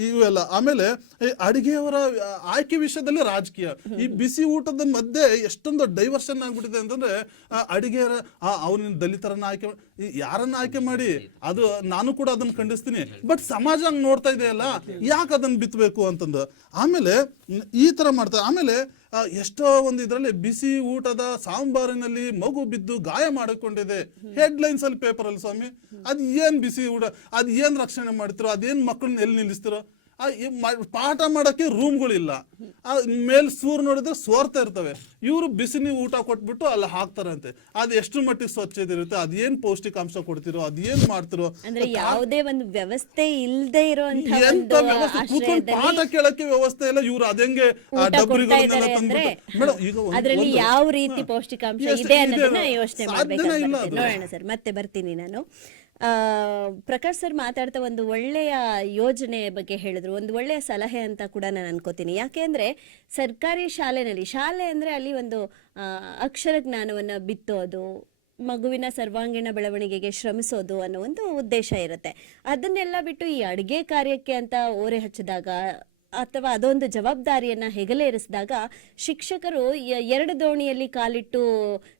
ಇವೆಲ್ಲ. ಆಮೇಲೆ ಅಡಿಗೆಯವರ ಆಯ್ಕೆ ವಿಷಯದಲ್ಲಿ ರಾಜಕೀಯ, ಈ ಬಿಸಿ ಊಟದ ಮಧ್ಯೆ ಎಷ್ಟೊಂದು ಡೈವರ್ಷನ್ ಆಗ್ಬಿಟ್ಟಿದೆ ಅಂತಂದ್ರೆ, ಅಡಿಗೆಯರ ಅವನ ದಲಿತರನ್ನ ಆಯ್ಕೆ ಯಾರನ್ನ ಆಯ್ಕೆ ಮಾಡಿ, ಅದು ನಾನು ಕೂಡ ಅದನ್ನ ಖಂಡಿಸ್ತೀನಿ. ಬಟ್ ಸಮಾಜ ಹಂಗ್ ನೋಡ್ತಾ ಇದೆಯಲ್ಲ, ಯಾಕೆ ಅದನ್ನ ಬಿತ್ತಬೇಕು ಅಂತಂದು. ಆಮೇಲೆ ಈ ತರ ಮಾಡ್ತಾರೆ. ಆಮೇಲೆ ಎಷ್ಟೋ ಒಂದು ಇದ್ರಲ್ಲಿ ಬಿಸಿ ಊಟದ ಸಾಂಬಾರಿನಲ್ಲಿ ಮಗು ಬಿದ್ದು ಗಾಯ ಮಾಡಿಕೊಂಡಿದೆ, ಹೆಡ್ಲೈನ್ಸ್ ಅಲ್ಲಿ ಪೇಪರ್ ಅಲ್ಲಿ. ಸ್ವಾಮಿ, ಅದ್ ಏನ್ ಬಿಸಿ ಊಟ, ಅದ್ ಏನ್ ರಕ್ಷಣೆ ಮಾಡ್ತಿರೋ, ಅದೇನ್ ಮಕ್ಕಳನ್ನ ಎಲ್ಲಿ ನಿಲ್ಲಿಸ್ತಿರೋ? ಪಾಠ ಮಾಡಕ್ಕೆ ರೂಮ್ಗಳಿಲ್ಲ, ಮೇಲ್ ಸೂರ್ ನೋಡಿದ್ರೆ ಸೋರ್ತಾ ಇರ್ತವೆ. ಇವರು ಬಿಸಿ ನೀವು ಊಟ ಕೊಟ್ಬಿಟ್ಟು ಅಲ್ಲಿ ಹಾಕ್ತಾರಂತೆ. ಅದ್ ಎಷ್ಟು ಮಟ್ಟಿಗೆ ಸ್ವಚ್ಛತೆ ಇರುತ್ತೆ, ಅದೇನ್ ಪೌಷ್ಟಿಕಾಂಶ ಕೊಡ್ತಿರೋ, ಅದೇನ್ ಮಾಡ್ತಿರೋ, ಅಂದ್ರೆ ಯಾವುದೇ ಒಂದು ವ್ಯವಸ್ಥೆ ಇಲ್ಲದೆ ಎಂತ ವ್ಯವಸ್ಥೆ, ಕೂತ್ಕೊಂಡು ಪಾಠ ಕೇಳಕ್ಕೆ ವ್ಯವಸ್ಥೆ ಇಲ್ಲ. ಇವ್ರು ಅದಂಗೆ ಡಬ್ರಿಗಳನ್ನೆಲ್ಲ ತಂದ್ಬಿಟ್ಟು, ಮೇಡಮ್ ಈಗ ಅದ್ರಲ್ಲಿ ಯಾವ ರೀತಿ ಪೌಷ್ಟಿಕಾಂಶ ಇದೆ ಅನ್ನೋದನ್ನ ಯೋಚನೆ ಮಾಡ್ಬೇಕಾಗುತ್ತೆ. ನೋಡೋಣ ಸರ್, ಮತ್ತೆ ಬರ್ತೀನಿ ನಾನು. ಪ್ರಕಾಶ್ ಸರ್ ಮಾತಾಡ್ತಾ ಒಂದು ಒಳ್ಳೆಯ ಯೋಜನೆ ಬಗ್ಗೆ ಹೇಳಿದ್ರು, ಒಂದು ಒಳ್ಳೆಯ ಸಲಹೆ ಅಂತ ಕೂಡ ನಾನು ಅನ್ಕೋತೀನಿ. ಯಾಕೆ ಅಂದ್ರೆ ಸರ್ಕಾರಿ ಶಾಲೆ ಅಂದ್ರೆ ಅಲ್ಲಿ ಒಂದು ಅಕ್ಷರ ಜ್ಞಾನವನ್ನ ಬಿತ್ತೋದು, ಮಗುವಿನ ಸರ್ವಾಂಗೀಣ ಬೆಳವಣಿಗೆಗೆ ಶ್ರಮಿಸೋದು ಅನ್ನೋ ಒಂದು ಉದ್ದೇಶ ಇರುತ್ತೆ. ಅದನ್ನೆಲ್ಲ ಬಿಟ್ಟು ಈ ಅಡುಗೆ ಕಾರ್ಯಕ್ಕೆ ಅಂತ ಓರೆ ಹಚ್ಚಿದಾಗ ಅಥವಾ ಅದೊಂದು ಜವಾಬ್ದಾರಿಯನ್ನ ಹೆಗಲೇರಿಸಿದಾಗ ಶಿಕ್ಷಕರು ಎರಡು ದೋಣಿಯಲ್ಲಿ ಕಾಲಿಟ್ಟು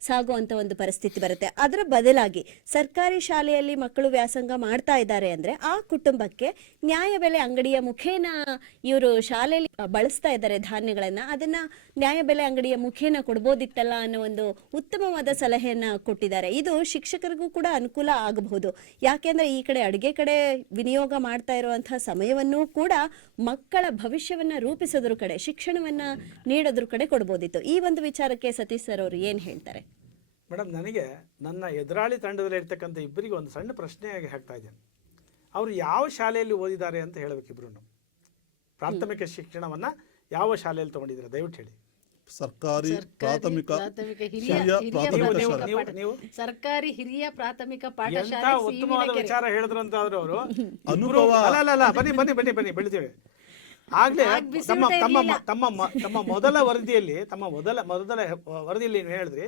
ಸಾಗುವಂತ ಒಂದು ಪರಿಸ್ಥಿತಿ ಬರುತ್ತೆ. ಅದರ ಬದಲಾಗಿ ಸರ್ಕಾರಿ ಶಾಲೆಯಲ್ಲಿ ಮಕ್ಕಳು ವ್ಯಾಸಂಗ ಮಾಡ್ತಾ ಇದ್ದಾರೆ ಅಂದ್ರೆ ಆ ಕುಟುಂಬಕ್ಕೆ ನ್ಯಾಯಬೆಲೆ ಅಂಗಡಿಯ ಮುಖೇನ ಇವರು ಶಾಲೆಯಲ್ಲಿ ಬಳಸ್ತಾ ಇದ್ದಾರೆ ಧಾನ್ಯಗಳನ್ನ, ಅದನ್ನ ನ್ಯಾಯಬೆಲೆ ಅಂಗಡಿಯ ಮುಖೇನ ಕೊಡ್ಬೋದಿತ್ತಲ್ಲ ಅನ್ನೋ ಒಂದು ಉತ್ತಮವಾದ ಸಲಹೆಯನ್ನ ಕೊಟ್ಟಿದ್ದಾರೆ. ಇದು ಶಿಕ್ಷಕರಿಗೂ ಕೂಡ ಅನುಕೂಲ ಆಗಬಹುದು. ಯಾಕೆಂದ್ರೆ ಈ ಕಡೆ ಅಡುಗೆ ಕಡೆ ವಿನಿಯೋಗ ಮಾಡ್ತಾ ಇರುವಂತಹ ಸಮಯವನ್ನೂ ಕೂಡ ಮಕ್ಕಳ ಭವಿಷ್ಯವನ್ನ ರೂಪಿಸೋದ್ರ ಕಡೆ, ಶಿಕ್ಷಣವನ್ನ ನೀಡೋದ್ರ ಕಡೆ ಕೊಡ್ಬೋದಿತ್ತು. ಈ ಒಂದು ವಿಚಾರಕ್ಕೆ ಸತೀಶ್ ಸರ್ ಅವರು ಏನ್ ಹೇಳ್ತಾರೆ? ಮೇಡಮ್, ನನಗೆ ನನ್ನ ಎದುರಾಳಿ ತಂಡದಲ್ಲಿ ಇರ್ತಕ್ಕಂಥ ಇಬ್ಬರಿಗೆ ಒಂದು ಸಣ್ಣ ಪ್ರಶ್ನೆಯಾಗಿ ಹಾಕ್ತಾ ಇದ್ದೇನೆ. ಅವರು ಯಾವ ಶಾಲೆಯಲ್ಲಿ ಓದಿದ್ದಾರೆ ಅಂತ ಹೇಳಬೇಕು. ಇಬ್ರು ಪ್ರಾಥಮಿಕ ಶಿಕ್ಷಣವನ್ನ ಯಾವ ಶಾಲೆಯಲ್ಲಿ ತಗೊಂಡಿದ್ದಾರೆ ದಯವಿಟ್ಟು ಹೇಳಿ. ಸರ್ಕಾರಿ ಪ್ರಾಥಮಿಕ ನೀವು ಸರ್ಕಾರಿ ಹಿರಿಯ ಪ್ರಾಥಮಿಕ ಎಂತ ಪಾಠಶಾಲೆ ಉತ್ತಮವಾದ ವಿಚಾರ ಹೇಳಿದ್ರು ಅಂತ ಆದ್ರೆ ಅವರು ಅನುಭವ ಅಲ್ಲ ಬನ್ನಿ ಬೆಳಿತೇವೆ. ಆಗ್ಲೇ ತಮ್ಮ ಮೊದಲ ವರದಿಯಲ್ಲಿ ನೀವು ಹೇಳಿದ್ರಿ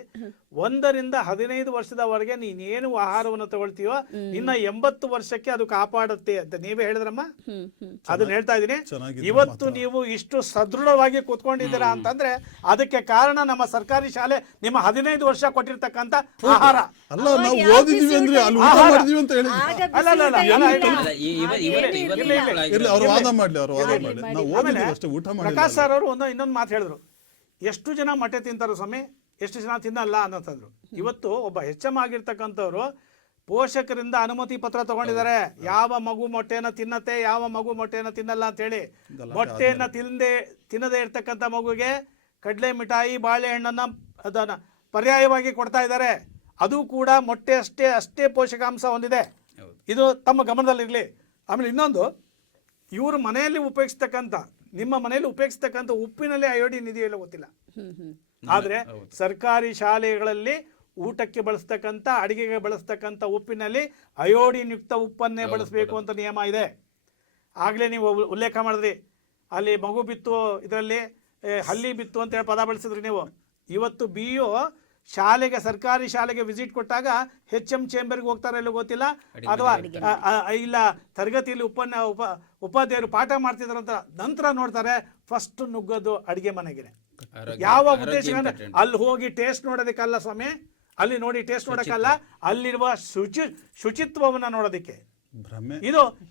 1 ರಿಂದ 15 ವರ್ಷದವರೆಗೆ ನೀನೇನು ಆಹಾರವನ್ನು ತಗೊಳ್ತೀಯೋ ಇನ್ನ 80 ವರ್ಷಕ್ಕೆ ಅದು ಕಾಪಾಡುತ್ತೆ ಅಂತ ನೀವೇ ಹೇಳಿದ್ರಮ್ಮ. ಅದನ್ನ ಹೇಳ್ತಾ ಇದೀನಿ. ಇವತ್ತು ನೀವು ಇಷ್ಟು ಸದೃಢವಾಗಿ ಕೂತ್ಕೊಂಡಿದ್ದೀರಾ ಅಂತಂದ್ರೆ ಅದಕ್ಕೆ ಕಾರಣ ನಮ್ಮ ಸರ್ಕಾರಿ ಶಾಲೆ ನಿಮ್ಮ 15 ವರ್ಷ ಕೊಟ್ಟಿರ್ತಕ್ಕಂಥ ಆಹಾರ. ಅಲ್ಲ, ನಾವು ಓದಿದೀವಿ ಅಂದ್ರೆ ಅಲ್ಲಿ ಊಟ ಮಾಡಿದೀವಿ ಅಂತ ಹೇಳಿ ಅವ್ರು ವಾದ ಮಾಡ್ಲಿ ನಾವು ಓದಿದೀವಿ ಅಷ್ಟೇ, ಊಟ ಮಾಡಿ. ಪ್ರಕಾಶ್ ಸರ್ ಅವರು ಇನ್ನೊಂದು ಮಾತು ಹೇಳಿದ್ರು. ಎಷ್ಟು ಜನ ಮೊಟ್ಟೆ ತಿಂತಾರೋ ಸ್ವಾಮಿ, ಎಷ್ಟು ಜನ ತಿನ್ನಲ್ಲ ಅನ್ನೋಂಥದ್ದು. ಇವತ್ತು ಒಬ್ಬ HM ಆಗಿರ್ತಕ್ಕಂಥವ್ರು ಪೋಷಕರಿಂದ ಅನುಮತಿ ಪತ್ರ ತಗೊಂಡಿದ್ದಾರೆ. ಯಾವ ಮಗು ಮೊಟ್ಟೆನ ತಿನ್ನತ್ತೆ, ಯಾವ ಮಗು ಮೊಟ್ಟೆನ ತಿನ್ನಲ್ಲ ಅಂತ ಹೇಳಿ. ಮೊಟ್ಟೆಯನ್ನ ತಿನ್ನದೇ ಇರ್ತಕ್ಕಂಥ ಮಗುಗೆ ಕಡಲೆ ಮಿಠಾಯಿ, ಬಾಳೆಹಣ್ಣನ್ನ ಅದನ್ನ ಪರ್ಯಾಯವಾಗಿ ಕೊಡ್ತಾ ಇದ್ದಾರೆ. ಅದು ಕೂಡ ಮೊಟ್ಟೆ ಅಷ್ಟೇ ಪೋಷಕಾಂಶ ಹೊಂದಿದೆ. ಇದು ತಮ್ಮ ಗಮನದಲ್ಲಿರಲಿ. ಆಮೇಲೆ ಇನ್ನೊಂದು, ಇವರು ಮನೆಯಲ್ಲಿ ಉಪಯೋಗಿಸ್ತಕ್ಕಂಥ, ನಿಮ್ಮ ಮನೆಯಲ್ಲಿ ಉಪಯೋಗಿಸ್ತಕ್ಕಂಥ ಉಪ್ಪಿನಲ್ಲಿ ಅಯೋಡಿನ್ ಇದೆಯಲ್ಲ ಗೊತ್ತಿಲ್ಲ. ಆದ್ರೆ ಸರ್ಕಾರಿ ಶಾಲೆಗಳಲ್ಲಿ ಊಟಕ್ಕೆ ಬಳಸ್ತಕ್ಕಂಥ, ಅಡಿಗೆಗೆ ಬಳಸ್ತಕ್ಕಂಥ ಉಪ್ಪಿನಲ್ಲಿ ಅಯೋಡಿನ್ ಯುಕ್ತ ಉಪ್ಪನ್ನೇ ಬಳಸಬೇಕು ಅಂತ ನಿಯಮ ಇದೆ. ಆಗ್ಲೇ ನೀವು ಉಲ್ಲೇಖ ಮಾಡಿದ್ರಿ, ಅಲ್ಲಿ ಮಗು ಬಿತ್ತು, ಇದರಲ್ಲಿ ಹಲ್ಲಿ ಬಿತ್ತು ಅಂತ ಹೇಳಿ ಪದ ಬಳಸಿದ್ರಿ ನೀವು. ಇವತ್ತು BO ಶಾಲೆಗೆ, ಸರ್ಕಾರಿ ಶಾಲೆಗೆ ವಿಸಿಟ್ ಕೊಟ್ಟಾಗ HM ಚೇಂಬರ್ಗೆ ಹೋಗ್ತಾರ ಇಲ್ಲ ಗೊತ್ತಿಲ್ಲ, ಅಥವಾ ಇಲ್ಲ ತರಗತಿಯಲ್ಲಿ ಉಪಾಧ್ಯಾಯರು ಪಾಠ ಮಾಡ್ತಿದ್ರಂತ ನಂತರ ನೋಡ್ತಾರೆ, ಫಸ್ಟ್ ನುಗ್ಗೋದು ಅಡಿಗೆ ಮನೆಗೆ. ಯಾವ ಉದ್ದೇಶ? ಅಲ್ಲಿ ಹೋಗಿ ಟೇಸ್ಟ್ ನೋಡೋದಕ್ಕಲ್ಲ ಸ್ವಾಮಿ, ಅಲ್ಲಿ ನೋಡಿ ಟೇಸ್ಟ್ ನೋಡಕ್ಕಲ್ಲ, ಅಲ್ಲಿರುವ ಶುಚಿತ್ವವನ್ನ ನೋಡೋದಕ್ಕೆ.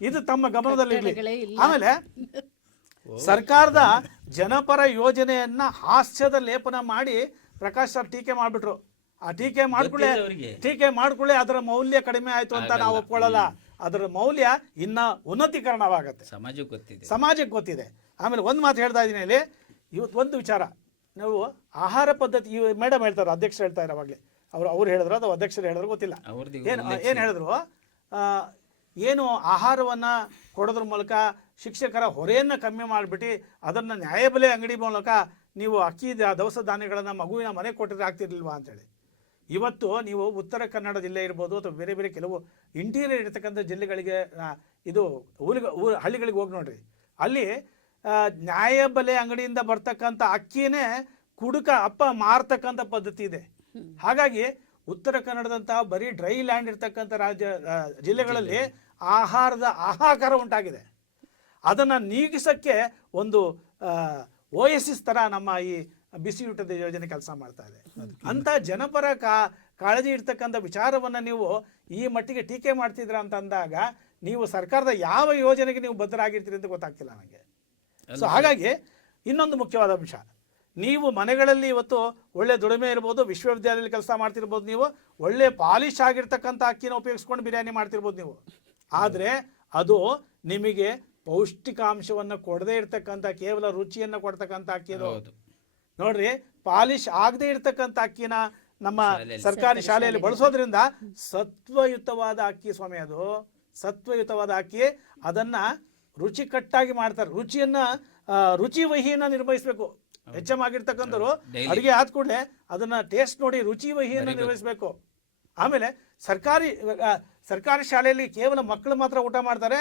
ಇದು ತಮ್ಮ ಗಮನದಲ್ಲಿ. ಆಮೇಲೆ ಸರ್ಕಾರದ ಜನಪರ ಯೋಜನೆಯನ್ನ ಹಾಸ್ಯದ ಲೇಪನ ಮಾಡಿ ಪ್ರಕಾಶ್ ಸರ್ ಟೀಕೆ ಮಾಡ್ಬಿಟ್ರು. ಆ ಟೀಕೆ ಮಾಡ್ಕೊಳ್ಳೆ ಅದರ ಮೌಲ್ಯ ಕಡಿಮೆ ಆಯ್ತು ಅಂತ ನಾವು ಒಪ್ಕೊಳ್ಳಲ್ಲ. ಅದರ ಮೌಲ್ಯ ಇನ್ನ ಉನ್ನತೀಕರಣವಾಗತ್ತೆ, ಸಮಾಜಕ್ಕೆ ಗೊತ್ತಿದೆ. ಆಮೇಲೆ ಒಂದು ಮಾತು ಹೇಳ್ತಾ ಇದೀನಿ ಇಲ್ಲಿ, ಇವತ್ತು ಒಂದು ವಿಚಾರ. ನಾವು ಆಹಾರ ಪದ್ಧತಿ, ಮೇಡಮ್ ಹೇಳ್ತಾರೆ, ಅಧ್ಯಕ್ಷರು ಹೇಳ್ತಾ ಇರೋ ಅವಾಗಲೇ, ಅವ್ರು ಹೇಳಿದ್ರು, ಅದು ಅಧ್ಯಕ್ಷರು ಹೇಳಿದ್ರು ಗೊತ್ತಿಲ್ಲ, ಏನು ಹೇಳಿದ್ರು, ಏನು ಆಹಾರವನ್ನ ಕೊಡೋದ್ರ ಮೂಲಕ ಶಿಕ್ಷಕರ ಹೊರೆಯನ್ನು ಕಮ್ಮಿ ಮಾಡಿಬಿಟ್ಟು ಅದನ್ನು ನ್ಯಾಯಬೆಲೆ ಅಂಗಡಿ ಮೂಲಕ ನೀವು ಅಕ್ಕಿ ದವಸ ಧಾನ್ಯಗಳನ್ನು ಮಗುವಿನ ಮನೆಗೆ ಕೊಟ್ಟಿದ್ರೆ ಆಗ್ತಿರ್ಲಿಲ್ವಾ ಅಂತೇಳಿ. ಇವತ್ತು ನೀವು ಉತ್ತರ ಕನ್ನಡ ಜಿಲ್ಲೆ ಇರ್ಬೋದು ಅಥವಾ ಬೇರೆ ಬೇರೆ ಕೆಲವು ಇಂಟೀರಿಯರ್ ಇರತಕ್ಕಂಥ ಜಿಲ್ಲೆಗಳಿಗೆ, ಇದು ಹಳ್ಳಿಗಳಿಗೆ ಹೋಗಿ ನೋಡ್ರಿ, ಅಲ್ಲಿ ನ್ಯಾಯಬೆಲೆ ಅಂಗಡಿಯಿಂದ ಬರ್ತಕ್ಕಂಥ ಅಕ್ಕಿನೇ ಕುಡುಕ ಅಪ್ಪ ಮಾರ್ತಕ್ಕಂಥ ಪದ್ಧತಿ ಇದೆ. ಹಾಗಾಗಿ ಉತ್ತರ ಕನ್ನಡದಂತಹ ಬರೀ ಡ್ರೈ ಲ್ಯಾಂಡ್ ಇರ್ತಕ್ಕಂಥ ಜಿಲ್ಲೆಗಳಲ್ಲಿ ಆಹಾರದ ಹಾಹಾಕಾರ ಉಂಟಾಗಿದೆ. ಅದನ್ನು ನೀಗಿಸೋಕ್ಕೆ ಒಂದು OSS ಥರ ನಮ್ಮ ಈ ಬಿಸಿಯೂಟದ ಯೋಜನೆ ಕೆಲಸ ಮಾಡ್ತಾ ಇದೆ. ಅಂತ ಜನಪರ ಕಾಳಜಿ ಇರ್ತಕ್ಕಂಥ ವಿಚಾರವನ್ನು ನೀವು ಈ ಮಟ್ಟಿಗೆ ಟೀಕೆ ಮಾಡ್ತಿದ್ರ ಅಂತ ಅಂದಾಗ ನೀವು ಸರ್ಕಾರದ ಯಾವ ಯೋಜನೆಗೆ ನೀವು ಬದ್ಧರಾಗಿರ್ತೀರಿ ಅಂತ ಗೊತ್ತಾಗ್ತಿಲ್ಲ ನನಗೆ. ಸೊ ಹಾಗಾಗಿ ಇನ್ನೊಂದು ಮುಖ್ಯವಾದ ಅಂಶ, ನೀವು ಮನೆಗಳಲ್ಲಿ ಇವತ್ತು ಒಳ್ಳೆ ದುಡಿಮೆ ಇರ್ಬೋದು, ವಿಶ್ವವಿದ್ಯಾಲಯದಲ್ಲಿ ಕೆಲಸ ಮಾಡ್ತಿರ್ಬೋದು, ನೀವು ಒಳ್ಳೆ ಪಾಲಿಶ್ ಆಗಿರ್ತಕ್ಕಂಥ ಅಕ್ಕಿನ ಉಪಯೋಗಿಸ್ಕೊಂಡು ಬಿರಿಯಾನಿ ಮಾಡ್ತಿರ್ಬೋದು ನೀವು. ಆದರೆ ಅದು ನಿಮಗೆ ಪೌಷ್ಟಿಕಾಂಶವನ್ನು ಕೊಡದೇ ಇರ್ತಕ್ಕಂಥ, ಕೇವಲ ರುಚಿಯನ್ನು ಕೊಡ್ತಕ್ಕಂಥ ಅಕ್ಕಿ ಅದು. ನೋಡ್ರಿ, ಪಾಲಿಶ್ ಆಗದೆ ಇರ್ತಕ್ಕಂಥ ಅಕ್ಕಿನ ನಮ್ಮ ಸರ್ಕಾರಿ ಶಾಲೆಯಲ್ಲಿ ಬಳಸೋದ್ರಿಂದ ಸತ್ವಯುತವಾದ ಅಕ್ಕಿ ಸ್ವಾಮಿ, ಅದು ಸತ್ವಯುತವಾದ ಅಕ್ಕಿ. ಅದನ್ನ ರುಚಿಕಟ್ಟಾಗಿ ಮಾಡ್ತಾರೆ. ರುಚಿ ವಹಿಯನ್ನ ನಿರ್ವಹಿಸಬೇಕು. HM ಆಗಿರ್ತಕ್ಕಂಥವ್ರು ಅಡಿಗೆ ಆದ ಕೂಡಲೇ ಅದನ್ನ ಟೇಸ್ಟ್ ನೋಡಿ ರುಚಿ ವಹಿಯನ್ನು ನಿರ್ವಹಿಸಬೇಕು. ಆಮೇಲೆ ಸರ್ಕಾರಿ ಶಾಲೆಯಲ್ಲಿ ಕೇವಲ ಮಕ್ಕಳು ಮಾತ್ರ ಊಟ ಮಾಡ್ತಾರೆ,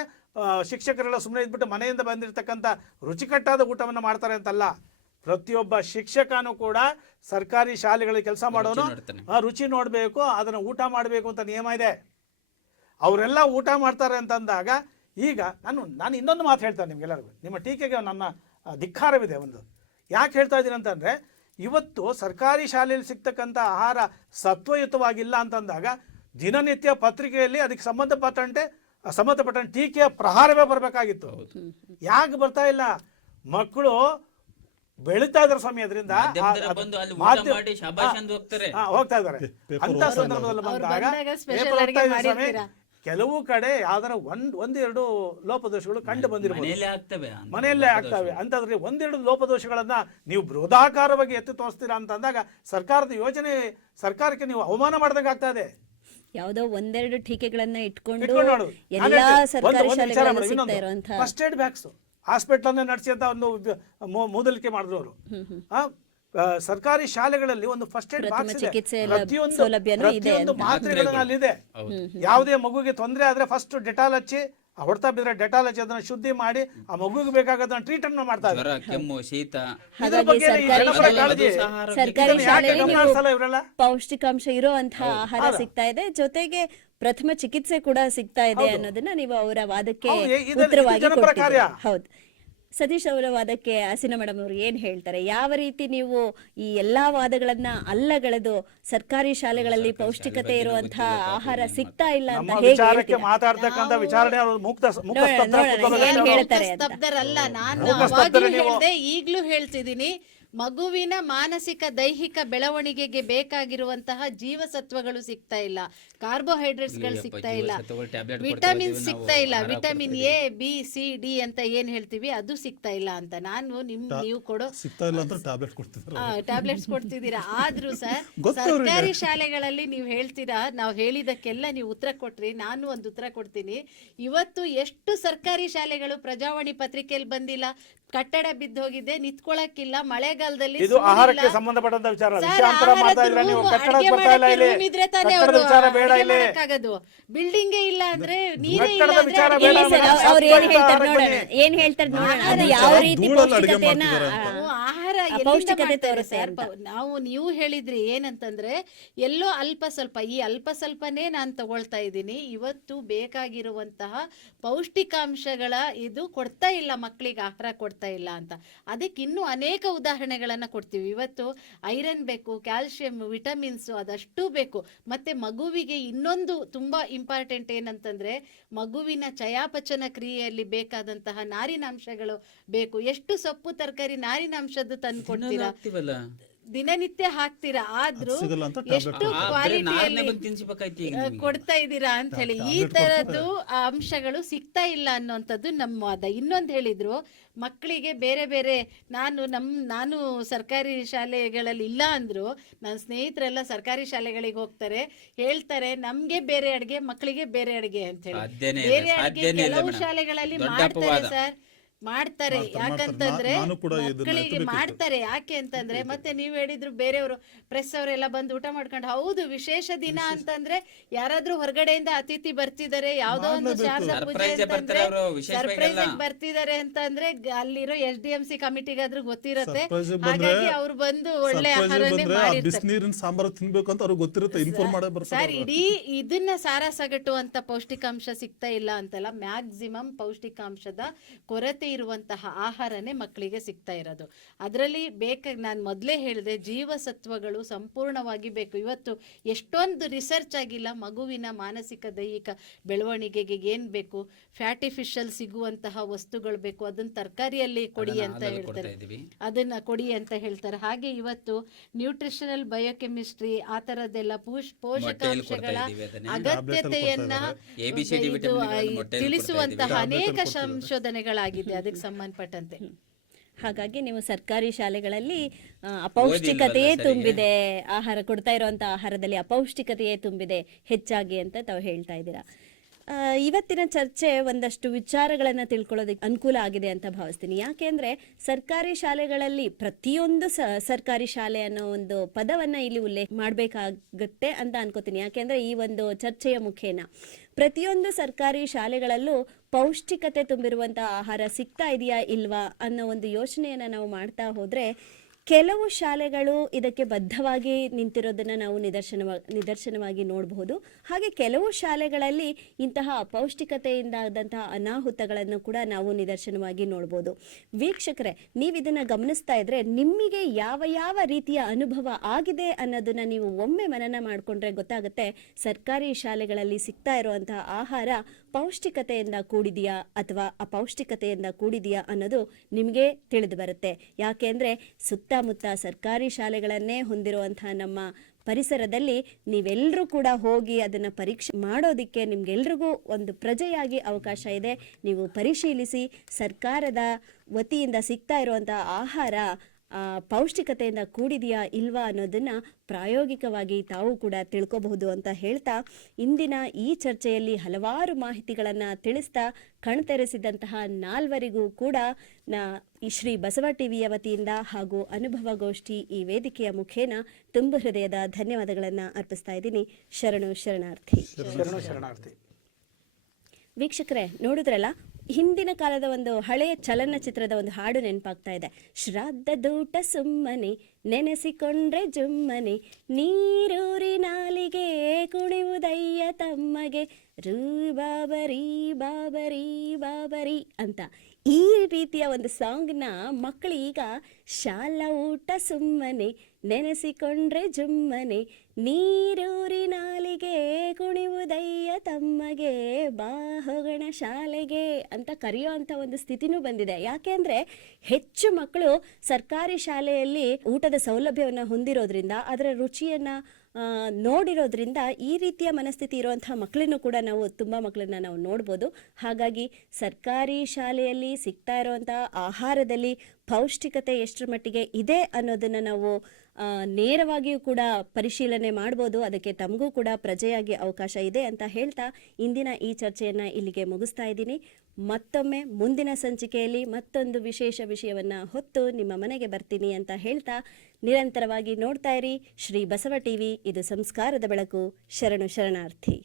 ಶಿಕ್ಷಕರೆಲ್ಲ ಸುಮ್ಮನೆ ಇದ್ಬಿಟ್ಟು ಮನೆಯಿಂದ ಬಂದಿರತಕ್ಕಂಥ ರುಚಿಕಟ್ಟಾದ ಊಟವನ್ನು ಮಾಡ್ತಾರೆ ಅಂತಲ್ಲ. ಪ್ರತಿಯೊಬ್ಬ ಶಿಕ್ಷಕನೂ ಕೂಡ ಸರ್ಕಾರಿ ಶಾಲೆಗಳಲ್ಲಿ ಕೆಲಸ ಮಾಡೋನು ನೋಡ್ತಾನೆ. ರುಚಿ ನೋಡಬೇಕು, ಅದನ್ನು ಊಟ ಮಾಡಬೇಕು ಅಂತ ನಿಯಮ ಇದೆ. ಅವರೆಲ್ಲ ಊಟ ಮಾಡ್ತಾರೆ ಅಂತಂದಾಗ ಈಗ ನಾನು ಇನ್ನೊಂದು ಮಾತು ಹೇಳ್ತೇನೆ ನಿಮ್ಗೆಲ್ಲರಿಗೂ. ನಿಮ್ಮ ಟೀಕೆಗೆ ನನ್ನ ಧಿಕ್ಕಾರವಿದೆ ಒಂದು. ಯಾಕೆ ಹೇಳ್ತಾ ಇದ್ದೀನಿ ಅಂತಂದರೆ, ಇವತ್ತು ಸರ್ಕಾರಿ ಶಾಲೆಯಲ್ಲಿ ಸಿಗ್ತಕ್ಕಂಥ ಆಹಾರ ಸತ್ವಯುತವಾಗಿಲ್ಲ ಅಂತಂದಾಗ ದಿನನಿತ್ಯ ಪತ್ರಿಕೆಯಲ್ಲಿ ಅದಕ್ಕೆ ಸಂಬಂಧಪಟ್ಟಂತೆ ಟೀಕೆಯ ಪ್ರಹಾರವೇ ಬರಬೇಕಾಗಿತ್ತು. ಯಾಕೆ ಬರ್ತಾ ಇಲ್ಲ? ಮಕ್ಕಳು ಬೆಳೀತಾ ಇದ್ರ ಸಮಯದ್ರಿಂದ ಮಾಧ್ಯಮದವ್ರು ಬಂದು ಅಲ್ಲಿ ಊಟ ಮಾಡಿ ಶಾಬಾಷ್ ಅಂದು ಹೋಗ್ತಾರೆ. ಹೋಗ್ತಾ ಇದ್ದಾರೆ. ಅಂತ ಸಂದರ್ಭದಲ್ಲಿ ಬಂದಾಗ ಪೇಪರ್ ಓದ್ತಾ ಇದ್ದ ಸಮಯ ಕೆಲವು ಕಡೆ ಯಾವ್ದಾರ ಒಂದೆರಡು ಲೋಪದೋಷಗಳು ಕಂಡು ಬಂದಿರಬಹುದು, ಮನೆಯಲ್ಲೇ ಆಗ್ತವೆ. ಅಂತಂದ್ರೆ ಒಂದೆರಡು ಲೋಪದೋಷಗಳನ್ನ ನೀವು ಬೃಹದಾಕಾರವಾಗಿ ಎತ್ತಿ ತೋರಿಸ್ತೀರಾ ಅಂತಂದಾಗ ಸರ್ಕಾರದ ಯೋಜನೆ ಸರ್ಕಾರಕ್ಕೆ ನೀವು ಅವಮಾನ ಮಾಡ್ದಂಗೆ ಆಗ್ತಾ ಇದೆ. ಯಾವುದೋ ಒಂದೆರಡು ಟೀಕೆಗಳನ್ನ ಇಟ್ಕೊಂಡು ನೋಡು. ಎಲ್ಲಾ ಸರ್ಕಾರಿ ಶಾಲೆಗಳಲ್ಲಿ ಸಿಗ್ತಾ ಇರುವಂತಹ ಫಸ್ಟ್ ಏಡ್ ಬ್ಯಾಗ್ಸ್ ಹಾಸ್ಪಿಟಲ್ ಅನ್ನೇ ನಡೆಸಿ ಅಂತ ಒಂದು ಮೂದಲಿಕೆ ಮಾಡಿದ್ರು ಅವರು. ಸರ್ಕಾರಿ ಶಾಲೆಗಳಲ್ಲಿ ಒಂದು ಫಸ್ಟ್ ಏಡ್ ಬಾಕ್ಸ್ ಇದೆ, ಪ್ರತಿಯೊಂದು ಮಾತ್ರೆಗಳನ್ನ ಅಲ್ಲಿದೆ. ಯಾವುದೇ ಮಗುಗೆ ತೊಂದರೆ ಆದ್ರೆ ಫಸ್ಟ್ ಡೆಟಾಲ್ ಹಚ್ಚಿ, ಹೊಡ್ತಾ ಬಿದ್ರೆ ಡೆಟಾಲ್ ಹಚ್ಚಿ ಅದನ್ನ ಶುದ್ಧಿ ಮಾಡಿ ಆ ಮಗುಗೆ ಬೇಕಾಗದನ್ನ ಟ್ರೀಟ್ಮೆಂಟ್ ಮಾಡ್ತಾ ಇದ್ದಾರೆ. ಕೆಮ್ಮು, ಶೀತ, ಸರ್ಕಾರಿ ಶಾಲೆಯಲ್ಲಿ ಪೌಷ್ಟಿಕಾಂಶ ಇರುವಂತಹ ಆಹಾರ ಸಿಗ್ತಾ ಇದೆ, ಜೊತೆಗೆ ಪ್ರಥಮ ಚಿಕಿತ್ಸೆ ಕೂಡ ಸಿಗ್ತಾ ಇದೆ ಅನ್ನೋದನ್ನ ನೀವು ಅವರ ವಾದಕ್ಕೆ ಉತ್ತರವಾಗಿ ಕೊಡ್ತೀರಿ. ಹೌದು. ಸತೀಶ್ ಅವರ ವಾದಕ್ಕೆ ಹಸೀನಾ ಮೇಡಮ್ ಅವರು ಏನ್ ಹೇಳ್ತಾರೆ? ಯಾವ ರೀತಿ ನೀವು ಈ ಎಲ್ಲಾ ವಾದಗಳನ್ನ ಅಲ್ಲಗಳೆದು ಸರ್ಕಾರಿ ಶಾಲೆಗಳಲ್ಲಿ ಪೌಷ್ಟಿಕತೆ ಇರುವಂತಹ ಆಹಾರ ಸಿಗ್ತಾ ಇಲ್ಲ ಅಂತ ಹೇಗೆ ಹೇಳ್ತೀರಾ? ಮಾತಾಡ್ತಕ್ಕಂಥ ವಿಚಾರಣೆ ಏನ್ ಹೇಳ್ತಾರೆ ಅಂತ. ಸ್ತಬ್ಧರಲ್ಲ. ನಾನು ಅವಾಗ್ಲೂ ಹೇಳ್ದೆ, ಈಗ್ಲೂ ಹೇಳ್ತಿದ್ದೀನಿ, ಮಗುವಿನ ಮಾನಸಿಕ ದೈಹಿಕ ಬೆಳವಣಿಗೆಗೆ ಬೇಕಾಗಿರುವಂತಹ ಜೀವಸತ್ವಗಳು ಸಿಗ್ತಾ ಇಲ್ಲ, ಕಾರ್ಬೋಹೈಡ್ರೇಟ್ಸ್ಗಳು ಸಿಗ್ತಾ ಇಲ್ಲ, ವಿಟಮಿನ್ಸ್ ಸಿಗ್ತಾ ಇಲ್ಲ, vitamin A B C D ಅಂತ ಏನ್ ಹೇಳ್ತೀವಿ ಅದು ಸಿಗ್ತಾ ಇಲ್ಲ ಅಂತ. ನಾನು ನೀವು ಕೊಡೋ ಟ್ಯಾಬ್ಲೆಟ್ಸ್ ಕೊಡ್ತಿದ್ದೀರಾ. ಆದ್ರೂ ಸರ್ ಸರ್ಕಾರಿ ಶಾಲೆಗಳಲ್ಲಿ ನೀವು ಹೇಳ್ತೀರಾ, ನಾವು ಹೇಳಿದಕ್ಕೆಲ್ಲ ನೀವು ಉತ್ತರ ಕೊಟ್ರಿ. ನಾನು ಒಂದು ಉತ್ತರ ಕೊಡ್ತೀನಿ. ಇವತ್ತು ಎಷ್ಟು ಸರ್ಕಾರಿ ಶಾಲೆಗಳು ಪ್ರಜಾವಾಣಿ ಪತ್ರಿಕೆಯಲ್ಲಿ ಬಂದಿಲ್ಲ, ಕಟ್ಟಡ ಬಿದ್ದೋಗಿದೆ, ನಿಂತ್ಕೊಳ್ಳಕ್ಕಿಲ್ಲ, ಮಳೆಗಾಲದಲ್ಲಿ ಇದು ಆಹಾರಕ್ಕೆ ಸಂಬಂಧಪಟ್ಟಂತ ವಿಚಾರ. ವಿಷಯಾಂತರ ಮಾಡ್ತಾ ಇದ್ರೆ ನೀವು ಕಟ್ಟಡಕ್ಕೆ ಬರ್ತಾ ಇಲ್ಲ, ಇಲ್ಲಿ ಕಟ್ಟಡದ ವಿಚಾರ ಬೇಡ, ಇಲ್ಲಿ ಬಿಲ್ಡಿಂಗೇ ಇಲ್ಲ ಅಂದ್ರೆ ನೀರೇ ಇಲ್ಲ ಕಟ್ಟಡದ ವಿಚಾರ ಬೇಡ. ಅವ್ರು ಏನ್ ಹೇಳ್ತಾರೆ ನೋಡೋಣ. ಅದು ಯಾವ ರೀತಿ ಪೌಷ್ಟಿಕತೆಯನ್ನ ಆಹಾರ ಅಪೌಷ್ಟಿಕತೆ ತೋರಿಸುತ್ತೆ ಅಂತ. ನೀವು ಹೇಳಿದ್ರಿ ಏನಂತಂದ್ರೆ ಎಲ್ಲೋ ಅಲ್ಪ ಸ್ವಲ್ಪ, ಈ ಅಲ್ಪ ಸ್ವಲ್ಪನೇ ನಾನು ತಗೊಳ್ತಾ ಇದ್ದೀನಿ. ಇವತ್ತು ಬೇಕಾಗಿರುವಂತಹ ಪೌಷ್ಟಿಕಾಂಶಗಳ ಇದು ಕೊಡ್ತಾ ಇಲ್ಲ ಮಕ್ಕಳಿಗೆ, ಆಹಾರ ಕೊಡ್ತಾ ಇಲ್ಲ ಅಂತ. ಅದಕ್ಕೆ ಇನ್ನೂ ಅನೇಕ ಉದಾಹರಣೆಗಳನ್ನ ಕೊಡ್ತೀವಿ. ಇವತ್ತು ಐರನ್ ಬೇಕು, ಕ್ಯಾಲ್ಸಿಯಂ, ವಿಟಮಿನ್ಸ್ ಅದಷ್ಟು ಬೇಕು. ಮತ್ತೆ ಮಗುವಿಗೆ ಇನ್ನೊಂದು ತುಂಬಾ ಇಂಪಾರ್ಟೆಂಟ್ ಏನಂತಂದ್ರೆ ಮಗುವಿನ ಚಯಾಪಚನ ಕ್ರಿಯೆಯಲ್ಲಿ ಬೇಕಾದಂತಹ ನಾರಿನಾಂಶಗಳು ಬೇಕು. ಎಷ್ಟು ಸೊಪ್ಪು ತರಕಾರಿ ನಾರಿನಾಂಶದ್ದು ತಂದು ಕೊಡ್ತೀರಾ, ದಿನನಿತ್ಯ ಹಾಕ್ತೀರಾ, ಆದ್ರೂ ಎಷ್ಟು ಕ್ವಾಲಿಟಿಯಲ್ಲಿ ಕೊಡ್ತಾ ಇದ್ದೀರಾ ಅಂತ ಹೇಳಿ ಈ ತರದ್ದು ಅಂಶಗಳು ಸಿಗ್ತಾ ಇಲ್ಲ ಅನ್ನೋಂಥದ್ದು ನಮ್ಮ ವಾದ. ಇನ್ನೊಂದು ಹೇಳಿದ್ರು, ಮಕ್ಕಳಿಗೆ ಬೇರೆ ಬೇರೆ, ನಾನು ಸರ್ಕಾರಿ ಶಾಲೆಗಳಲ್ಲಿ ಇಲ್ಲ ಅಂದ್ರು ನನ್ನ ಸ್ನೇಹಿತರೆಲ್ಲ ಸರ್ಕಾರಿ ಶಾಲೆಗಳಿಗೆ ಹೋಗ್ತಾರೆ, ಹೇಳ್ತಾರೆ ನಮ್ಗೆ ಬೇರೆ ಅಡ್ಗೆ, ಮಕ್ಕಳಿಗೆ ಬೇರೆ ಅಡ್ಗೆ ಅಂತ ಹೇಳಿ. ಬೇರೆ ಅಡ್ಗೆ ಕೆಲವು ಶಾಲೆಗಳಲ್ಲಿ ಮಾಡ್ತಾರೆ ಸರ್, ಮಾಡ್ತಾರೆ. ಯಾಕಂತಂದ್ರೆ ಮಕ್ಕಳಿಗೆ ಮಾಡ್ತಾರೆ. ಯಾಕೆ ಅಂತಂದ್ರೆ ಮತ್ತೆ ನೀವು ಹೇಳಿದ್ರು ಬೇರೆಯವರು ಪ್ರೆಸ್ ಅವರೆಲ್ಲ ಬಂದು ಊಟ ಮಾಡ್ಕೊಂಡು, ಹೌದು ವಿಶೇಷ ದಿನ ಅಂತಂದ್ರೆ ಯಾರಾದ್ರೂ ಹೊರಗಡೆಯಿಂದ ಅತಿಥಿ ಬರ್ತಿದ್ದಾರೆ, ಯಾವ್ದೋ ಒಂದು ಶಾರದಾ ಪೂಜೆ ಅಂತಂದ್ರೆ ಸರ್ಪ್ರೈಸ್ ಬರ್ತಿದ್ದಾರೆ ಅಂತಂದ್ರೆ ಅಲ್ಲಿರೋ SDMC ಕಮಿಟಿಗಾದ್ರೂ ಗೊತ್ತಿರುತ್ತೆ. ಹಾಗಾಗಿ ಅವ್ರು ಬಂದು ಒಳ್ಳೆ ಆಹಾರನೇ ಮಾಡಿರ್ತಾರೆ ಸಾಂಬಾರು ತಿನ್ಬೇಕು ಅಂತ ಅವ್ರಿಗೆ ಗೊತ್ತಿರುತ್ತೆ, ಇನ್ಫಾರ್ಮ್ ಮಾಡೇ ಬರ್ತಾರೆ. ಸರ್ ಇಡೀ ಇದನ್ನ ಸಾರಾಸಗಟು ಅಂತ ಪೌಷ್ಟಿಕಾಂಶ ಸಿಗ್ತಾ ಇಲ್ಲ ಅಂತಲ್ಲ, ಮ್ಯಾಕ್ಸಿಮಮ್ ಪೌಷ್ಟಿಕಾಂಶದ ಕೊರತೆ ಇರುವಂತಹ ಆಹಾರನೇ ಮಕ್ಕಳಿಗೆ ಸಿಗ್ತಾ ಇರೋದು. ಅದರಲ್ಲಿ ನಾನು ಮೊದಲೇ ಹೇಳಿದೆ, ಜೀವಸತ್ವಗಳು ಸಂಪೂರ್ಣವಾಗಿ ಬೇಕು. ಇವತ್ತು ಎಷ್ಟೊಂದು ರಿಸರ್ಚ್ ಆಗಿಲ್ಲ, ಮಗುವಿನ ಮಾನಸಿಕ ದೈಹಿಕ ಬೆಳವಣಿಗೆಗೆ ಏನ್ ಬೇಕು, ಫ್ಯಾಟಿ ಫಿಶ್ ಅಲ್ಲಿ ಸಿಗುವಂತಹ ವಸ್ತುಗಳು ಬೇಕು, ಅದನ್ನ ತರಕಾರಿಯಲ್ಲಿ ಕೊಡಿ ಅಂತ ಹೇಳ್ತಾರೆ, ಅದನ್ನ ಕೊಡಿ ಅಂತ ಹೇಳ್ತಾರೆ. ಹಾಗೆ ಇವತ್ತು ನ್ಯೂಟ್ರಿಷನಲ್ ಬಯೋಕೆಮಿಸ್ಟ್ರಿ ಆ ತರದೆಲ್ಲ ಪೋಷಕಾಂಶಗಳ ಅಗತ್ಯತೆಯನ್ನ ತಿಳಿಸುವಂತಹ ಅನೇಕ ಸಂಶೋಧನೆಗಳಾಗಿದೆ ಅದಕ್ಕೆ ಸಂಬಂಧಪಟ್ಟಂತೆ. ಹಾಗಾಗಿ ನೀವು ಸರ್ಕಾರಿ ಶಾಲೆಗಳಲ್ಲಿ ಅಪೌಷ್ಟಿಕತೆಯೇ ತುಂಬಿದೆ, ಆಹಾರ ಕೊಡ್ತಾ ಇರುವಂತ ಆಹಾರದಲ್ಲಿ ಅಪೌಷ್ಟಿಕತೆಯೇ ತುಂಬಿದೆ ಹೆಚ್ಚಾಗಿ ಅಂತ ತಾವು ಹೇಳ್ತಾ ಇದ್ದೀರಾ. ಇವತ್ತಿನ ಚರ್ಚೆ ಒಂದಷ್ಟು ವಿಚಾರಗಳನ್ನು ತಿಳ್ಕೊಳ್ಳೋದಕ್ಕೆ ಅನುಕೂಲ ಆಗಿದೆ ಅಂತ ಭಾವಿಸ್ತೀನಿ. ಯಾಕೆಂದ್ರೆ ಸರ್ಕಾರಿ ಶಾಲೆಗಳಲ್ಲಿ ಪ್ರತಿಯೊಂದು ಸರ್ಕಾರಿ ಶಾಲೆ ಅನ್ನೋ ಒಂದು ಪದವನ್ನ ಇಲ್ಲಿ ಉಲ್ಲೇಖ ಮಾಡಬೇಕಾಗತ್ತೆ ಅಂತ ಅನ್ಕೋತೀನಿ. ಯಾಕೆಂದ್ರೆ ಈ ಒಂದು ಚರ್ಚೆಯ ಮುಖೇನ ಪ್ರತಿಯೊಂದು ಸರ್ಕಾರಿ ಶಾಲೆಗಳಲ್ಲೂ ಪೌಷ್ಟಿಕತೆ ತುಂಬಿರುವಂತಹ ಆಹಾರ ಸಿಗ್ತಾ ಇದೆಯಾ ಇಲ್ವಾ ಅನ್ನೋ ಒಂದು ಯೋಚನೆಯನ್ನು ನಾವು ಮಾಡ್ತಾ ಹೋದರೆ ಕೆಲವು ಶಾಲೆಗಳು ಇದಕ್ಕೆ ಬದ್ಧವಾಗಿ ನಿಂತಿರೋದನ್ನು ನಾವು ನಿದರ್ಶನವಾಗಿ ನೋಡಬಹುದು. ಹಾಗೆ ಕೆಲವು ಶಾಲೆಗಳಲ್ಲಿ ಇಂತಹ ಅಪೌಷ್ಟಿಕತೆಯಿಂದಾದಂತಹ ಅನಾಹುತಗಳನ್ನು ಕೂಡ ನಾವು ನಿದರ್ಶನವಾಗಿ ನೋಡ್ಬೋದು. ವೀಕ್ಷಕರೇ, ನೀವು ಇದನ್ನು ಗಮನಿಸ್ತಾ ಇದ್ರೆ ನಿಮಗೆ ಯಾವ ಯಾವ ರೀತಿಯ ಅನುಭವ ಆಗಿದೆ ಅನ್ನೋದನ್ನ ನೀವು ಒಮ್ಮೆ ಮನನ ಮಾಡಿಕೊಂಡ್ರೆ ಗೊತ್ತಾಗುತ್ತೆ ಸರ್ಕಾರಿ ಶಾಲೆಗಳಲ್ಲಿ ಸಿಗ್ತಾ ಇರುವಂತಹ ಆಹಾರ ಪೌಷ್ಟಿಕತೆಯಿಂದ ಕೂಡಿದೆಯಾ ಅಥವಾ ಅಪೌಷ್ಟಿಕತೆಯಿಂದ ಕೂಡಿದೆಯಾ ಅನ್ನೋದು ನಿಮಗೆ ತಿಳಿದು ಬರುತ್ತೆ. ಯಾಕೆಂದರೆ ಸುತ್ತಮುತ್ತ ಸರ್ಕಾರಿ ಶಾಲೆಗಳನ್ನೇ ಹೊಂದಿರುವಂತಹ ನಮ್ಮ ಪರಿಸರದಲ್ಲಿ ನೀವೆಲ್ಲರೂ ಕೂಡ ಹೋಗಿ ಅದನ್ನು ಪರೀಕ್ಷೆ ಮಾಡೋದಕ್ಕೆ ನಿಮ್ಗೆಲ್ರಿಗೂ ಒಂದು ಪ್ರಜೆಯಾಗಿ ಅವಕಾಶ ಇದೆ. ನೀವು ಪರಿಶೀಲಿಸಿ ಸರ್ಕಾರದ ವತಿಯಿಂದ ಸಿಗ್ತಾ ಇರುವಂತಹ ಆಹಾರ ಪೌಷ್ಟಿಕತೆಯಿಂದ ಕೂಡಿದೆಯಾ ಇಲ್ವಾ ಅನ್ನೋದನ್ನು ಪ್ರಾಯೋಗಿಕವಾಗಿ ತಾವು ಕೂಡ ತಿಳ್ಕೋಬಹುದು ಅಂತ ಹೇಳ್ತಾ ಇಂದಿನ ಈ ಚರ್ಚೆಯಲ್ಲಿ ಹಲವಾರು ಮಾಹಿತಿಗಳನ್ನು ತಿಳಿಸ್ತಾ ಕಣ್ತೆರೆಸಿದಂತಹ ನಾಲ್ವರಿಗೂ ಕೂಡ ಈ ಶ್ರೀ ಬಸವ ಟಿವಿಯ ವತಿಯಿಂದ ಹಾಗೂ ಅನುಭವ ಗೋಷ್ಠಿ ಈ ವೇದಿಕೆಯ ಮುಖೇನ ತುಂಬ ಹೃದಯದ ಧನ್ಯವಾದಗಳನ್ನು ಅರ್ಪಿಸ್ತಾ ಇದ್ದೀನಿ. ಶರಣು ಶರಣಾರ್ಥಿ. ಶರಣಾರ್ಥಿ. ವೀಕ್ಷಕರೇ, ನೋಡಿದ್ರಲ್ಲ, ಹಿಂದಿನ ಕಾಲದ ಒಂದು ಹಳೆಯ ಚಲನಚಿತ್ರದ ಒಂದು ಹಾಡು ನೆನಪಾಗ್ತಾ ಇದೆ. ಶ್ರಾದ್ದದೂಟ ಸುಮ್ಮನೆ ನೆನೆಸಿಕೊಂಡ್ರೆ ಜುಮ್ಮನೆ, ನೀರೂರಿ ನಾಲಿಗೆ ಕುಣಿವುದಯ್ಯ ತಮ್ಮಗೆ, ರೂ ಬಾಬರಿ ಬಾಬರಿ ಬಾಬರಿ ಅಂತ ಈ ರೀತಿಯ ಒಂದು ಸಾಂಗ್ನ ಮಕ್ಕಳು ಈಗ ಶಾಲಾ ಊಟ ಸುಮ್ಮನೆ ನೆನೆಸಿಕೊಂಡ್ರೆ ಜುಮ್ಮನೆ, ನೀರೂರಿ ನಾಲಿಗೆ ಕುಣಿವುದಯ್ಯ ತಮ್ಮಗೆ, ಬಾ ಹೋಗೋಣ ಶಾಲೆಗೆ ಅಂತ ಕರೆಯೋ ಅಂಥ ಒಂದು ಸ್ಥಿತಿನೂ ಬಂದಿದೆ. ಯಾಕೆಂದರೆ ಹೆಚ್ಚು ಮಕ್ಕಳು ಸರ್ಕಾರಿ ಶಾಲೆಯಲ್ಲಿ ಊಟದ ಸೌಲಭ್ಯವನ್ನು ಹೊಂದಿರೋದ್ರಿಂದ, ಅದರ ರುಚಿಯನ್ನು ನೋಡಿರೋದ್ರಿಂದ ಈ ರೀತಿಯ ಮನಸ್ಥಿತಿ ಇರುವಂತಹ ಮಕ್ಕಳನ್ನು ಕೂಡ ನಾವು ತುಂಬ ಮಕ್ಕಳನ್ನ ನಾವು ನೋಡ್ಬೋದು. ಹಾಗಾಗಿ ಸರ್ಕಾರಿ ಶಾಲೆಯಲ್ಲಿ ಸಿಗ್ತಾ ಇರುವಂತಹ ಆಹಾರದಲ್ಲಿ ಪೌಷ್ಟಿಕತೆ ಎಷ್ಟರ ಮಟ್ಟಿಗೆ ಇದೆ ಅನ್ನೋದನ್ನು ನಾವು ನೇರವಾಗಿಯೂ ಕೂಡ ಪರಿಶೀಲನೆ ಮಾಡ್ಬೋದು. ಅದಕ್ಕೆ ತಮಗೂ ಕೂಡ ಪ್ರಜೆಯಾಗಿ ಅವಕಾಶ ಇದೆ ಅಂತ ಹೇಳ್ತಾ ಇಂದಿನ ಈ ಚರ್ಚೆಯನ್ನು ಇಲ್ಲಿಗೆ ಮುಗಿಸ್ತಾ ಇದ್ದೀನಿ. ಮತ್ತೊಮ್ಮೆ ಮುಂದಿನ ಸಂಚಿಕೆಯಲ್ಲಿ ಮತ್ತೊಂದು ವಿಶೇಷ ವಿಷಯವನ್ನು ಹೊತ್ತು ನಿಮ್ಮ ಮನೆಗೆ ಬರ್ತೀನಿ ಅಂತ ಹೇಳ್ತಾ ನಿರಂತರವಾಗಿ ನೋಡ್ತಾ ಇರಿ ಶ್ರೀ ಬಸವ ಟಿವಿ. ಇದು ಸಂಸ್ಕಾರದ ಬೆಳಕು. ಶರಣು ಶರಣಾರ್ಥಿ.